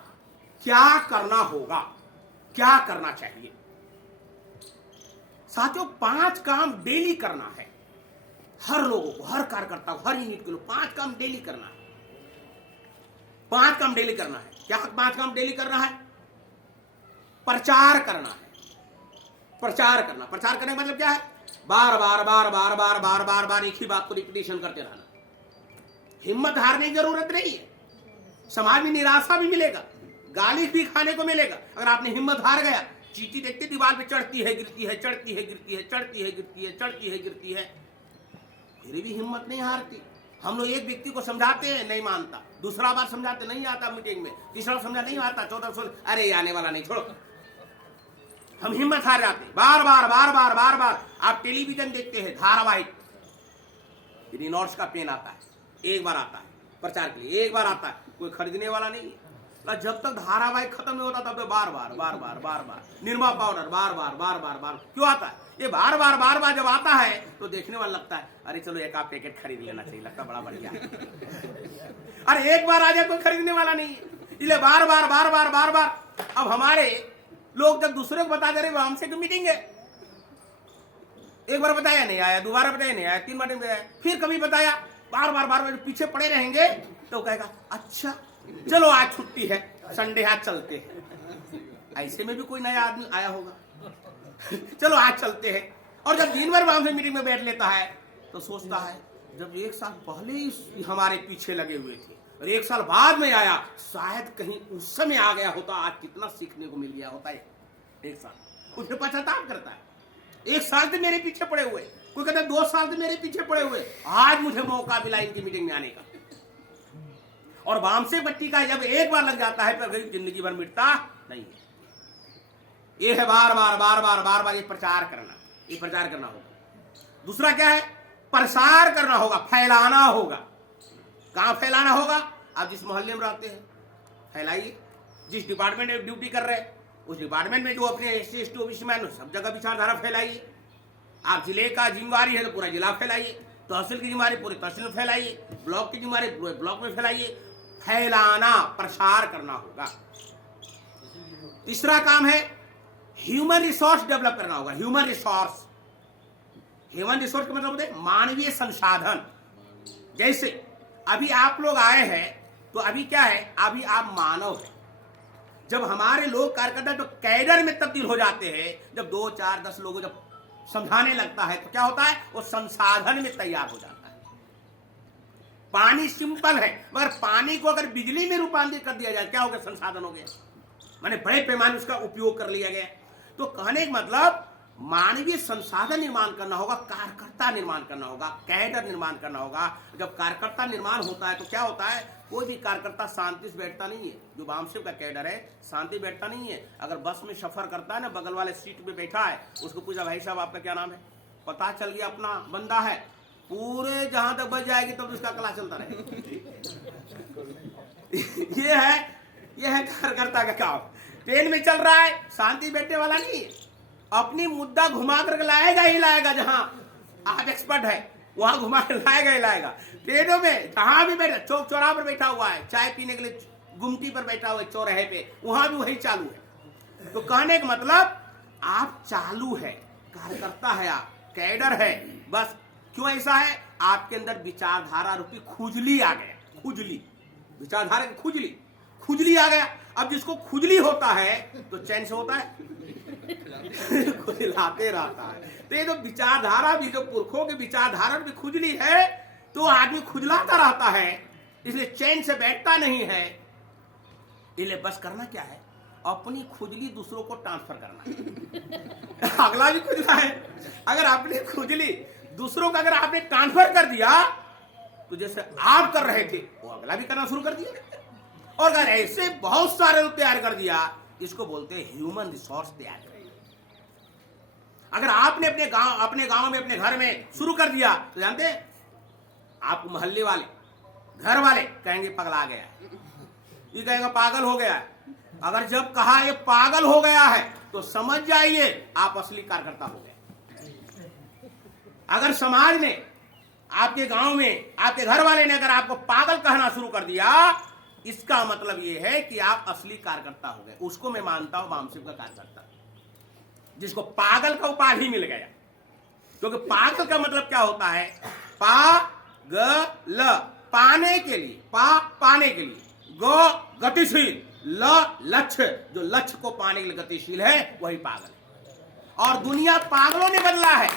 क्या करना होगा, क्या करना चाहिए। साथियों 5 काम डेली करना है, हर लोगों को, हर कार्यकर्ता को, हर यूनिट के लोग 5 काम डेली करना है। 5 काम डेली करना है। क्या 5 काम डेली करना है? प्रचार करना है। प्रचार करना, प्रचार करने का मतलब क्या है? बार बार बार बार बार बार बार बार एक ही बात को रिपीटेशन करते रहना। हिम्मत हारने की जरूरत नहीं है। समाज में निराशा भी मिलेगा, गाली भी खाने को मिलेगा। अगर आपने हिम्मत हार गया, चींटी देखते दीवार पे चढ़ती है गिरती है, चढ़ती है गिरती है, चढ़ती है गिरती है, चढ़ती है गिरती है, फिर भी हिम्मत नहीं हारती। हम लोग एक व्यक्ति को समझाते हैं, नहीं मानता, दूसरा बार समझाते नहीं आता मीटिंग में, तीसरा समझा नहीं आता, चौथा सोच अरे आने वाला नहीं, छोड़ो। हम हिम्मत हार जाते बार बार बार बार बार बार। आप टेलीविजन देखते हैं, धारावाहिक, रिनॉल्ड्स का पेन आता है, एक बार आता है प्रचार के लिए, एक बार आता है, कोई खरीदने वाला नहीं है। जब तक धारावाहिक खत्म नहीं होता तब तो बार बार बार बार बार बार। निरमा पाउडर बार बार बार बार बार क्यों आता है? ये बार बार बार बार जब आता है तो देखने वाला लगता है अरे चलो एक आप पैकेट खरीद लेना चाहिए, लगता बड़ा बढ़िया। अरे एक बार आ जाए कोई खरीदने वाला नहीं है, इसलिए बार बार बार बार बार बार। अब हमारे लोग जब दूसरे को बता दे रहे हमसे तो मीटिंग है, एक बार बताया नहीं आया, दोबारा बताया नहीं आया, 3 बार नहीं आया, फिर कभी बताया, बार बार बार बार पीछे पड़े रहेंगे तो कहेगा अच्छा चलो आज छुट्टी है, संडे आज चलते हैं। ऐसे में भी कोई नया आदमी आया होगा, चलो आज चलते हैं। और जब दिन भर वहां से मीटिंग में बैठ लेता है तो सोचता है जब 1 साल पहले ही हमारे पीछे लगे हुए थे और 1 साल बाद में आया, शायद कहीं उस समय आ गया होता, आज कितना सीखने को मिल गया होता है। 1 साल उसे पश्चाताप करता है, 1 साल से मेरे पीछे पड़े हुए, कोई कहता है 2 साल से मेरे पीछे पड़े हुए, आज मुझे मौका मिला इनकी मीटिंग में आने का। और वामसे पट्टी का जब एक बार लग जाता है फिर जिंदगी भर मिटता नहीं है। ये है बार बार बार बार बार बार ये प्रचार करना, ये प्रचार करना होगा। दूसरा क्या है? प्रसार करना होगा, फैलाना होगा। कहां फैलाना होगा? आप जिस मोहल्ले में रहते हैं फैलाइए, जिस डिपार्टमेंट में ड्यूटी कर रहे हैं उस डिपार्टमेंट में जो अपने SC ST ऑफिस में सब जगह विचारधारा फैलाइए। आप जिले का जिम्मेवारी है तो पूरा जिला फैलाइए, तहसील की जिम्मेवारी पूरे तहसील में फैलाइए, ब्लॉक की जिम्मेवारी पूरे ब्लॉक में फैलाइए। फैलाना, प्रसार करना होगा। तीसरा काम है ह्यूमन रिसोर्स डेवलप करना होगा। ह्यूमन रिसोर्स, ह्यूमन रिसोर्स का मतलब होता है मानवीय संसाधन। जैसे अभी आप लोग आए हैं तो अभी क्या है, अभी आप मानव हैं। जब हमारे लोग कार्यकर्ता तो कैडर में तब्दील हो जाते हैं, जब 2 4 10 लोगों जब समझाने लगता है तो क्या होता है, वो संसाधन में तैयार हो जाता है। पानी सिंपल है, मगर पानी को अगर बिजली में रूपांतरित कर दिया जाए क्या हो गया? संसाधन हो गया, माने बड़े पैमाने उसका उपयोग कर लिया गया। तो कहने का मतलब मानवीय संसाधन निर्माण करना होगा, कार्यकर्ता निर्माण करना होगा, कैडर निर्माण करना होगा। जब कार्यकर्ता निर्माण होता है तो क्या होता है, कोई भी कार्यकर्ता शांति से बैठता नहीं है। जो वामसेव का कैडर है शांति बैठता नहीं है। अगर बस में सफर करता है ना, बगल वाले सीट पे बैठा है, उसको पूछा भाई साहब आपका क्या नाम है, पता चल गया अपना बंदा है, पूरे जहां तक बच जाएगी तब तो उसका क्लास चलता रहे। ये है कार्यकर्ता का काम। ट्रेन में चल रहा है, शांति बैठने वाला नहीं है, अपनी मुद्दा घुमा कर लाएगा ही लाएगा जहां आप एक्सपर्ट है। वहां घुमा के लाएगा ही लाएगा। ट्रेनों में जहां भी बैठा, चौक चौराहा पर बैठा हुआ है, चाय पीने के लिए गुमटी पर बैठा हुआ है चौराहे पे, वहां भी वही चालू है। तो कहने का मतलब आप चालू है, कार्यकर्ता है, आप कैडर है। बस क्यों ऐसा है? आपके अंदर विचारधारा रूपी खुजली आ गया। खुजली, विचारधारा की खुजली, खुजली आ गया। अब जिसको खुजली होता है तो चैन से होता है, खुजलाते रहता है। तो ये जो विचारधारा भी, जो पुरखों की विचारधारा भी खुजली है, तो आदमी खुजलाता रहता है, इसलिए चैन से बैठता नहीं है। इसलिए बस करना क्या है? अपनी खुजली दूसरों को ट्रांसफर करना। अगला भी खुजला है, अगर अपनी खुजली दूसरों का अगर आपने ट्रांसफर कर दिया, तो जैसे आप कर रहे थे वो अगला भी करना शुरू कर दिया। और अगर ऐसे बहुत सारे लोग तैयार कर दिया, इसको बोलते हैं ह्यूमन रिसोर्स तैयार करें। अगर आपने अपने गांव में, अपने घर में शुरू कर दिया, तो जानते हैं आप मोहल्ले वाले, घर वाले कहेंगे पगला गया है, ये कहेगा पागल हो गया है। अगर जब कहा ये पागल हो गया है, तो समझ जाइए आप असली कार्यकर्ता हो गए। अगर समाज ने, आपके गांव में, आपके घर वाले ने अगर आपको पागल कहना शुरू कर दिया, इसका मतलब यह है कि आप असली कार्यकर्ता हो गए। उसको मैं मानता हूं वामसिक का कार्यकर्ता, जिसको पागल का उपाधि मिल गया। क्योंकि पागल का मतलब क्या होता है? पागल, पाने के लिए, पाने के लिए, गतिशील, लक्ष्य, जो लक्ष्य को पाने के लिए गतिशील है, वही पागल है। और दुनिया पागलों ने बदला है,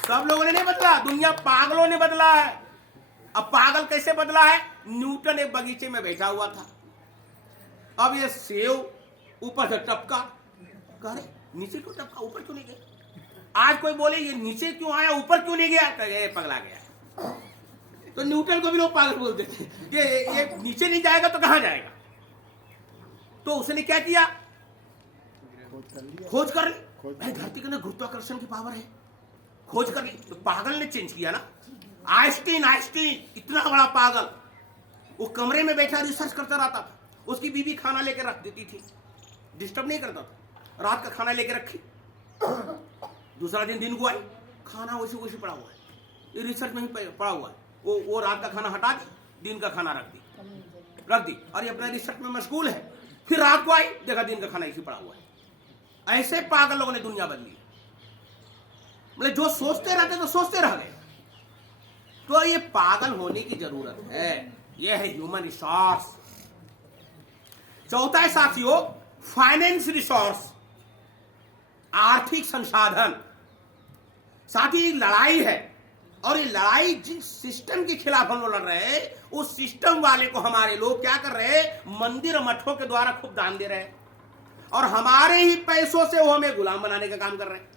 सब लोगों ने नहीं बदला, दुनिया पागलों ने बदला है। अब पागल कैसे बदला है? न्यूटन एक बगीचे में बैठा हुआ था, अब ये सेव ऊपर से टपका, कह रहे नीचे क्यों टपका, ऊपर क्यों नहीं गया? आज कोई बोले ये नीचे क्यों आया, ऊपर क्यों नहीं गया, कहे पगला गया। तो न्यूटन को भी लोग पागल बोलते थे कि ये नीचे नहीं जाएगा तो कहां जाएगा। तो उसने क्या किया? खोज कर ली। धरती के अंदर गुरुत्वाकर्षण की पावर है, खोज कर ली। तो पागल ने चेंज किया ना। आइंस्टीन इतना बड़ा पागल, वो कमरे में बैठा रिसर्च करता रहता था। उसकी बीवी खाना लेकर रख देती थी, डिस्टर्ब नहीं करता था। रात का खाना लेकर रखी, दूसरा दिन को आई, खाना वैसे पड़ा हुआ है, ये रिसर्च में ही पड़ा हुआ है। वो रात का खाना हटा दी, दिन का खाना रख दी, और ये अपना रिसर्च में मशगूल है। फिर रात को आई, देखा दिन का खाना इसी पड़ा हुआ है। ऐसे पागल लोगों ने दुनिया बदली। मतलब जो सोचते रहते तो सोचते रह गए। तो ये पागल होने की जरूरत है, ये है ह्यूमन रिसोर्स। चौथा है साथियों, फाइनेंस रिसोर्स, आर्थिक संसाधन। साथी लड़ाई है, और ये लड़ाई जिस सिस्टम के खिलाफ हम लोग लड़ रहे हैं, उस सिस्टम वाले को हमारे लोग क्या कर रहे हैं? मंदिर और मठों के द्वारा खूब दान दे रहे हैं, और हमारे ही पैसों से वो हमें गुलाम बनाने का काम कर रहे हैं।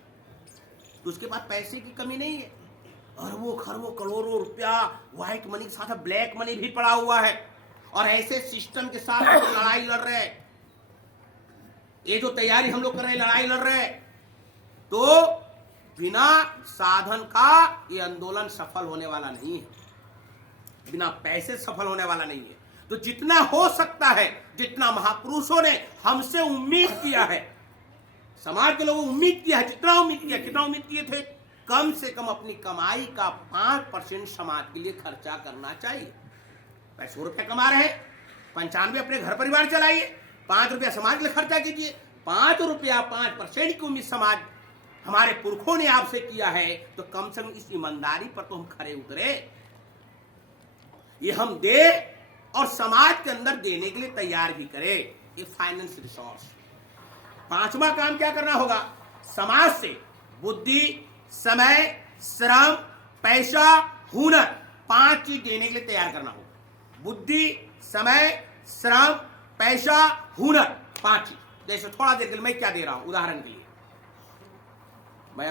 तो उसके पास पैसे की कमी नहीं है, अरबों खरबों करोड़ों रुपया व्हाइट मनी के साथ ब्लैक मनी भी पड़ा हुआ है, और ऐसे सिस्टम के साथ हम लोग लड़ाई लड़ रहे हैं। ये जो तैयारी हम लोग कर रहे हैं, लड़ाई लड़ रहे हैं, तो बिना साधन का ये आंदोलन सफल होने वाला नहीं है, बिना पैसे सफल होने वाला नहीं है। तो जितना हो सकता है, जितना महापुरुषों ने हमसे उम्मीद किया है, समाज के लोगों उम्मीद किया है, जितना उम्मीद किया, कितना उम्मीद किए थे? कम से कम अपनी कमाई का 5% समाज के लिए खर्चा करना चाहिए। 100 रुपया कमा रहे हैं, 95 अपने घर परिवार चलाइए, 5 रुपया समाज के लिए खर्चा कीजिए। 5 रुपया 5% की उम्मीद समाज, हमारे पुरखों ने आपसे किया है, तो कम से कम इस ईमानदारी पर तो हम खरे उतरे, ये हम दे और समाज के अंदर देने के लिए तैयार भी करें। ये फाइनेंस रिसोर्स। 5वां काम क्या करना होगा? समाज से बुद्धि, समय, श्रम, पैसा, हुनर, 5 चीज देने के लिए तैयार करना होगा। बुद्धि, समय, श्रम, पैसा, हुनर, 5 चीज। जैसे थोड़ा देर के लिए मैं क्या दे रहा हूं, उदाहरण के लिए